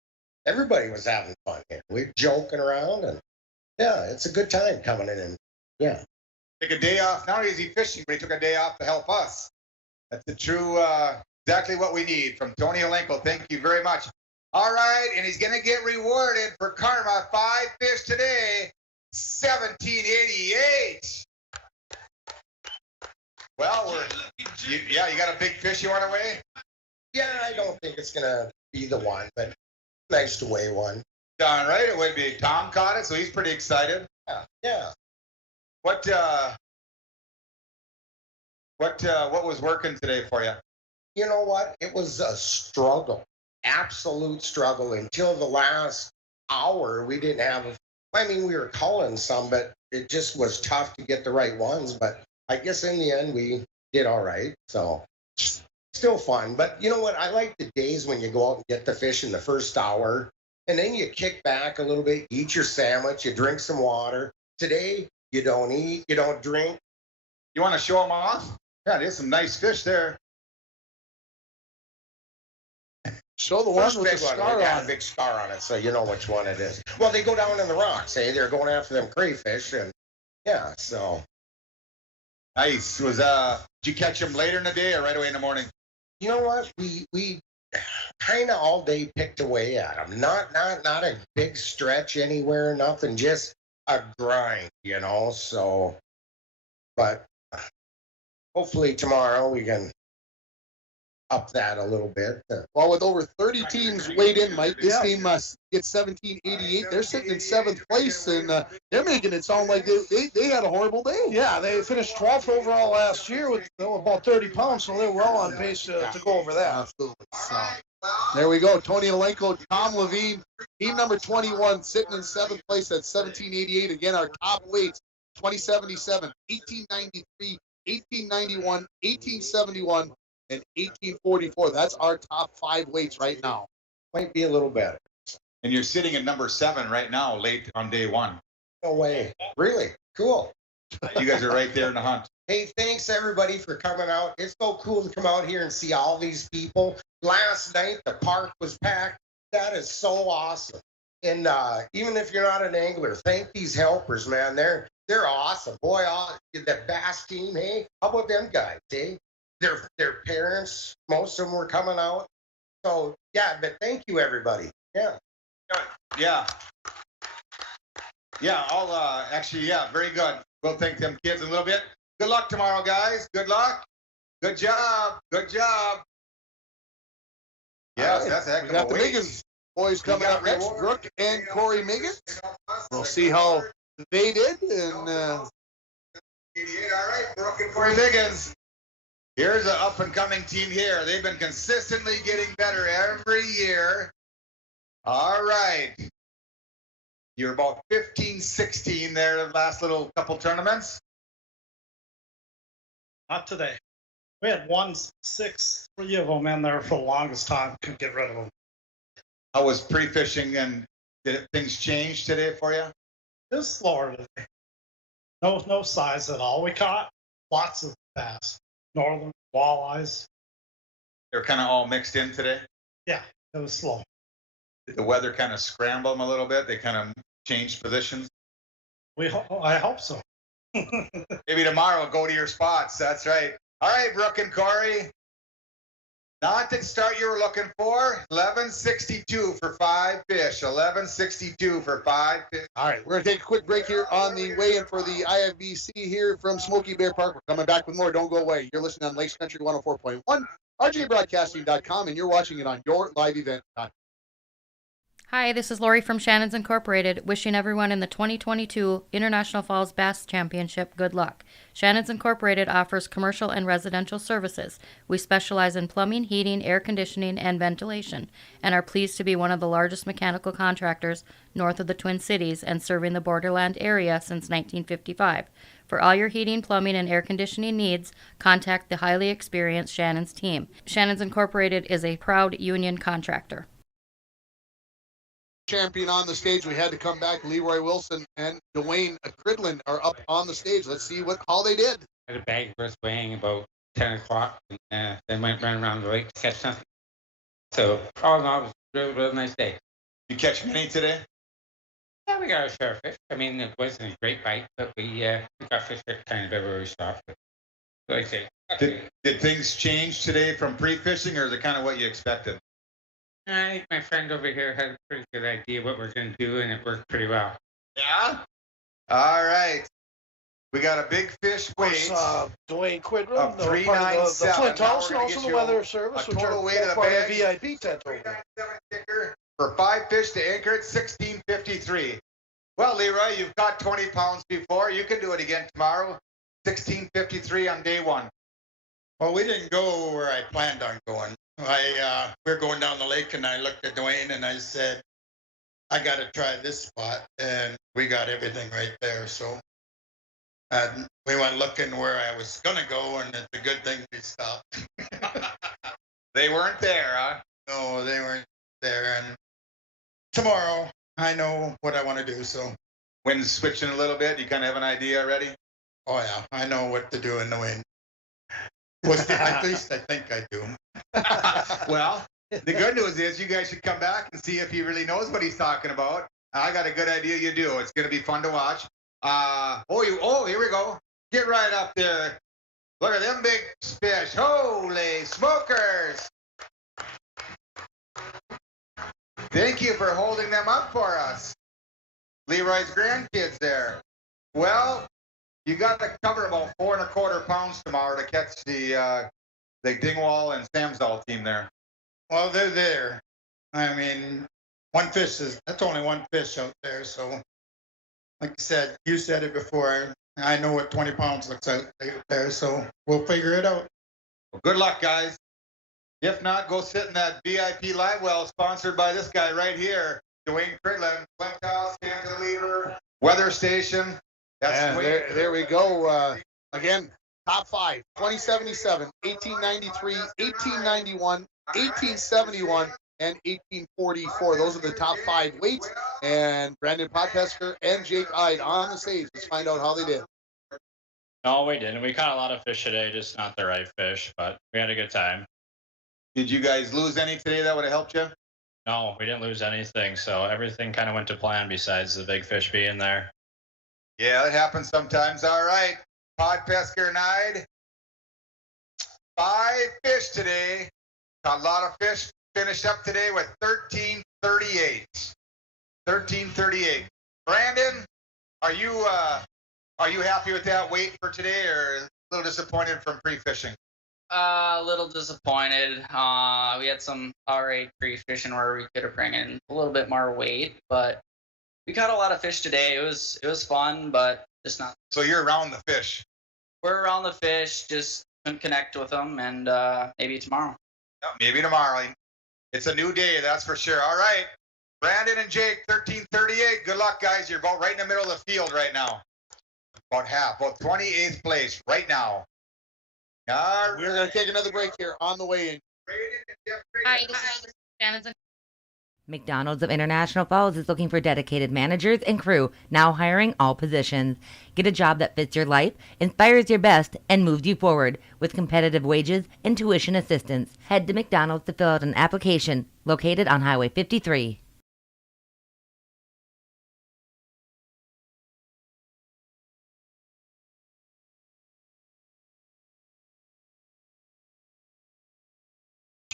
Everybody was having fun here. We're joking around, and yeah, it's a good time coming in. And yeah, Take a day off. Not only is he fishing, but he took a day off to help us. That's the true, exactly what we need from Tony Alenko. Thank you very much. All right, and he's going to get rewarded for karma. 5 fish today, 1788. Well, you got a big fish you want to weigh? yeah, I don't think it's gonna be the one, but nice to weigh one. Darn right, it would be. Tom caught it, so he's pretty excited. Yeah. What was working today for you? You know what? It was a struggle, absolute struggle until the last hour. We didn't have. I mean, we were calling some, but it just was tough to get the right ones. But I guess in the end, we did all right. So still fun. But you know what? I like the days when you go out and get the fish in the first hour, and then you kick back a little bit, eat your sandwich, you drink some water. Today, you don't eat, you don't drink. You want to show them off? Yeah, there's some nice fish there. Show the one First with the big one, scar we got on a it. big scar on it, so you know which one it is. Well, they go down in the rocks. They're going after them crayfish, and yeah, so. Nice. Did you catch them later in the day or right away in the morning? You know what? We kind of all day picked away at them. Not a big stretch anywhere, nothing, just a grind, you know. So, but hopefully tomorrow we can up that a little bit. Well, with over 30 teams weighed in, Mike, this team gets 1788. They're sitting in 7th place, and they're making it sound like they had a horrible day. Yeah, they finished 12th overall last year with about 30 pounds, so they're well on pace to go over that. Absolutely. So, there we go. Tony Alenko, Tom Levine, team number 21, sitting in 7th place at 1788. Again, our top weights, 2077, 1893, 1891, 1871, and 1844. That's our top 5 weights right now. Might be a little better. And you're sitting at number 7 right now, late on day 1. No way. Really? Cool. You guys are right there in the hunt. Hey, thanks everybody for coming out. It's so cool to come out here and see all these people. Last night, the park was packed. That is so awesome. And even if you're not an angler, thank these helpers, man. They're awesome. Boy, the bass team, hey, how about them guys, hey? Their parents, most of them were coming out. So, yeah, but thank you, everybody. Yeah. Yeah. Yeah, I'll actually, yeah, very good. We'll thank them kids in a little bit. Good luck tomorrow, guys. Good luck. Good job. Good job. Yes, Right. that's a heck We of got a the weight. Miggins boys coming got up next. reward. Brooke and Corey Miggins. We'll see how they did. And 88, all right, Brooke and Corey Miggins. Here's an up-and-coming team here. They've been consistently getting better every year. All right. You're about 15, 16 there the last little couple tournaments. Not today. We had 3 of them in there for the longest time. Couldn't get rid of them. How was pre-fishing and did things change today for you? It was slower today. No size at all. We caught lots of bass, northern walleyes. They're kind of all mixed in today. Yeah, it was slow. Did the weather kind of scramble them a little bit? They kind of changed positions. I hope so. Maybe tomorrow go to your spots. That's right. All right, Brooke and Corey. Not the start you were looking for. 11.62 for 5 fish. 11.62 for 5 fish. all right, we're going to take a quick break here on the way in for the IFBC here from Smoky Bear Park. We're coming back with more. Don't go away. You're listening on Lakes Country 104.1, rjbroadcasting.com, and you're watching it on your live event. Hi, this is Lori from Shannon's Incorporated, wishing everyone in the 2022 International Falls Bass Championship good luck. Shannon's Incorporated offers commercial and residential services. We specialize in plumbing, heating, air conditioning, and ventilation, and are pleased to be one of the largest mechanical contractors north of the Twin Cities and serving the borderland area since 1955. For all your heating, plumbing, and air conditioning needs, contact the highly experienced Shannon's team. Shannon's Incorporated is a proud union contractor. Champion on the stage. We had to come back. Leroy Wilson and Dwayne Cridlin are up on the stage. Let's see how they did. I had a bag first weighing about 10 o'clock, and then went around the lake to catch something. So, all in all, it was a really nice day. You catch many today? Yeah, we got our share of fish. I mean, it wasn't a great bite, but we got fish that kind of everywhere we stopped. But, like I say, Did things change today from pre-fishing, or is it kind of what you expected? I think my friend over here had a pretty good idea what we're going to do, and it worked pretty well. Yeah? All right. We got a big fish weight Dwayne Quidron, of the part of 397. the Flint Now House we're and gonna also get the you weather a service, which total are weight of the part of bag. the VIP tent over there. 397 kicker for 5 fish to anchor at 16.53. Well, Leroy, you've caught 20 pounds before. You can do it again tomorrow. 16.53 on day 1. Well, we didn't go where I planned on going. We were going down the lake, and I looked at Dwayne and I said, I got to try this spot. And we got everything right there. So we went looking where I was going to go, and it's a good thing we stopped. They weren't there, huh? No, they weren't there. And tomorrow, I know what I want to do. So wind's switching a little bit. You kind of have an idea already? Oh, yeah. I know what to do in the wind. At least I think I do. Well, the good news is you guys should come back and see if he really knows what he's talking about. I got a good idea you do. It's going to be fun to watch. Here we go. Get right up there. Look at them big fish. Holy smokers. Thank you for holding them up for us. Leroy's grandkids there. Well, you got to cover about 4 1/4 pounds tomorrow to catch the Dingwall and Samsdal team there. Well, they're there. I mean, that's only one fish out there. So, like I said, you said it before. I know what 20 pounds looks out there. So we'll figure it out. Well, good luck, guys. If not, go sit in that VIP live well sponsored by this guy right here, Dwayne Cridlin, Flint House, Kansas Leader, Weather Station. That's there we go. Again, top 5, 2077, 1893, 1891, 1871, and 1844. Those are the top 5 weights. And Brandon Potpesker and Jake Ide on the stage. Let's find out how they did. No, we didn't. We caught a lot of fish today, just not the right fish, but we had a good time. Did you guys lose any today that would have helped you? No, we didn't lose anything, so everything kind of went to plan besides the big fish being there. Yeah, it happens sometimes. All right. Podpesker and Ide. 5 fish today. Caught a lot of fish. Finished up today with 1338. 1338. Brandon, are you happy with that weight for today, or a little disappointed from pre-fishing? A little disappointed. We had some alright pre-fishing where we could have bring in a little bit more weight, but we caught a lot of fish today. It was fun, but just not. So you're around the fish. We're around the fish, just couldn't connect with them, and maybe tomorrow. Yeah, maybe tomorrow. It's a new day, that's for sure. All right. Brandon and Jake, 1338. Good luck, guys. You're about right in the middle of the field right now. About half, about 28th place right now. All We're going to take another break here on the way in. Hi, this is Shannon's. McDonald's of International Falls is looking for dedicated managers and crew, now hiring all positions. Get a job that fits your life, inspires your best, and moves you forward with competitive wages and tuition assistance. Head to McDonald's to fill out an application located on Highway 53.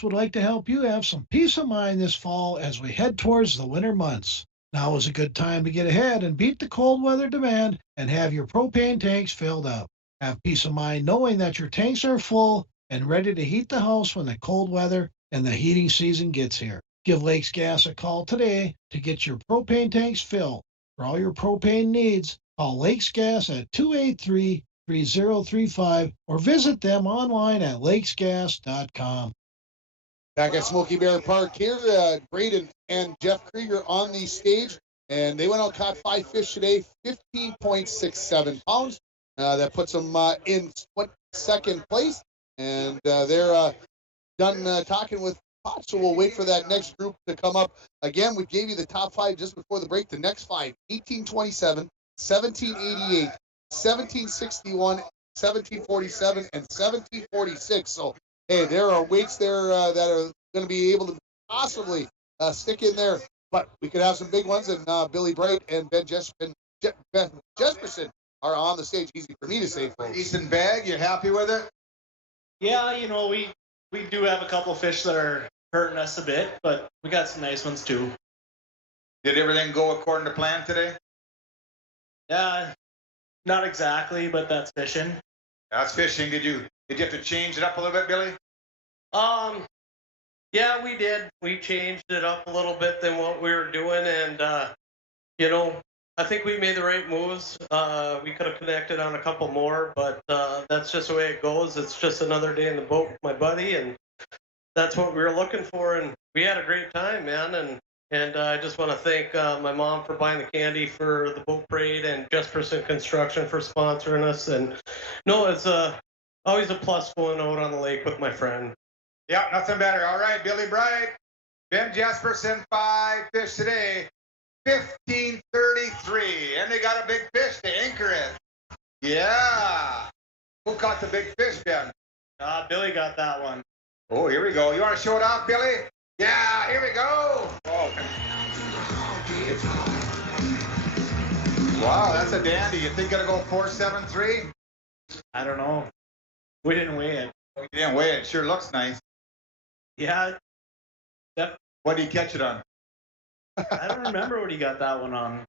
Would like to help you have some peace of mind this fall as we head towards the winter months. Now is a good time to get ahead and beat the cold weather demand and have your propane tanks filled up. Have peace of mind knowing that your tanks are full and ready to heat the house when the cold weather and the heating season gets here. Give Lakes Gas a call today to get your propane tanks filled. For all your propane needs, call Lakes Gas at 283-3035 or visit them online at lakesgas.com. Back at Smoky Bear Park here, Braden and Jeff Krieger on the stage, and they went out, caught 5 fish today, 15.67 pounds. That puts them in second place, and they're done talking with Pot, so we'll wait for that next group to come up. Again, we gave you the top 5 just before the break. The next 5, 1827, 1788, 1761, 1747, and 1746. So, hey, there are weights there that are going to be able to possibly stick in there, but we could have some big ones, and Billy Bright and Ben Jesperson are on the stage. Easy for me to say, folks. Decent bag, you happy with it? Yeah, we do have a couple of fish that are hurting us a bit, but we got some nice ones too. Did everything go according to plan today? Yeah, not exactly, but that's fishing. That's fishing. Did you have to change it up a little bit, Billy? Yeah, we did. We changed it up a little bit than what we were doing, and I think we made the right moves. We could have connected on a couple more, but that's just the way it goes. It's just another day in the boat with my buddy, and that's what we were looking for. And we had a great time, man. And I just want to thank my mom for buying the candy for the boat parade, and Jesperson Construction for sponsoring us. And no, it's always a plus going out on the lake with my friend. Yeah, nothing better. All right, Billy Bright, Ben Jesperson, 5 fish today, 1533, and they got a big fish to anchor it. Yeah. Who caught the big fish, Ben? Billy got that one. Oh, here we go. You want to show it off, Billy? Yeah, here we go. Oh. Wow, that's a dandy. You think it'll go 473? I don't know. We didn't weigh it. You didn't weigh it. Sure looks nice. Yeah. What did you catch it on? I don't remember what he got that one on.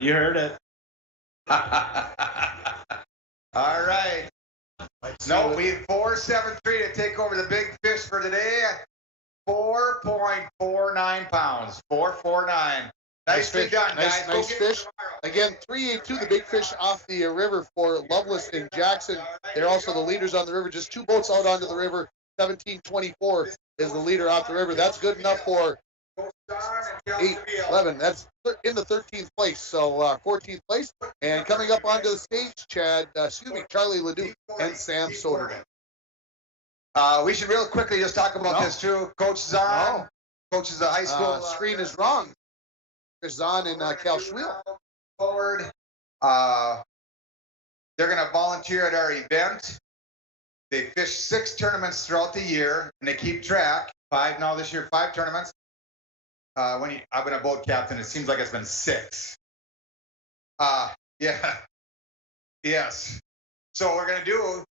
You heard it. All right. No, we had 473 to take over the big fish for today. 4.49 pounds. 449. Nicely done, guys. Nice fish. Again, 382, the big fish off the river for Loveless and Jackson. They're also the leaders on the river. Just 2 boats out onto the river. 1724 is the leader off the river. That's good enough for 8-11. That's in the 13th place. So 14th place. And coming up onto the stage, Charlie Ledoux and Sam Soderman. We should real quickly just talk about this too. Coach Zahn, coach is a high school. Screen is wrong. There's Zahn and Cal Schwiel. Forward. They're going to volunteer at our event. They fish 6 tournaments throughout the year, and they keep track. 5 now this year, 5 tournaments. I've been a boat captain. It seems like it's been 6. Yeah. Yes. So what we're going to do,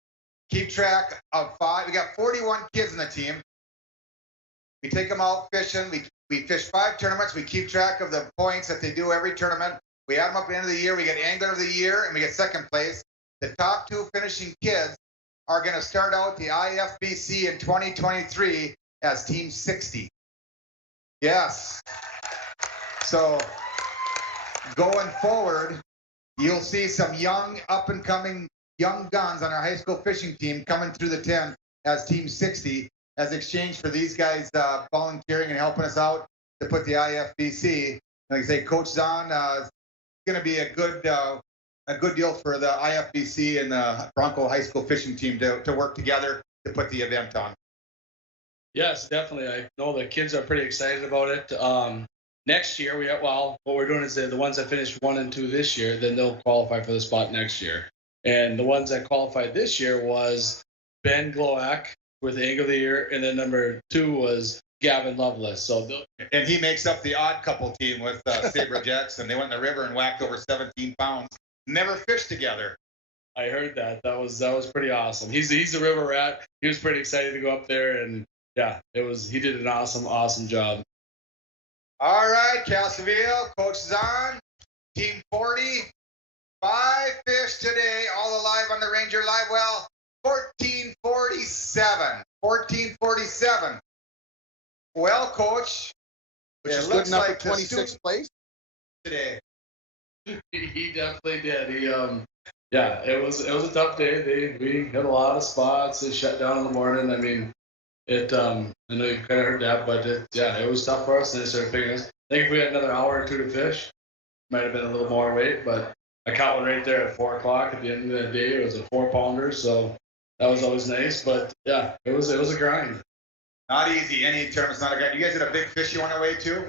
keep track of 5. We got 41 kids in the team. We take them out fishing. We fish 5 tournaments. We keep track of the points that they do every tournament. We add them up at the end of the year. We get Angler of the Year, and we get 2nd place. The top 2 finishing kids are going to start out the IFBC in 2023 as Team 60. Yes. So going forward, you'll see some young, up-and-coming young guns on our high school fishing team coming through the 10 as Team 60 as exchange for these guys volunteering and helping us out to put the IFBC. Like I say, Coach Zahn is going to be a good deal for the IFBC and the Bronco High School fishing team to work together to put the event on. Yes, definitely. I know the kids are pretty excited about it. Next year, what we're doing is the ones that finished 1 and 2 this year, then they'll qualify for the spot next year. And the ones that qualified this year was Ben Gloak with the Angler of the Year, and then number 2 was Gavin Lovelace. And he makes up the odd couple team with Sabre Jackson. They went in the river and whacked over 17 pounds. Never fished together. I heard that. That was pretty awesome. He's a river rat. He was pretty excited to go up there, and yeah, he did an awesome job. All right, Cal Seville, Coach Zahn, Team 40, 5 fish today, all alive on the Ranger Live Well, 1447. 1447. Well, Coach, which is good enough for 26th place today. He definitely did. It was a tough day. We had a lot of spots. It shut down in the morning. I mean, I know you kind of heard that, but it was tough for us. And they started picking us. I think if we had another hour or 2 to fish, might have been a little more weight. But I caught one right there at 4 o'clock at the end of the day. It was a 4-pounder, so that was always nice. But yeah, it was a grind. Not easy. Any tournament's not a grind. You guys had a big fish you want to weigh too?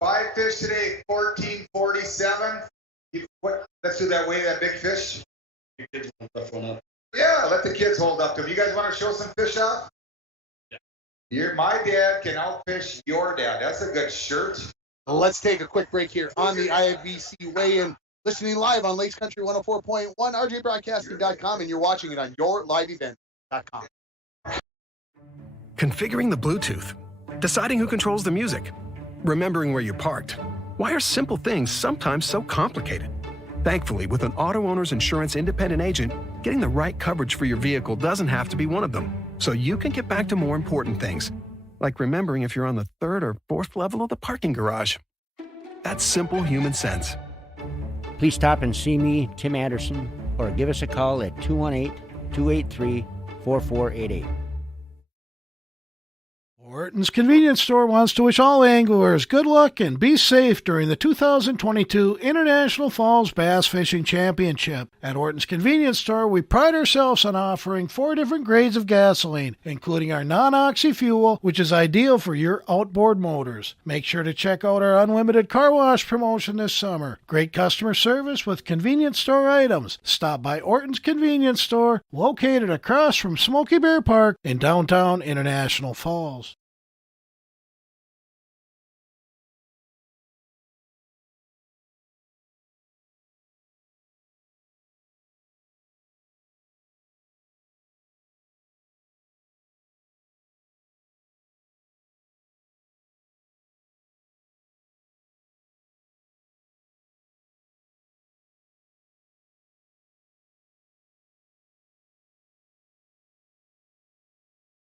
5 fish today, 1447. Let's do that, weigh that big fish. The kids hold that one up. Yeah, let the kids hold up to them. You guys want to show some fish off? Yeah. My dad can outfish your dad. That's a good shirt. Let's take a quick break here on the IFBC weigh-in. Listening live on Lakes Country 104.1, rjbroadcasting.com, and you're watching it on yourliveevent.com. Configuring the Bluetooth. Deciding who controls the music. Remembering where you parked. Why are simple things sometimes so complicated? Thankfully, with an auto owner's insurance independent agent, getting the right coverage for your vehicle doesn't have to be one of them. So you can get back to more important things, like remembering if you're on the 3rd or 4th level of the parking garage. That's simple human sense. Please stop and see me, Tim Anderson, or give us a call at 218-283-4488. Orton's Convenience Store wants to wish all anglers good luck and be safe during the 2022 International Falls Bass Fishing Championship. At Orton's Convenience Store, we pride ourselves on offering 4 different grades of gasoline, including our non-oxy fuel, which is ideal for your outboard motors. Make sure to check out our unlimited car wash promotion this summer. Great customer service with convenience store items. Stop by Orton's Convenience Store, located across from Smoky Bear Park in downtown International Falls.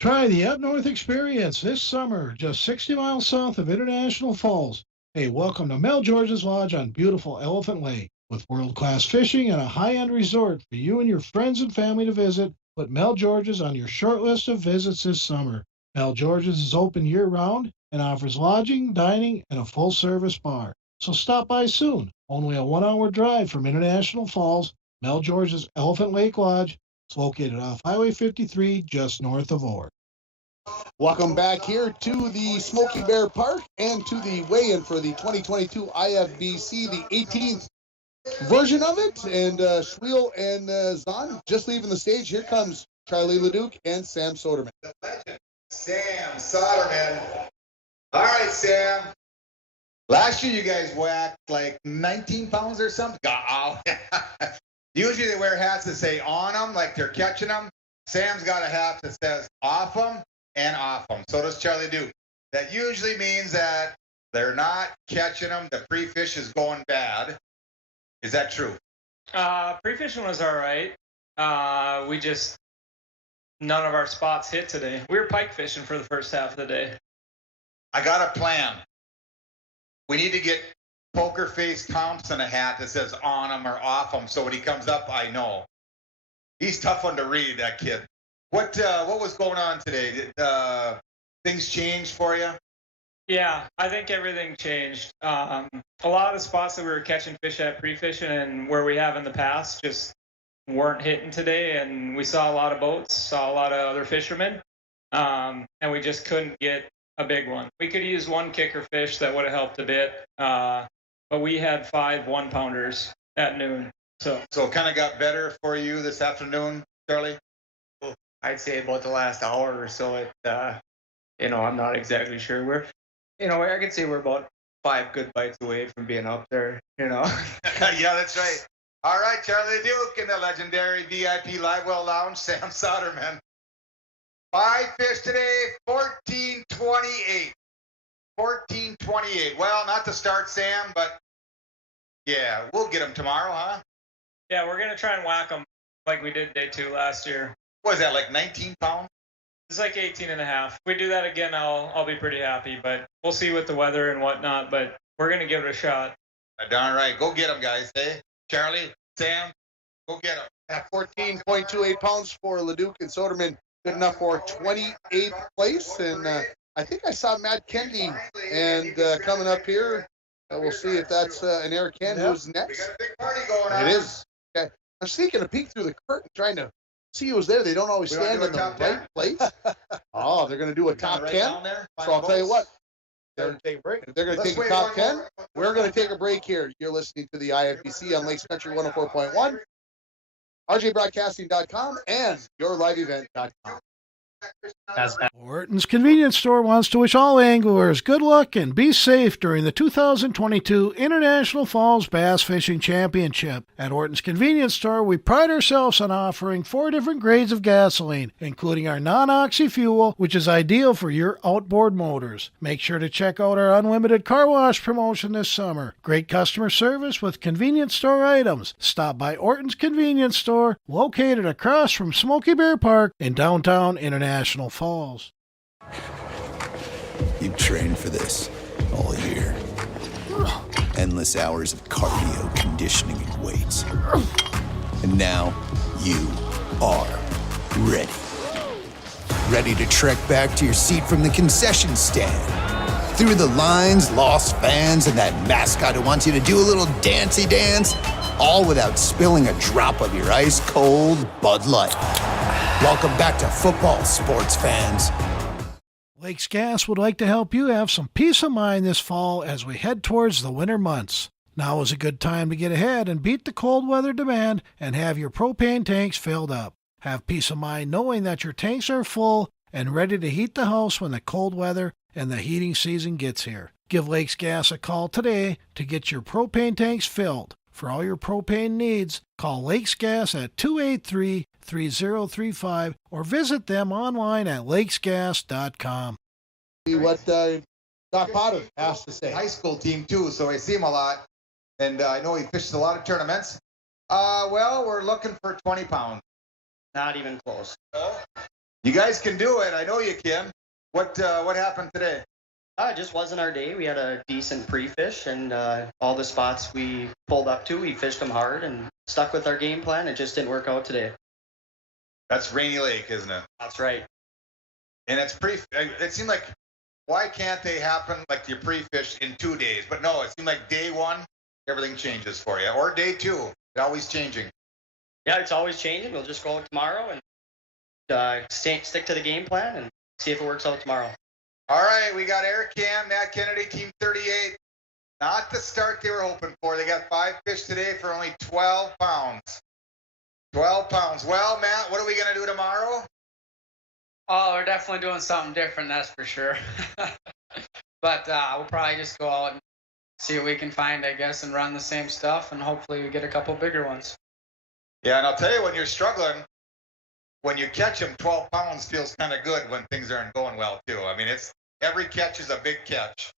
Try the Up North experience this summer, just 60 miles south of International Falls. Hey, welcome to Mel George's Lodge on beautiful Elephant Lake. With world-class fishing and a high-end resort for you and your friends and family to visit, put Mel George's on your short list of visits this summer. Mel George's is open year-round and offers lodging, dining, and a full-service bar. So stop by soon. Only a 1-hour drive from International Falls, Mel George's Elephant Lake Lodge, It's located off Highway 53, just north of Ord. Welcome back here to the Smoky Bear Park and to the weigh-in for the 2022 IFBC, the 18th version of it. And Schwiel and Zahn just leaving the stage. Here comes Charlie Leduc and Sam Soderman. Sam Soderman. All right, Sam. Last year you guys whacked like 19 pounds or something. Oh. Usually they wear hats that say on them, like they're catching them. Sam's got a hat that says off them and off them. So does Charlie Duke. That usually means that they're not catching them. The pre-fish is going bad. Is that true? Pre-fishing was all right. We just, none of our spots hit today. We were pike fishing for the first half of the day. I got a plan. We need to get Poker Face Thompson a hat that says on him or off him, so when he comes up, I know. He's tough one to read, that kid. What was going on today? Did things change for you? Yeah, I think everything changed. A lot of the spots that we were catching fish at pre-fishing and where we have in the past just weren't hitting today, and we saw a lot of boats, saw a lot of other fishermen, and we just couldn't get a big one. We could use one kicker fish that would have helped a bit, but we had 5 1-pounders at noon. So it kind of got better for you this afternoon, Charlie? I'd say about the last hour or so. I'm not exactly sure. I could say we're about 5 good bites away from being up there. Yeah, that's right. All right, Charlie Duke in the legendary VIP Live Well Lounge, Sam Soderman. 5 fish today, 14.28. 14.28. Well, not to start, Sam, but yeah, we'll get them tomorrow, huh? Yeah, we're going to try and whack them like we did day 2 last year. What is that, like 19 pounds? It's like 18 and a half. If we do that again, I'll be pretty happy, but we'll see with the weather and whatnot, but we're going to give it a shot. Darn right. Go get them, guys, hey? Charlie, Sam, go get them. At 14.28 pounds for Leduc and Soderman. Good enough for 28th place. And I think I saw Matt Kendi and coming up here. We'll see if that's an Eric Ken who's next. We got a big party going on. It is. Okay. I'm sneaking a peek through the curtain trying to see who's there. They don't always stand in the right place. Oh, they're going to do a top 10. So I'll tell you what. They're going to take a break. If they're going to take a top 10, we're going to take a break here. You're listening to the IFBC on Lakes Country 104.1. RJBroadcasting.com and YourLiveEvent.com. Orton's Convenience Store wants to wish all anglers good luck and be safe during the 2022 International Falls Bass Fishing Championship. At Orton's Convenience Store, we pride ourselves on offering 4 different grades of gasoline, including our non-oxy fuel, which is ideal for your outboard motors. Make sure to check out our unlimited car wash promotion this summer. Great customer service with convenience store items. Stop by Orton's Convenience Store, located across from Smoky Bear Park in downtown International Falls. You've trained for this all year. Endless hours of cardio, conditioning, and weights. And now you are ready. Ready to trek back to your seat from the concession stand. Through the lines, lost fans, and that mascot who wants you to do a little dancey dance, all without spilling a drop of your ice-cold Bud Light. Welcome back to football, sports fans. Lakes Gas would like to help you have some peace of mind this fall as we head towards the winter months. Now is a good time to get ahead and beat the cold weather demand and have your propane tanks filled up. Have peace of mind knowing that your tanks are full and ready to heat the house when the cold weather and the heating season gets here. Give Lakes Gas a call today to get your propane tanks filled. For all your propane needs, call Lakes Gas at 283-3035 or visit them online at lakesgas.com. See what Doc Potter has to say. High school team, too, so I see him a lot. And I know he fishes a lot of tournaments. Well, we're looking for 20 pounds. Not even close. You guys can do it. I know you can. What happened today? It just wasn't our day. We had a decent pre-fish, and all the spots we pulled up to, we fished them hard and stuck with our game plan. It just didn't work out today. That's Rainy Lake, isn't it? That's right. And it's it seemed like, why can't they happen like your pre-fish in 2 days? But no, it seemed like day 1, everything changes for you. Or day 2, it's always changing. Yeah, it's always changing. We'll just go out tomorrow and stick to the game plan and see if it works out tomorrow. All right, we got Eric Cam, Matt Kennedy, Team 38. Not the start they were hoping for. They got 5 fish today for only 12 pounds. 12 pounds. Well, Matt, what are we going to do tomorrow? Oh, we're definitely doing something different, that's for sure. But we'll probably just go out and see what we can find, I guess, and run the same stuff, and hopefully we get a couple bigger ones. Yeah, and I'll tell you, when you're struggling, when you catch them, 12 pounds feels kind of good when things aren't going well, too. I mean, every catch is a big catch.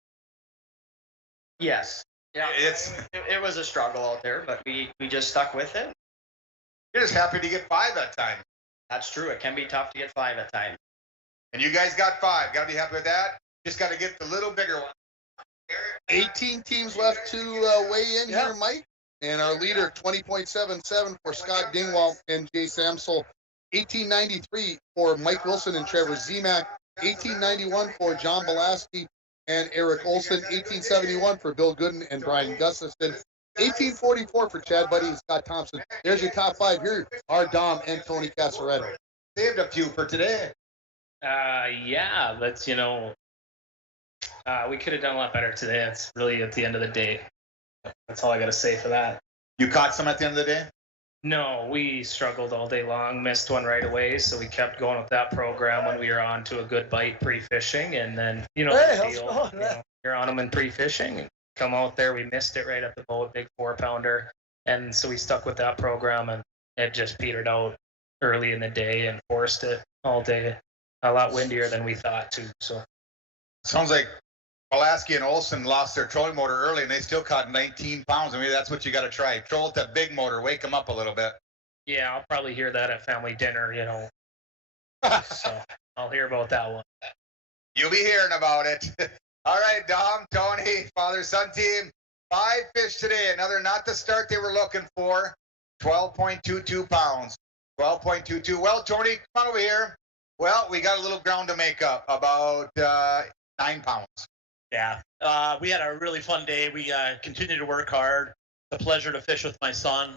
Yes. Yeah. It was a struggle out there, but we just stuck with it. You're just happy to get 5 at times. That's true. It can be tough to get 5 at times. And you guys got 5. Got to be happy with that. Just got to get the little bigger one. 18 teams left to weigh in here, Mike. And our leader, 20.77 for Scott Dingwall and Jay Samsel. 1893 for Mike Wilson and Trevor Zemak. 1891 for John Belaski and Eric Olson. 1871 for Bill Gooden and Brian Gustafson. 1844 for Chad Buddy and Scott Thompson. There's your top 5 here. Our Dom and Tony Casaretto. Saved a few for today. Yeah, but we could have done a lot better today. That's really at the end of the day. That's all I got to say for that. You caught some at the end of the day? No, we struggled all day long, missed one right away, so we kept going with that program when we were on to a good bite pre-fishing, and then, Hey, how's it going? you're on them in pre-fishing, and come out there, we missed it right at the boat, big 4-pounder, and so we stuck with that program, and it just petered out early in the day and forced it all day. A lot windier than we thought, too, so. Sounds like Pulaski and Olson lost their trolling motor early, and they still caught 19 pounds. I mean, that's what you got to try. Troll that big motor, wake them up a little bit. Yeah, I'll probably hear that at family dinner, so I'll hear about that one. You'll be hearing about it. All right, Dom, Tony, father-son team. 5 fish today. Another not the start they were looking for. 12.22 pounds. 12.22. Well, Tony, come on over here. Well, we got a little ground to make up. About 9 pounds. Yeah, we had a really fun day. We continue to work hard. It's a pleasure to fish with my son.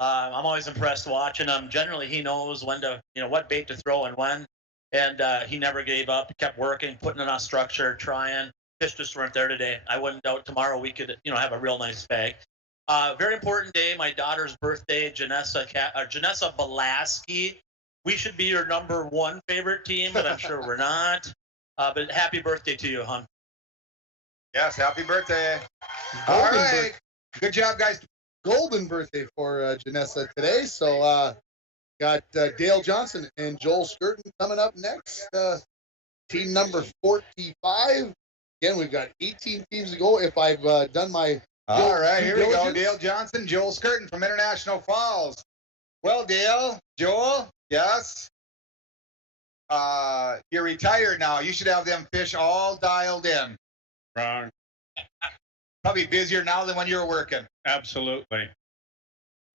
I'm always impressed watching him. Generally, he knows when to, what bait to throw and when. And he never gave up. He kept working, putting it on structure, trying. Fish just weren't there today. I wouldn't doubt tomorrow we could, have a real nice bag. Very important day. My daughter's birthday, Janessa Belaski. We should be your #1 favorite team, but I'm sure we're not. But happy birthday to you, hon. Yes, happy birthday. All right. Good job, guys. Golden birthday for Janessa today. So got Dale Johnson and Joel Skirton coming up next. Team number 45. Again, we've got 18 teams to go. If I've done my All right, here we go. diligence. Dale Johnson, Joel Skirton from International Falls. Well, Dale, Joel, yes. You're retired now. You should have them fish all dialed in. Wrong. Probably busier now than when you were working. Absolutely.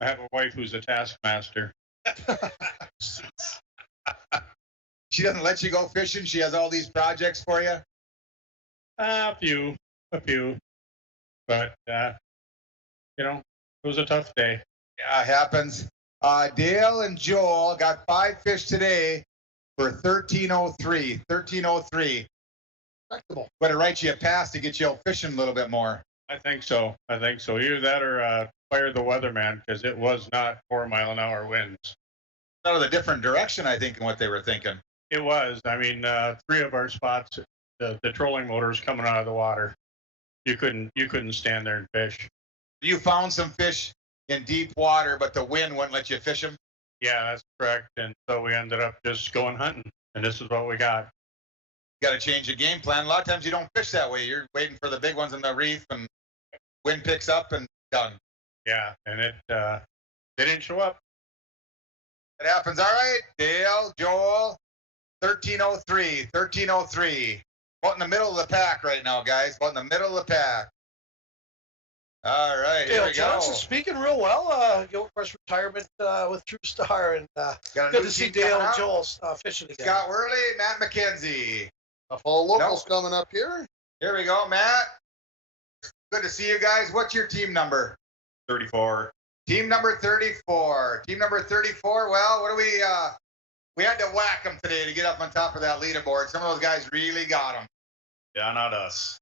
I have a wife who's a taskmaster. She doesn't let you go fishing. She has all these projects for you. A few. But, it was a tough day. Yeah, it happens. Dale and Joel got 5 fish today for 1303. 1303. Better write you a pass to get you out fishing a little bit more. I think so. Either that or fire the weatherman, because it was not 4-mile-an-hour winds. Out of a different direction, I think, than what they were thinking. It was. I mean, 3 of our spots, the trolling motors coming out of the water. You couldn't stand there and fish. You found some fish in deep water, but the wind wouldn't let you fish them? Yeah, that's correct. And so we ended up just going hunting, and this is what we got. You got to change your game plan. A lot of times you don't fish that way. You're waiting for the big ones in the reef, and wind picks up and done. Yeah, and it didn't show up. It happens. All right, Dale, Joel, 1303, 1303. About in the middle of the pack right now, guys. About in the middle of the pack. All right, here Dale we Johnson go. speaking real well. Of course, retirement with True Star, and Got a good new to see team Dale coming and out. Joel fishing again. Scott Worley, Matt McKenzie. All locals coming up here. Here we go, Matt. Good to see you guys. What's your team number? 34. Team number 34. Team number 34. Well, what do we had to whack them today to get up on top of that leaderboard. Some of those guys really got them. Yeah, not us.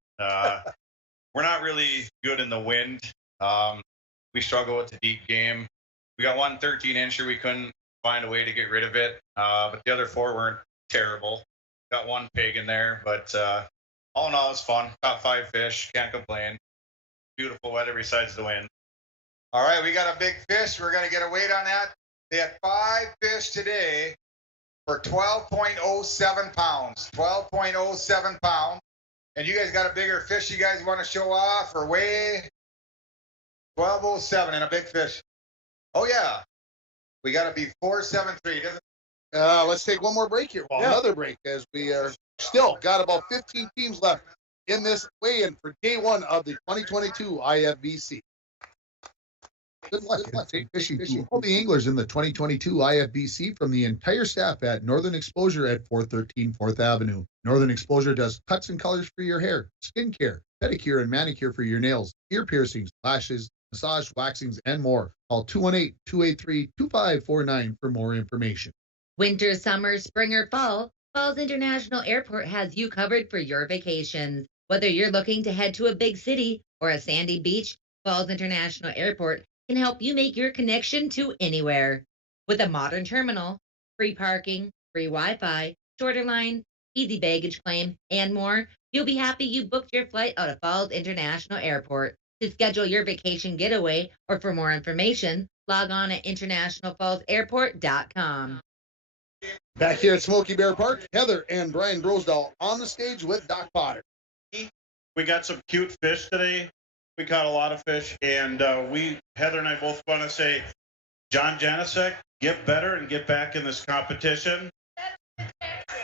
We're not really good in the wind. We struggle with the deep game. We got one 13-incher. We couldn't find a way to get rid of it. But the other 4 weren't terrible. Got one pig in there, but all in all, it's fun. Caught 5 fish. Can't complain. Beautiful weather besides the wind. All right, we got a big fish. We're going to get a weight on that. They had 5 fish today for 12.07 pounds. 12.07 pounds. And you guys got a bigger fish you guys want to show off or weigh? 12.07 and a big fish. Oh, yeah. We got to be 473. Let's take one more break here. Well, another break, as we are still got about 15 teams left in this weigh-in for day 1 of the 2022 IFBC. Good luck and safe fishing to all the anglers in the 2022 IFBC from the entire staff at Northern Exposure at 413 4th Avenue. Northern Exposure does cuts and colors for your hair, skin care, pedicure and manicure for your nails, ear piercings, lashes, massage, waxings, and more. Call 218-283-2549 for more information. Winter, summer, spring, or fall, Falls International Airport has you covered for your vacations. Whether you're looking to head to a big city or a sandy beach, Falls International Airport can help you make your connection to anywhere. With a modern terminal, free parking, free Wi-Fi, shorter line, easy baggage claim, and more, you'll be happy you booked your flight out of Falls International Airport. To schedule your vacation getaway or for more information, log on at internationalfallsairport.com. Back here at Smoky Bear Park, Heather and Brian Drosdal on the stage with Doc Potter. We got some cute fish today. We caught a lot of fish, and Heather and I both want to say, John Janicek, get better and get back in this competition.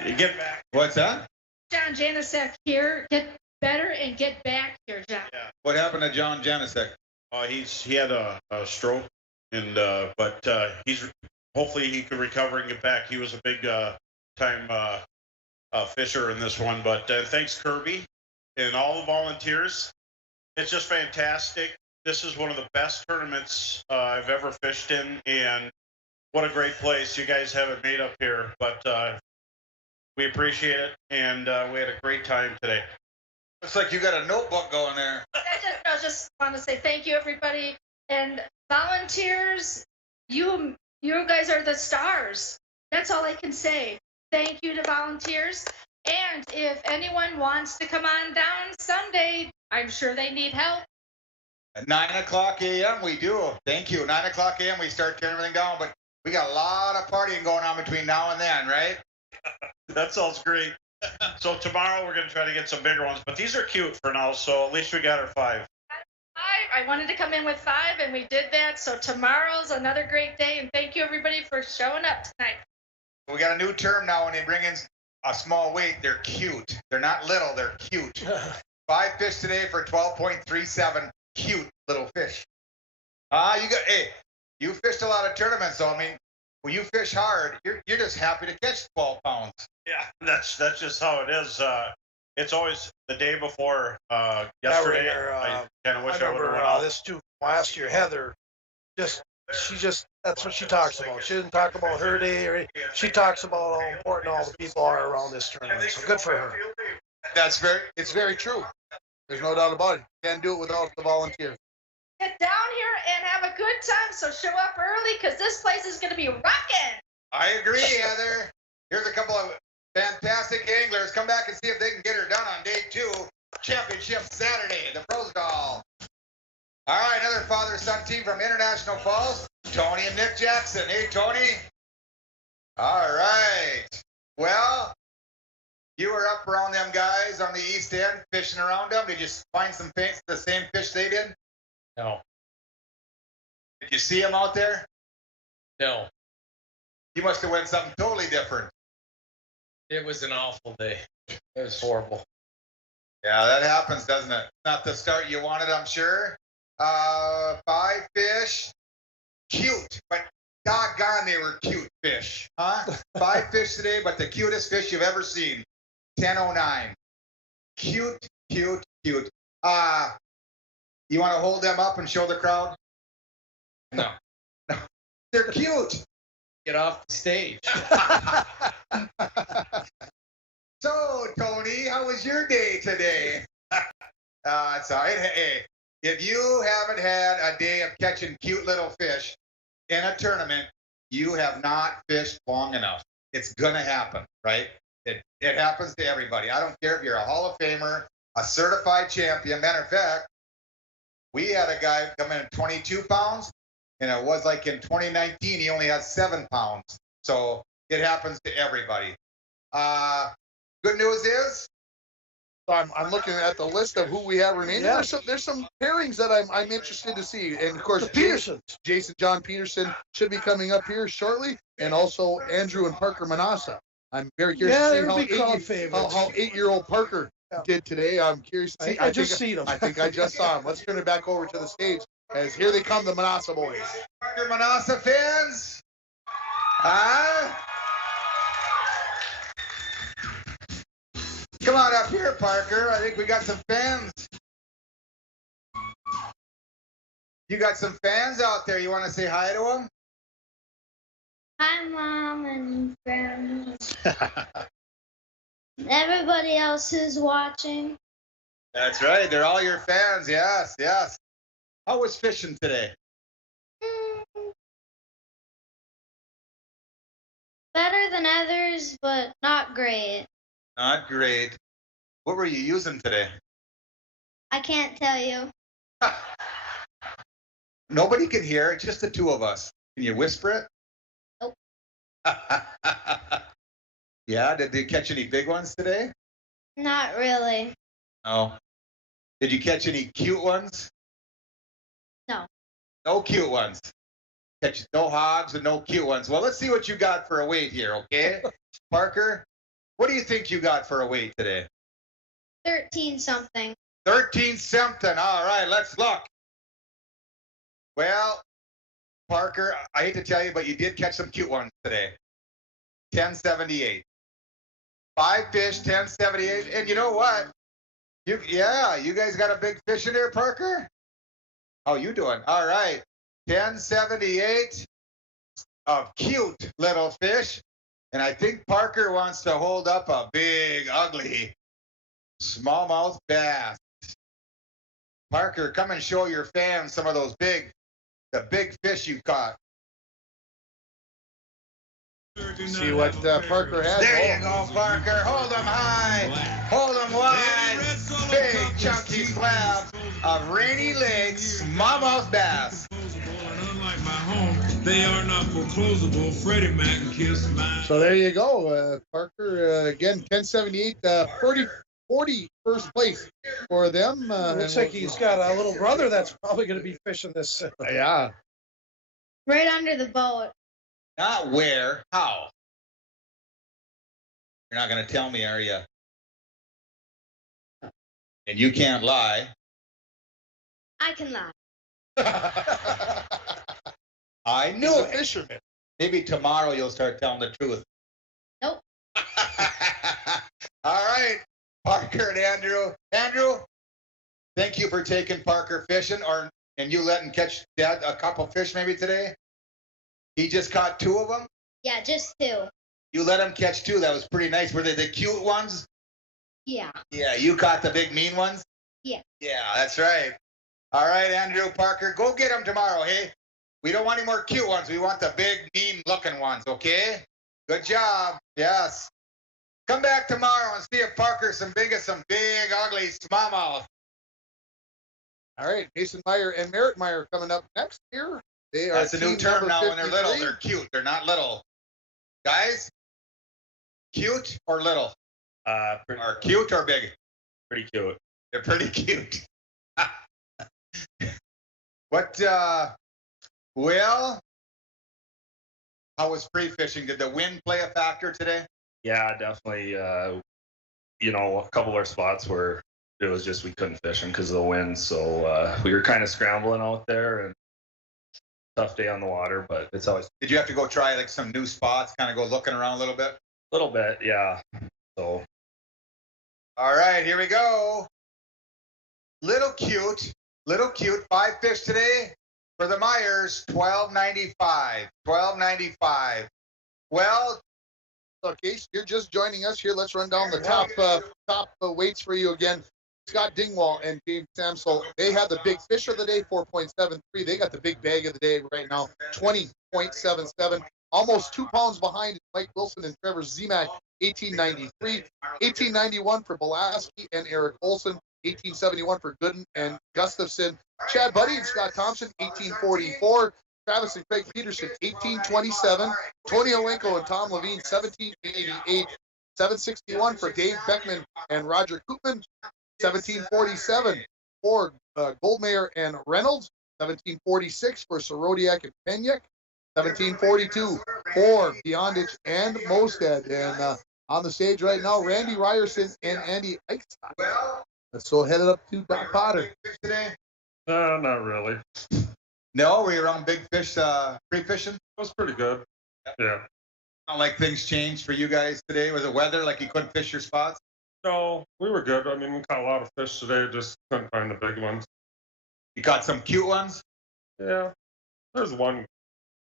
Get back. What's that? John Janicek here. Get better and get back here, John. Yeah. What happened to John Janicek? He had a stroke, and but he's hopefully he could recover and get back. He was a big time fisher in this one. But thanks Kirby and all the volunteers. It's just fantastic. This is one of the best tournaments I've ever fished in, and what a great place. You guys have it made up here, but we appreciate it, and we had a great time today. Looks like you got a notebook going there. I just want to say thank you, everybody, and volunteers. You guys are the stars. That's all I can say. Thank you to volunteers. And if anyone wants to come on down Sunday, I'm sure they need help. At 9:00 a.m. we do. Thank you. 9:00 a.m. we start tearing everything down, but we got a lot of partying going on between now and then, right? That sounds great. So tomorrow we're going to try to get some bigger ones, but these are cute for now, so at least we got our 5. I wanted to come in with 5, and we did that. So tomorrow's another great day, and thank you, everybody, for showing up tonight. We got a new term now when they bring in a small weight. They're cute. They're not little. They're cute. 5 fish today for 12.37. Cute little fish. You fished a lot of tournaments, so I mean, when you fish hard, you're just happy to catch 12 pounds. Yeah, that's just how it is. It's always the day before yesterday. I kind of wish I would have went out. This too last year. Heather, that's what she talks about. She doesn't talk about her day, or she talks about how important all the people are around this tournament. So good for her. It's very true. There's no doubt about it. Can't do it without the volunteers. Get down here and have a good time. So show up early because this place is going to be rocking. I agree, Heather. Here's a couple of fantastic anglers. Come back and see if they can get her done on day 2. Championship Saturday, the Pros Doll. All right, another father-son team from International Falls. Tony and Nick Jackson. Hey, Tony. All right. Well, you were up around them guys on the east end fishing around them. Did you find the same fish they did? No. Did you see them out there? No. You must have went something totally different. It was an awful day. It was horrible. Yeah, that happens, doesn't it? Not the start you wanted, I'm sure. 5 fish. Cute, but doggone they were cute fish. Huh? 5 fish today, but the cutest fish you've ever seen. 10:09. Cute, cute, cute. You want to hold them up and show the crowd? No. They're cute. Get off the stage. So, Tony, how was your day today? So, hey, if you haven't had a day of catching cute little fish in a tournament, you have not fished long enough. It's gonna happen, right? It happens to everybody. I don't care if you're a Hall of Famer, a certified champion. Matter of fact, we had a guy come in at 22 pounds, and it was like in 2019, he only had 7 pounds. So it happens to everybody. Good news is, I'm looking at the list of who we have remaining. Yeah. There's some pairings that I'm interested to see, and of course, The Petersons. Jason John Peterson should be coming up here shortly, and also Andrew and Parker Manassa. I'm very curious Yeah, to they're see big crowd favorites. how 8-year-old Parker did today. I'm curious to see. I just seen him. I think I just saw him. Let's turn it back over to the stage as here they come, the Manassa boys. Parker Manassa fans, huh? Come on up here, Parker. I think we got some fans. You got some fans out there. You want to say hi to them? Hi, Mom and friends. Everybody else who's watching. That's right. They're all your fans. Yes, yes. How was fishing today? Better than others, but not great. Not great. What were you using today? I can't tell you. Nobody can hear. It's just the two of us. Can you whisper it? Nope. Yeah. Did you catch any big ones today? Not really. No. Did you catch any cute ones? No. No cute ones. Catch no hogs and no cute ones. Well, let's see what you got for a weight here, okay? Parker, what do you think you got for a weight today? 13 something. 13 something. All right, let's look. Well, Parker, I hate to tell you, but you did catch some cute ones today. 1078. 5 fish, 1078. And you know what? You guys got a big fish in there, Parker? How you doing? All right. 1078 of cute little fish. And I think Parker wants to hold up a big, ugly smallmouth bass. Parker, come and show your fans some of those big fish you caught. See what Parker has. There you go, Parker. Hold them high. Hold them wide. Big, chunky slab of Rainy Lake smallmouth bass. They are not foreclosable. Freddie Mac and Kiss mine. So there you go, Parker. Again, 1078, 40 first place for them. Looks like he's got a little brother that's probably going to be fishing this. Yeah. Right under the boat. Not where, how? You're not going to tell me, are you? And you can't lie. I can lie. I knew He's a it. fisherman. Maybe tomorrow you'll start telling the truth. Nope. All right, Parker and Andrew. Andrew, thank you for taking Parker fishing, and you letting catch Dad a couple fish maybe today. He just caught 2 of them. Yeah, just 2. You let him catch 2. That was pretty nice. Were they the cute ones? Yeah. Yeah, you caught the big mean ones. Yeah. Yeah, that's right. All right, Andrew, Parker, go get them tomorrow, hey? We don't want any more cute ones. We want the big, mean-looking ones, okay? Good job. Yes. Come back tomorrow and see if Parker's some big, ugly smallmouth. All right, Mason Meyer and Merritt Meyer coming up next here. They are That's a new team term number now. When they're little, 53. they're cute. They're not little. Guys, cute or little? Or cute or big? Pretty cute. They're pretty cute. What, Will, how was free fishing? Did the wind play a factor today? Yeah, definitely. A couple of our spots where it was just we couldn't fish them because of the wind. So we were kind of scrambling out there, and tough day on the water, but it's always. Did you have to go try like some new spots, kind of go looking around a little bit? A little bit, yeah. So. All right, here we go. Little cute, 5 fish today. For the Myers, $12.95. $12.95. Well, look, Ace, you're just joining us here. Let's run down the top weights for you again. Scott Dingwall and James Samsel, they had the big fish of the day, 4.73. They got the big bag of the day right now, 20.77. Almost 2 pounds behind Mike Wilson and Trevor Zemak, 1893. 1891 for Belaski and Eric Olson, 1871 for Gooden and Gustafson. Chad Buddy and Scott Thompson, 1844. Travis and Craig Peterson, 1827. Tony Olenko and Tom Levine, 1788. 761 for Dave Beckman and Roger Koopman. 1747 for Goldmayer and Reynolds. 1746 for Sorodiak and Penyek. 1742 for Beyondich and Mostad. And on the stage right now, Randy Ryerson and Andy Eichstadt. So headed up to Doc Potter. Today? Not really. No, were you around big fish pre-fishing? It was pretty good. Yeah. Not like things changed for you guys today? Was it weather like you couldn't fish your spots? No, we were good. I mean, we caught a lot of fish today, just couldn't find the big ones. You caught some cute ones? Yeah. There's one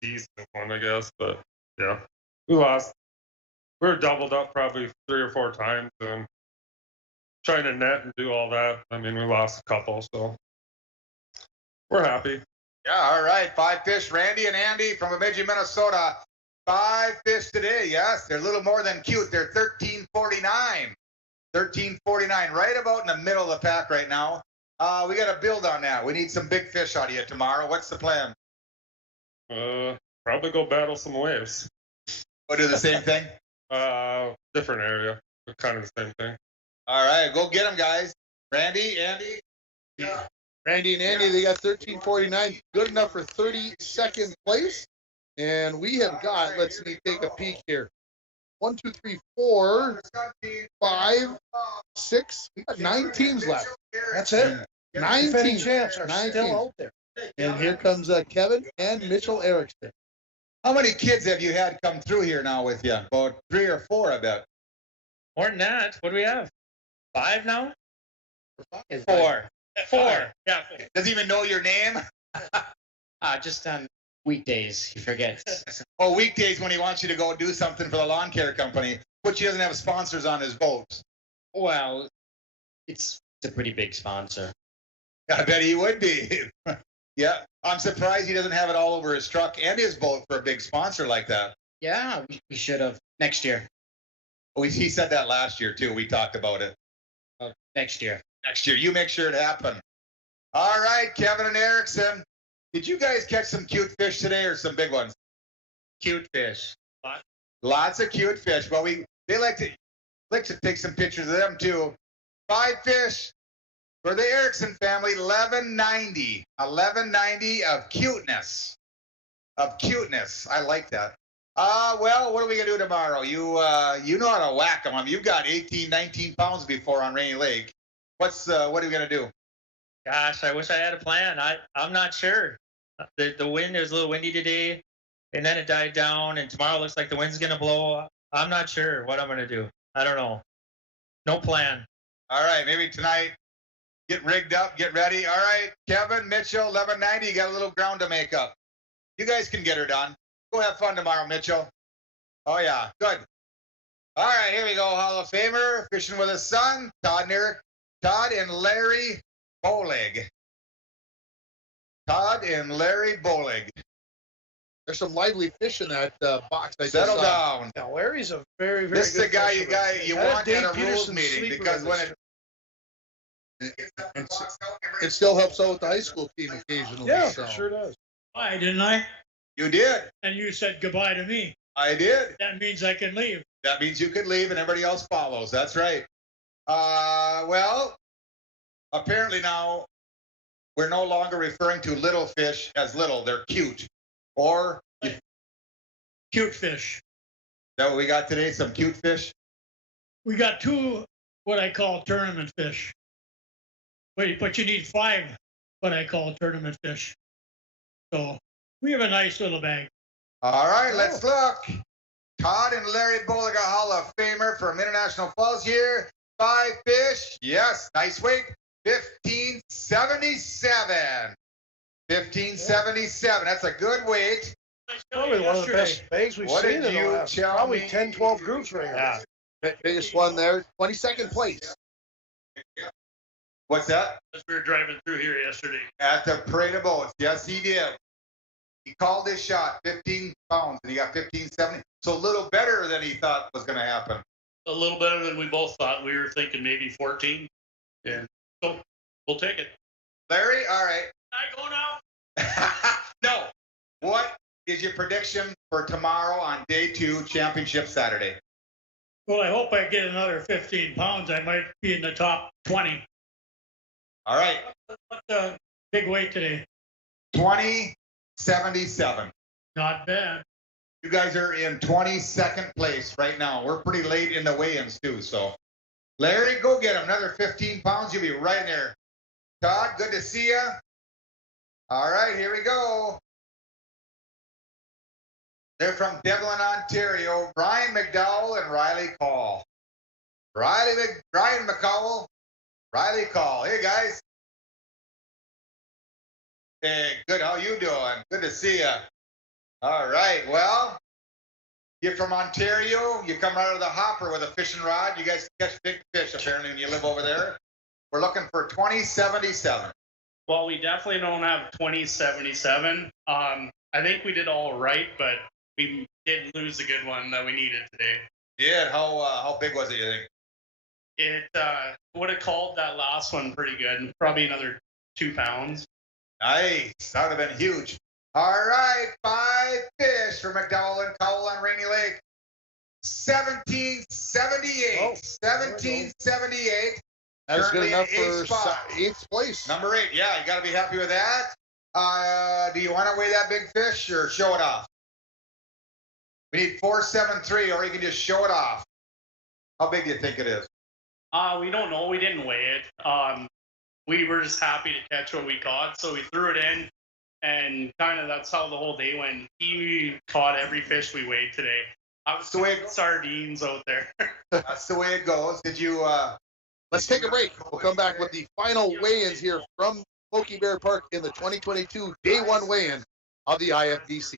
decent one, I guess, but yeah. We lost. We were doubled up probably 3 or 4 times and trying to net and do all that. I mean, we lost a couple, so we're happy. Yeah, all right. 5 fish, Randy and Andy from Bemidji, Minnesota. 5 fish today, yes. They're a little more than cute. They're $13.49. $13.49, right about in the middle of the pack right now. We got to build on that. We need some big fish out of you tomorrow. What's the plan? Probably go battle some waves. Go do the same thing? Different area, but kind of the same thing. All right, go get them, guys. Randy, Andy? Yeah. Randy and Andy, they got 13.49, good enough for 32nd place. And we have got, let's see, take a peek here. 1, 2, 3, 4, 5, 6. We got 9 teams left. That's it. 9 Defending teams. champs are 9 still teams. out there. And here comes Kevin and Mitchell Erickson. How many kids have you had come through here now with you? About 3 or 4, I bet. More than that. What do we have? 5 now? 4. 4. Yeah. Does he even know your name? Just on weekdays, he forgets. Oh, weekdays when he wants you to go do something for the lawn care company, which he doesn't have sponsors on his boats. Well, it's a pretty big sponsor. I bet he would be. Yeah, I'm surprised he doesn't have it all over his truck and his boat for a big sponsor like that. Yeah, we should have. Next year. Oh, he said that last year, too. We talked about it. Next year. Next year. You make sure it happens. All right, Kevin and Erickson. Did you guys catch some cute fish today or some big ones? Cute fish. Lots of cute fish. Well, they like to take some pictures of them, too. 5 fish for the Erickson family, $11.90. $11.90 of cuteness. Of cuteness. I like that. Well, what are we going to do tomorrow? You know how to whack them. I mean, you've got 18, 19 pounds before on Rainy Lake. What are we going to do? Gosh, I wish I had a plan. I'm not sure. The wind is a little windy today, and then it died down, and tomorrow looks like the wind's going to blow. I'm not sure what I'm going to do. I don't know. No plan. All right, maybe tonight, get rigged up, get ready. All right, Kevin, Mitchell, 1190, you got a little ground to make up. You guys can get her done. Go have fun tomorrow, Mitchell. Oh, yeah, good. All right, here we go, Hall of Famer, fishing with his son, Todd and Larry Bolig. Todd and Larry Bolig. There's some lively fish in that box. Settle down. Now, Larry's a very, very This is good the guy fisherman. you I had want Dave at a rules Peterson meeting sleeping because on when this it still helps out with the high school team occasionally. Yeah, so. sure does. Why didn't I? You did. And you said goodbye to me. I did. That means I can leave. That means you could leave and everybody else follows. That's right. Well, apparently now we're no longer referring to little fish as little. They're cute. Or cute fish. Is that what we got today? Some cute fish? We got 2 what I call tournament fish. But you need 5 what I call tournament fish. So we have a nice little bag. All right, let's look. Todd and Larry Bolig, Hall of Famer from International Falls here. 5 fish. Yes, nice weight. 1577. 1577. That's a good weight. Probably one of the best bags we've What seen did in the you last tell probably me? 10, 12 groups right now. Biggest one there, 22nd place. What's that? As we were driving through here yesterday. At the Parade of Boats. Yes, he did. He called his shot, 15 pounds, and he got 1570. So a little better than he thought was going to happen. A little better than we both thought. We were thinking maybe 14. And so we'll take it. Larry, all right. Can I go now? No. What is your prediction for tomorrow on day 2, championship Saturday? Well, I hope I get another 15 pounds. I might be in the top 20. All right. What's the big weight today? 2077. Not bad. You guys are in 22nd place right now. We're pretty late in the weigh-ins too, so. Larry, go get him. Another 15 pounds. You'll be right in there. Todd, good to see you. All right, here we go. They're from Devlin, Ontario. Ryan McDowell and Riley Call. Ryan McCowell, Riley Call. Hey, guys. Hey, good. How you doing? Good to see you. All right. Well, you're from Ontario. You come right out of the hopper with a fishing rod. You guys catch big fish, apparently, and you live over there. We're looking for 2077. Well, we definitely don't have 2077. I think we did all right, but we did lose a good one that we needed today. Yeah. How big was it, you think? It would have called that last one pretty good. Probably another 2 pounds. Nice. That would have been huge. All right. 5 fish for McDowell and Cowell on Rainy Lake. 1778. 1778. That's good enough for 8th place. Number 8. Yeah, you got to be happy with that. Do you want to weigh that big fish or show it off? We need 473, or you can just show it off. How big do you think it is? We don't know. We didn't weigh it. We were just happy to catch what we caught, so we threw it in, and kind of that's how the whole day went. He caught every fish we weighed today. I was doing sardines out there. That's the way it goes. Did you? Let's take a break. We'll come back with the final weigh-ins here from Smoky Bear Park in the 2022 Day 1 weigh-in of the IFDC.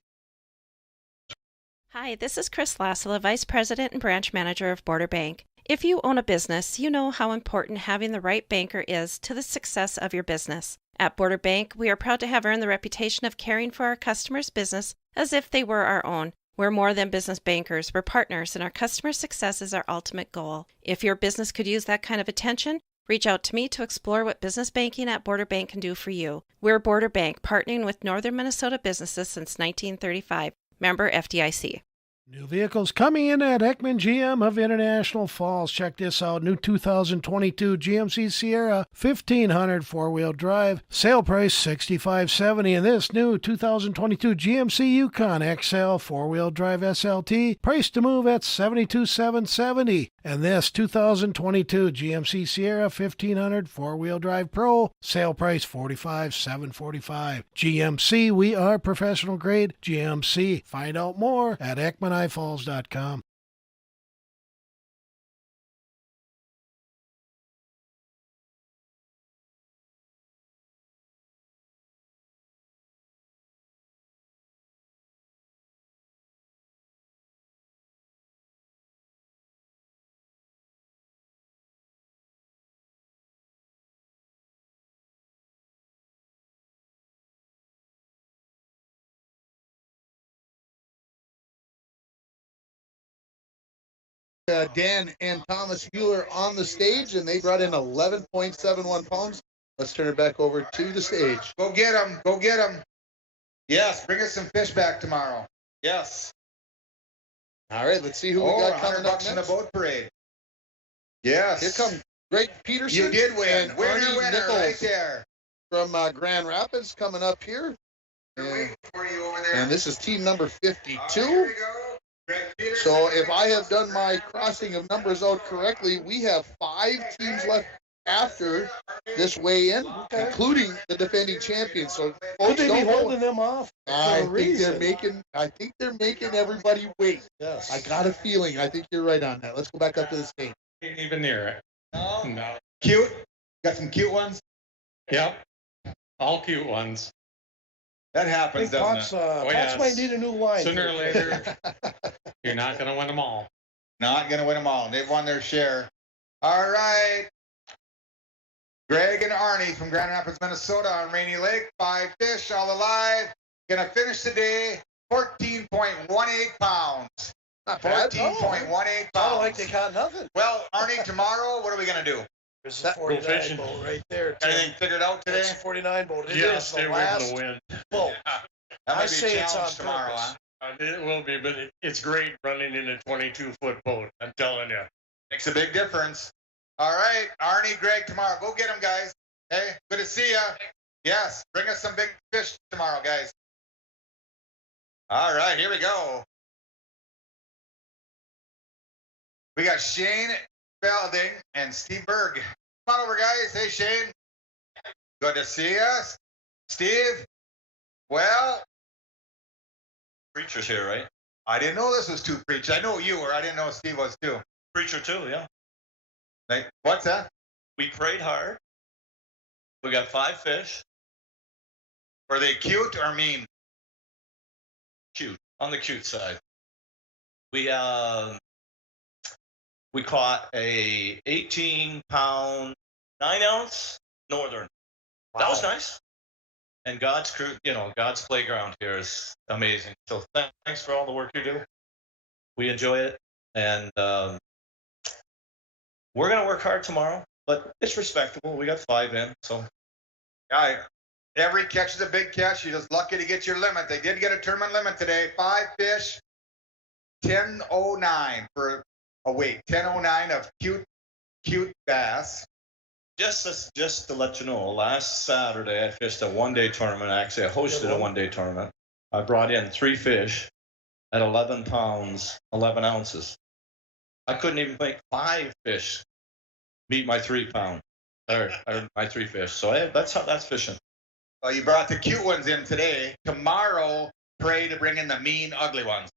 Hi, this is Chris Lassila, Vice President and Branch Manager of Border Bank. If you own a business, you know how important having the right banker is to the success of your business. At Border Bank, we are proud to have earned the reputation of caring for our customers' business as if they were our own. We're more than business bankers, we're partners, and our customer success is our ultimate goal. If your business could use that kind of attention, reach out to me to explore what business banking at Border Bank can do for you. We're Border Bank, partnering with Northern Minnesota businesses since 1935. Member FDIC. New vehicles coming in at Ekman GM of International Falls. Check this out. New 2022 GMC Sierra 1500 four-wheel drive. Sale price $65.70. And this new 2022 GMC Yukon XL four-wheel drive SLT. Price to move at $72,770. And this 2022 GMC Sierra 1500 four-wheel drive Pro. Sale price $45,745. GMC, we are professional grade. GMC. Find out more at EkmanIFalls.com. Dan and Thomas Mueller on the stage, and they brought in 11.71 pounds. Let's turn it back over to the stage. Go get them. Go get them. Yes, bring us some fish back tomorrow. Yes. All right, let's see who we got coming up in the next. boat parade. Yes. Here come Greg Peterson. You did win. And Winner, Arnie winner, Nichols right there. from Grand Rapids coming up here. And this is team number 52. So if I have done my crossing of numbers out correctly, we have 5 teams left after this weigh-in, including the defending champions. So Could they be holding them off? I think they're making everybody wait. Yes. I got a feeling. I think you're right on that. Let's go back up to the stage. Ain't even near it. No. Cute? Got some cute ones? Yep. All cute ones. That happens, I think doesn't Potts, it? Potts might need a new line. Sooner or later, you're not going to win them all. Not going to win them all. They've won their share. All right. Greg and Arnie from Grand Rapids, Minnesota on Rainy Lake. 5 fish, all alive. Going to finish the day 14.18 pounds. Not bad. 14.18 pounds. Sounded like they caught nothing. Well, Arnie, tomorrow, what are we going to do? There's a 49 boat right there. Anything figured out today? It's a 49 boat. It Yeah, is stay the away from last the wind. boat. That I might be say a it's challenge on tomorrow, purpose. huh? It will be, but it's great running in a 22-foot boat. I'm telling you. Makes a big difference. All right, Arnie, Greg, tomorrow. Go get them, guys. Hey, good to see ya. Yes, bring us some big fish tomorrow, guys. All right, here we go. We got Shane Felding and Steve Berg. Come on over, guys. Hey, Shane. Good to see us. Steve, well. Preacher's here, right? I didn't know this was two preachers. I know you were. I didn't know Steve was too. Preacher too, yeah. Like, what's that? We prayed hard. We got 5 fish. Were they cute or mean? Cute, on the cute side. We caught a 18-pound, 9-ounce northern. Wow. That was nice. And God's crew, God's playground here is amazing. So thanks for all the work you do. We enjoy it, and we're gonna work hard tomorrow. But it's respectable. We got 5 in, so. Yeah, every catch is a big catch. You're just lucky to get your limit. They did get a tournament limit today. 5 fish, 10.09 for a weight. 10.09 of cute bass. Just to let you know, last Saturday I fished a one-day tournament. Actually, I hosted a one-day tournament. I brought in 3 fish at 11 pounds, 11 ounces. I couldn't even make 5 fish meet my 3 pound, or my 3 fish. So that's fishing. Well, you brought the cute ones in today. Tomorrow, pray to bring in the mean, ugly ones.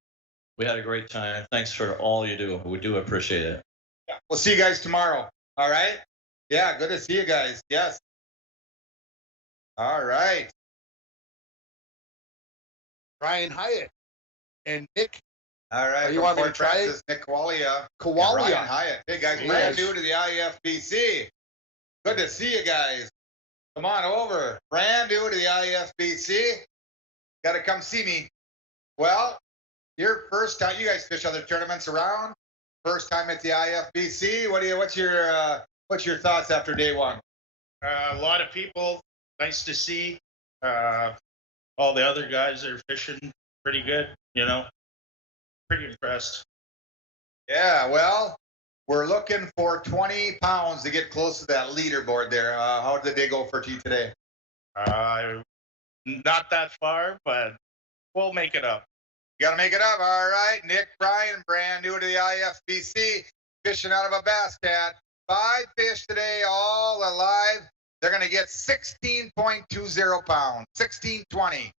We had a great time. Thanks for all you do. We do appreciate it. Yeah. We'll see you guys tomorrow. All right? Yeah, good to see you guys. Yes. All right. Brian Hyatt and Nick. All right. You want me to try it? Nick Kawalia. Kawalia. Ryan Hyatt. Hey, guys, brand new to the IFBC. Good to see you guys. Come on over. Brand new to the IFBC. Got to come see me. Well, your first time. You guys fish other tournaments around. First time at the IFBC. What's your thoughts after day one? A lot of people. Nice to see. All the other guys are fishing pretty good. Pretty impressed. Yeah, well, we're looking for 20 pounds to get close to that leaderboard there. How did the day go for you today? Not that far, but we'll make it up. You got to make it up. All right. Nick, Brian, brand new to the IFBC, fishing out of a bass cat. 5 fish today, all alive. They're going to get 16.20 pounds, 16.20.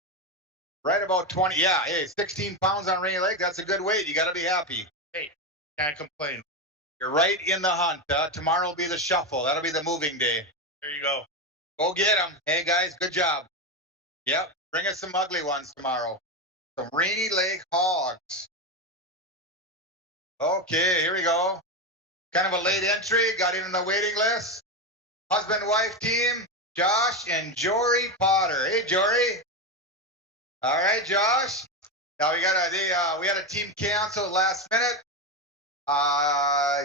Right about 20. Yeah, hey, 16 pounds on Rainy Lake. That's a good weight. You got to be happy. Hey, can't complain. You're right in the hunt. Tomorrow will be the shuffle. That'll be the moving day. There you go. Go get them. Hey, guys, good job. Yep, bring us some ugly ones tomorrow. Some Rainy Lake hogs. Okay, here we go. Kind of a late entry. Got in the waiting list. Husband-wife team, Josh and Jory Potter. Hey, Jory. All right, Josh. Now we had a team cancel last minute.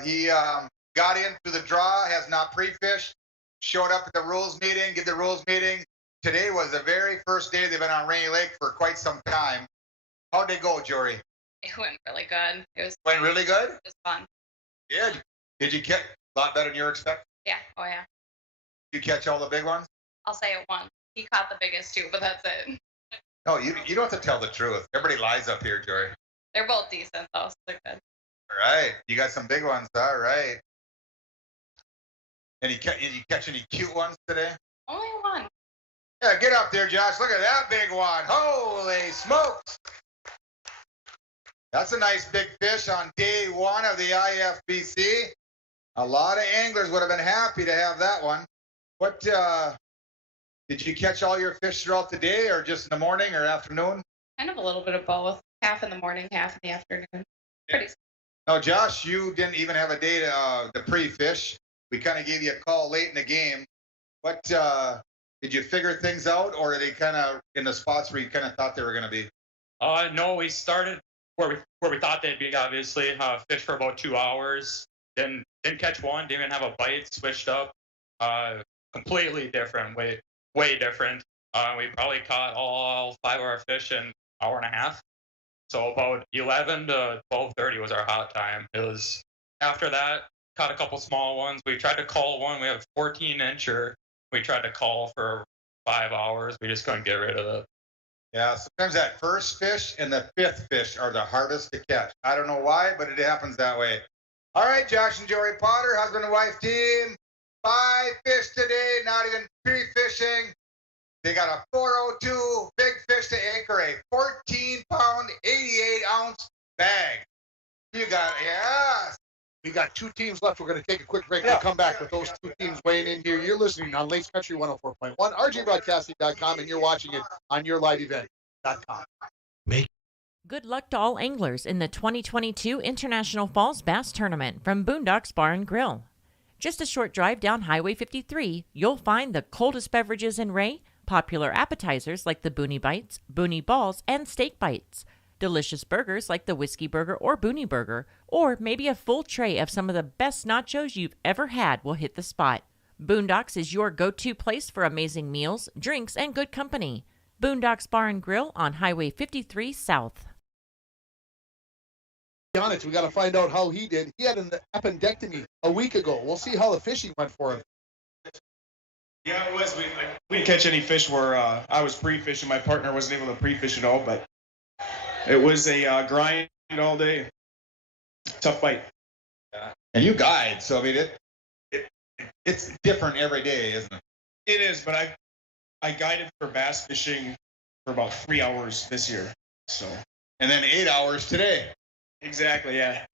He got in through the draw, has not pre-fished, showed up at the rules meeting, did the rules meeting. Today was the very first day they've been on Rainy Lake for quite some time. How'd they go, Jory? It went really good. Went really good? It was fun. Did you catch a lot better than you were expecting? Yeah. Oh, yeah. Did you catch all the big ones? I'll say it once. He caught the biggest 2, but that's it. No, you don't have to tell the truth. Everybody lies up here, Jory. They're both decent, though, so they're good. All right. You got some big ones. All right. Did you catch any cute ones today? Only one. Yeah, get up there, Josh. Look at that big one. Holy smokes. That's a nice big fish on day 1 of the IFBC. A lot of anglers would have been happy to have that one. What Did you catch all your fish throughout the day, or just in the morning or afternoon? Kind of a little bit of both. Half in the morning, half in the afternoon. Pretty. No, Josh, you didn't even have a day to pre-fish. We kind of gave you a call late in the game. What did you figure things out, or are they kind of in the spots where you kind of thought they were going to be? No, we started where we thought they'd be. Obviously, fished for about 2 hours. Didn't catch one. Didn't even have a bite. Switched up. Completely different. Way different. We probably caught all 5 of our fish in an hour and a half. So about 11 to 12:30 was our hot time. It was after that. Caught a couple small ones. We tried to call one. We have a 14-incher. We tried to call for 5 hours. We just couldn't get rid of it. Yeah, sometimes that first fish and the fifth fish are the hardest to catch. I don't know why, but it happens that way. All right, Josh and Joey Potter, husband and wife team. 5 fish today, not even pre-fishing. They got a 402 big fish to anchor, a 14-pound, 88-ounce bag. You got it, yes. We got 2 teams left. We're going to take a quick break. We'll come back with those 2 teams weighing in here. You're listening on Lakes Country 104.1, rjbroadcasting.com, and you're watching it on yourliveevent.com. Good luck to all anglers in the 2022 International Falls Bass Tournament from Boondocks Bar and Grill. Just a short drive down Highway 53, you'll find the coldest beverages in Ray, popular appetizers like the Boonie Bites, Boonie Balls, and Steak Bites, delicious burgers like the Whiskey Burger or Boonie Burger, or maybe a full tray of some of the best nachos you've ever had will hit the spot. Boondocks is your go-to place for amazing meals, drinks, and good company. Boondocks Bar and Grill on Highway 53 South. On it, we got to find out how he did. He had an appendectomy a week ago. We'll see how the fishing went for him. Yeah, it was. We didn't catch any fish where I was pre-fishing. My partner wasn't able to pre-fish at all, but it was a grind all day. Tough fight. Yeah. And you guide, so I mean, it's different every day, isn't it? It is, but I guided for bass fishing for about 3 hours this year. So. And then 8 hours today. Exactly, yeah.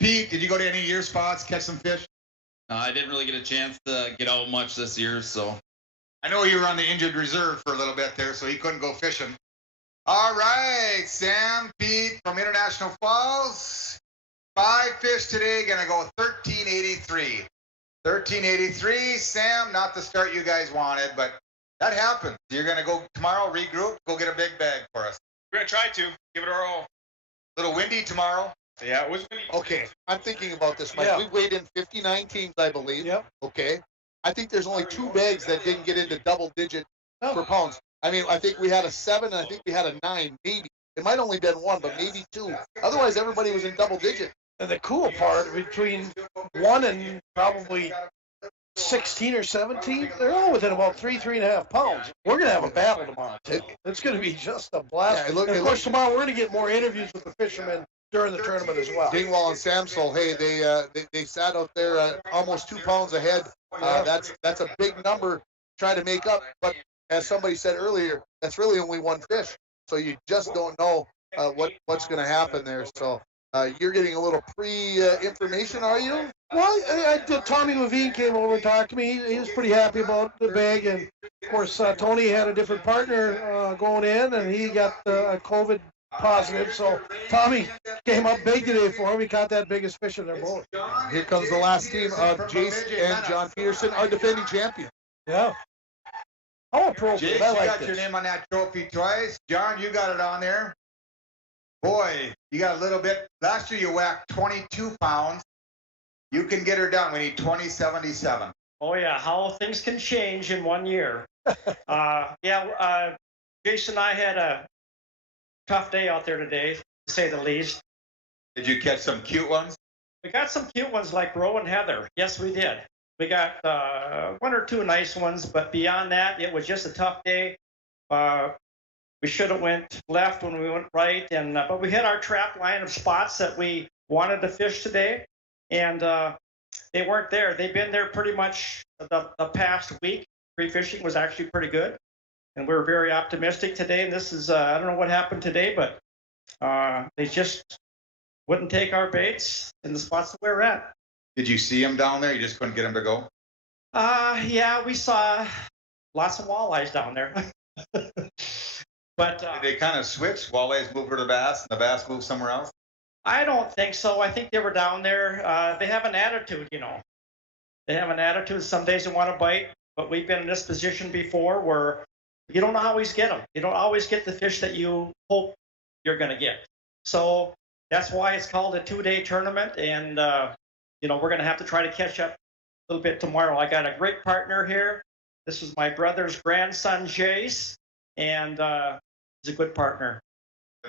Pete, did you go to any of your spots, catch some fish? I didn't really get a chance to get out much this year, so. I know you were on the injured reserve for a little bit there, so he couldn't go fishing. All right, Sam, Pete from International Falls. 5 fish today, gonna go 1383. 1383, Sam, not the start you guys wanted, but that happened. You're gonna go tomorrow, regroup, go get a big bag for us. We're gonna try to give it our all. A little windy tomorrow. Yeah, it was windy. Okay, I'm thinking about this, Mike. Yeah. We weighed in 59 teams, I believe. Yep. Okay. I think there's only 2 bags that didn't get into double digit per pounds. I mean, I think we had a 7 and I think we had a 9, maybe. It might only been 1, but maybe 2. Otherwise, everybody was in double digit. And the cool part, between 1 and probably 16 or 17, they're all within about 3.5 pounds. We're going to have a battle tomorrow, too. It's going to be just a blast. Yeah, and of course, tomorrow we're going to get more interviews with the fishermen during the tournament as well. Dingwall and Samsel, hey, they sat out there almost 2 pounds ahead. That's a big number to try to make up. But as somebody said earlier, that's really only 1 fish. So you just don't know what's going to happen there. So you're getting a little pre-information, are you? Well, Tommy Levine came over and talked to me. He was pretty happy about the bag. And, of course, Tony had a different partner going in, and he got a COVID positive. So Tommy came up big today for him. He caught that biggest fish in their boat. Here comes the last team of Jason and John Peterson, our defending champion. Yeah. How appropriate. Jace, I you like got this. your name on that trophy twice. John, you got it on there. Boy, you got a little bit. Last year you whacked 22 pounds. You can get her done. We need 2077. Oh, yeah, how things can change in 1 year. Jason and I had a tough day out there today, to say the least. Did you catch some cute ones? We got some cute ones like Roe and Heather. Yes, we did. We got 1 or 2 nice ones, but beyond that, it was just a tough day. We should have went left when we went right, and but we hit our trap line of spots that we wanted to fish today, and they weren't there. They've been there pretty much the past week. Pre-fishing was actually pretty good, and we were very optimistic today. And this is I don't know what happened today, but they just wouldn't take our baits in the spots that we were at. Did you see them down there? You just couldn't get them to go? Yeah, we saw lots of walleyes down there. But did they kind of switch? Walleys move to the bass, and the bass move somewhere else? I don't think so. I think they were down there. They have an attitude, you know. They have an attitude. Some days they want to bite, but we've been in this position before where you don't always get them. You don't always get the fish that you hope you're going to get. So that's why it's called a 2-day tournament. And, you know, we're going to have to try to catch up a little bit tomorrow. I got a great partner here. This is my brother's grandson, Jace, and he's a good partner.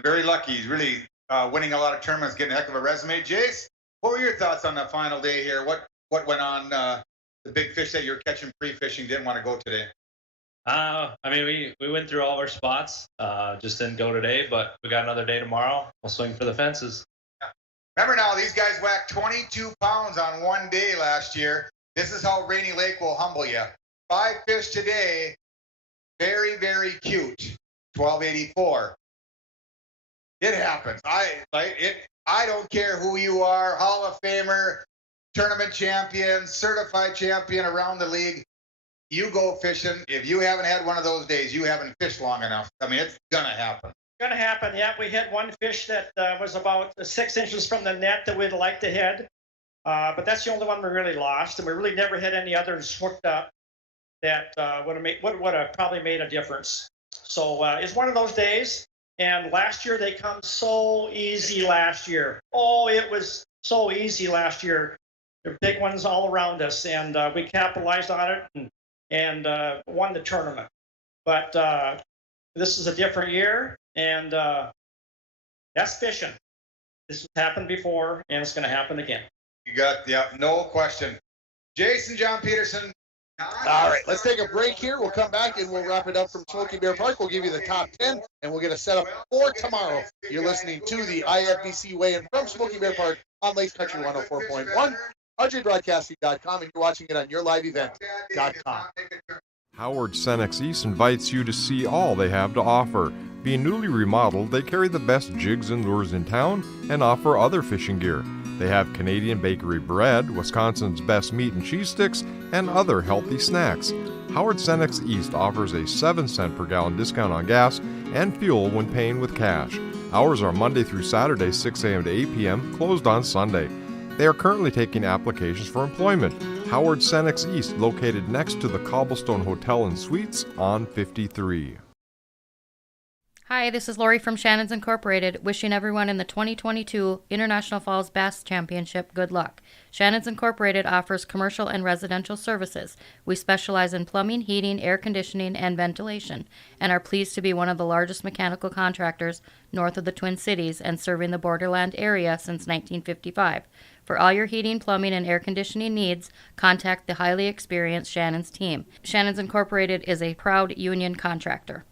Very lucky. He's really winning a lot of tournaments, getting a heck of a resume. Jace, what were your thoughts on the final day here? What went on? The big fish that you're catching pre-fishing didn't want to go today. I mean, we went through all of our spots. Just didn't go today, but we got another day tomorrow. We'll swing for the fences. Remember now, these guys whacked 22 pounds on one day last year. This is how Rainy Lake will humble you. 5 fish today. Very, very cute. 1284. It happens. I don't care who you are, Hall of Famer, tournament champion, certified champion around the league. You go fishing. If you haven't had one of those days, you haven't fished long enough. I mean, it's gonna happen. Going to happen. Yeah, we hit one fish that was about 6 inches from the net that we'd like to hit. But that's the only one we really lost, and we really never had any others hooked up that would have probably made a difference. So it's one of those days. And last year they come so easy last year. Oh, it was so easy last year. There were big ones all around us, and we capitalized on it and won the tournament. But this is a different year, and that's fishing. This has happened before, and it's going to happen again. You got, yeah, no question. Jason John Peterson. All right, let's take a break here. We'll come back and we'll wrap it up from Smoky Bear Park. We'll give you the top 10, and we'll get a setup for tomorrow. You're listening to the IFBC weigh-in from Smoky Bear Park on Lakes Country 104.1, RJBroadcasting.com, and you're watching it on yourliveevent.com. Howard Senex East invites you to see all they have to offer. Being newly remodeled, they carry the best jigs and lures in town and offer other fishing gear. They have Canadian bakery bread, Wisconsin's best meat and cheese sticks, and other healthy snacks. Howard Senex East offers a 7-cent per gallon discount on gas and fuel when paying with cash. Hours are Monday through Saturday, 6 a.m. to 8 p.m., closed on Sunday. They are currently taking applications for employment. Howard Senex East, located next to the Cobblestone Hotel and Suites on 53. Hi, this is Lori from Shannon's Incorporated, wishing everyone in the 2022 International Falls Bass Championship good luck. Shannon's Incorporated offers commercial and residential services. We specialize in plumbing, heating, air conditioning, and ventilation, and are pleased to be one of the largest mechanical contractors north of the Twin Cities and serving the borderland area since 1955. For all your heating, plumbing, and air conditioning needs, contact the highly experienced Shannon's team. Shannon's Incorporated is a proud union contractor.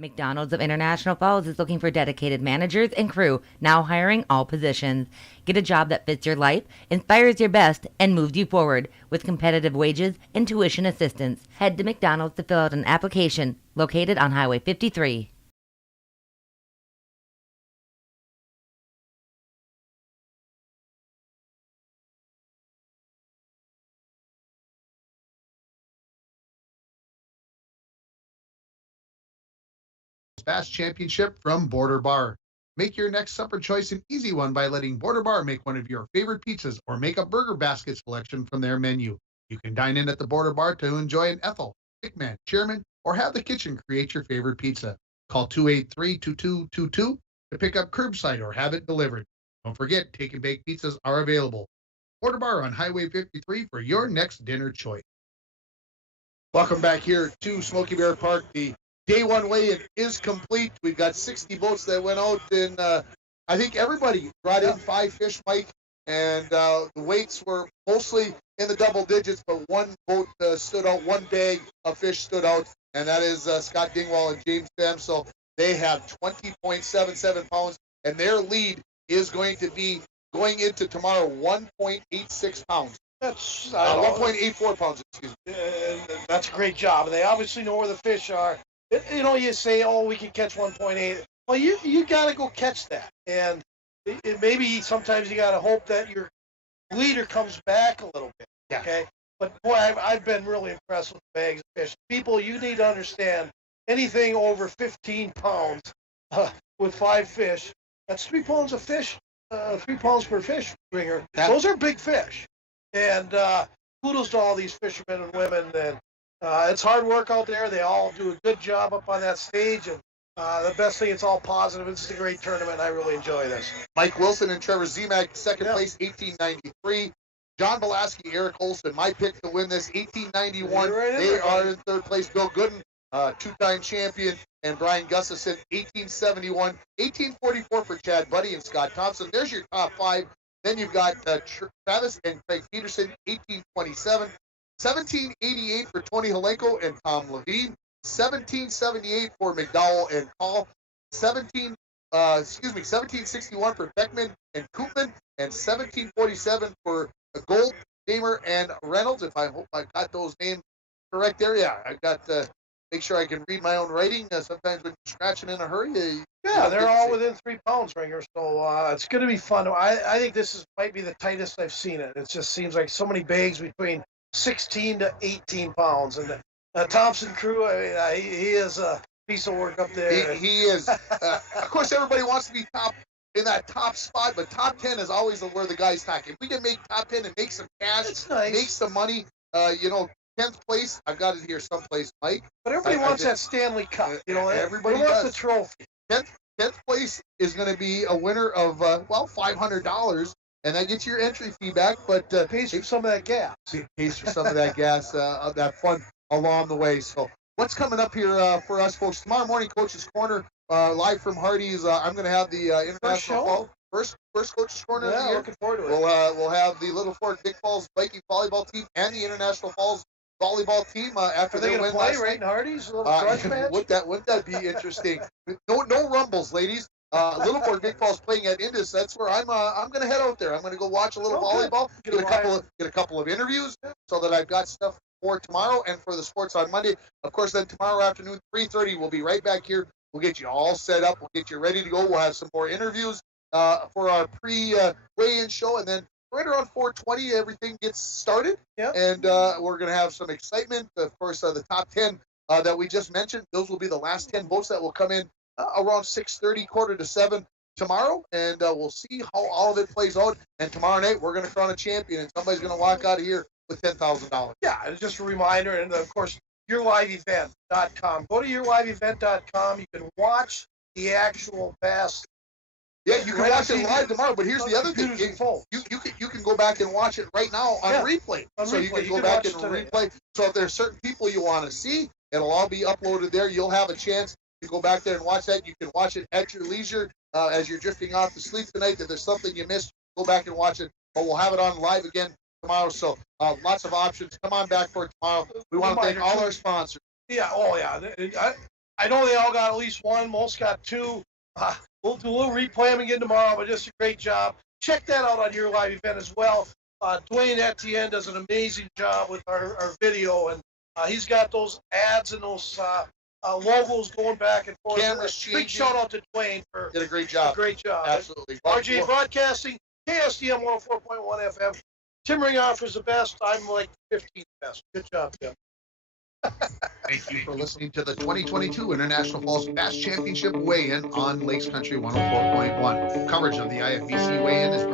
McDonald's of International Falls is looking for dedicated managers and crew, now hiring all positions. Get a job that fits your life, inspires your best, and moves you forward with competitive wages and tuition assistance. Head to McDonald's to fill out an application located on Highway 53. Bass Championship from Border Bar. Make your next supper choice an easy one by letting Border Bar make one of your favorite pizzas or make a burger basket selection from their menu. You can dine in at the Border Bar to enjoy an Ethel, Hickman, Chairman, or have the kitchen create your favorite pizza. Call 283-2222 to pick up curbside or have it delivered. Don't forget, take and bake pizzas are available. Border Bar on Highway 53 for your next dinner choice. Welcome back here to Smoky Bear Park. The Day one weigh-in is complete. We've got 60 boats that went out, and I think everybody brought in 5 fish, Mike, and the weights were mostly in the double digits, but one boat stood out, one bag of fish stood out, and that is Scott Dingwall and James Pham. So they have 20.77 pounds, and their lead is going to be going into tomorrow 1.86 pounds. That's 1.84 pounds, excuse me. That's a great job. They obviously know where the fish are. You know, you say, oh, we can catch 1.8. Well, you got to go catch that. And maybe sometimes you got to hope that your leader comes back a little bit. Okay? But boy, I've been really impressed with the bags of fish. People, you need to understand anything over 15 pounds with 5 fish. That's 3 pounds of fish, 3 pounds per fish ringer. Those are big fish. And kudos to all these fishermen and women. And it's hard work out there. They all do a good job up on that stage. And the best thing, it's all positive. It's a great tournament. I really enjoy this. Mike Wilson and Trevor Zemak, second place, 1893. John Belaski, Eric Olson, my pick to win this, 1891. They are in third place. Bill Gooden, two-time champion, and Brian Gustafson, 1871. 1844 for Chad Buddy and Scott Thompson. There's your top 5. Then you've got Travis and Craig Peterson, 1827. 1788 for Tony Halenko and Tom Levine. 1778 for McDowell and Call. 1761 for Beckman and Koopman, and 1747 for Gold, Damer, and Reynolds. If I hope I got those names correct there. Yeah, I got to make sure I can read my own writing. Sometimes when you're scratching in a hurry, they're all within 3 pounds, Ringer. So it's going to be fun. I think this might be the tightest I've seen it. It just seems like so many bags between 16 to 18 pounds. And the Thompson crew, he is a piece of work up there. He is. Of course, everybody wants to be top in that top spot, but top 10 is always where the guys talk. If we can make top 10 and make some cash, make some money, 10th place, I've got it here someplace, Mike. But everybody wants that Stanley Cup. Everybody wants does. the trophy. 10th place is going to be a winner of, $500, and that gets your entry fee back, but pays for some of that gas. Pays for some of that gas, of that fun along the way. So what's coming up here for us, folks? Tomorrow morning, Coach's Corner, live from Hardee's. I'm going to have the International First Coach's Corner of the year. Looking forward to it. We'll have the Little Fort Big Falls Viking volleyball team and the International Falls volleyball team after they their win play last right night. in Hardee's? A little grudge match? Wouldn't that be interesting? No rumbles, ladies. Little Fort Big Falls playing at Indus. That's where I'm going to head out there. I'm going to go watch a little volleyball, get a couple of interviews, so that I've got stuff for tomorrow and for the sports on Monday. Of course, then tomorrow afternoon, 3:30, we'll be right back here. We'll get you all set up. We'll get you ready to go. We'll have some more interviews for our pre-weigh-in show, and then right around 4:20, everything gets started. Yeah. And we're going to have some excitement. Of course, the top 10 that we just mentioned, those will be the last 10 votes that will come in around 6:30, 6:45 tomorrow, and we'll see how all of it plays out. And tomorrow night, we're going to crown a champion, and somebody's going to walk out of here with $10,000. Yeah, and just a reminder, and of course, yourliveevent.com. Go to yourliveevent.com. You can watch the actual bass. Yeah, you can watch it live tomorrow, but here's the other thing. You can go back and watch it right now on replay. You can go back and replay. So if there's certain people you want to see, it'll all be uploaded there. You'll have a chance to go back there and watch that. You can watch it at your leisure as you're drifting off to sleep tonight. If there's something you missed, go back and watch it. But we'll have it on live again tomorrow. So lots of options. Come on back for it tomorrow. We want to thank all our sponsors. Yeah, I know they all got at least one. Most got 2. We'll replay them again tomorrow, but just a great job. Check that out on your live event as well. Dwayne Etienne does an amazing job with our video, and he's got those ads and those logos going back and forth. Cameras changing. Big shout out to Dwayne for did a great job. Absolutely. RJ Broadcasting, KSDM 104.1 FM. Tim Ringoff is the best. I'm like 15th best. Good job, Tim. Thank you for listening to the 2022 International Falls Bass Championship weigh-in on Lakes Country 104.1. Coverage of the IFBC weigh-in is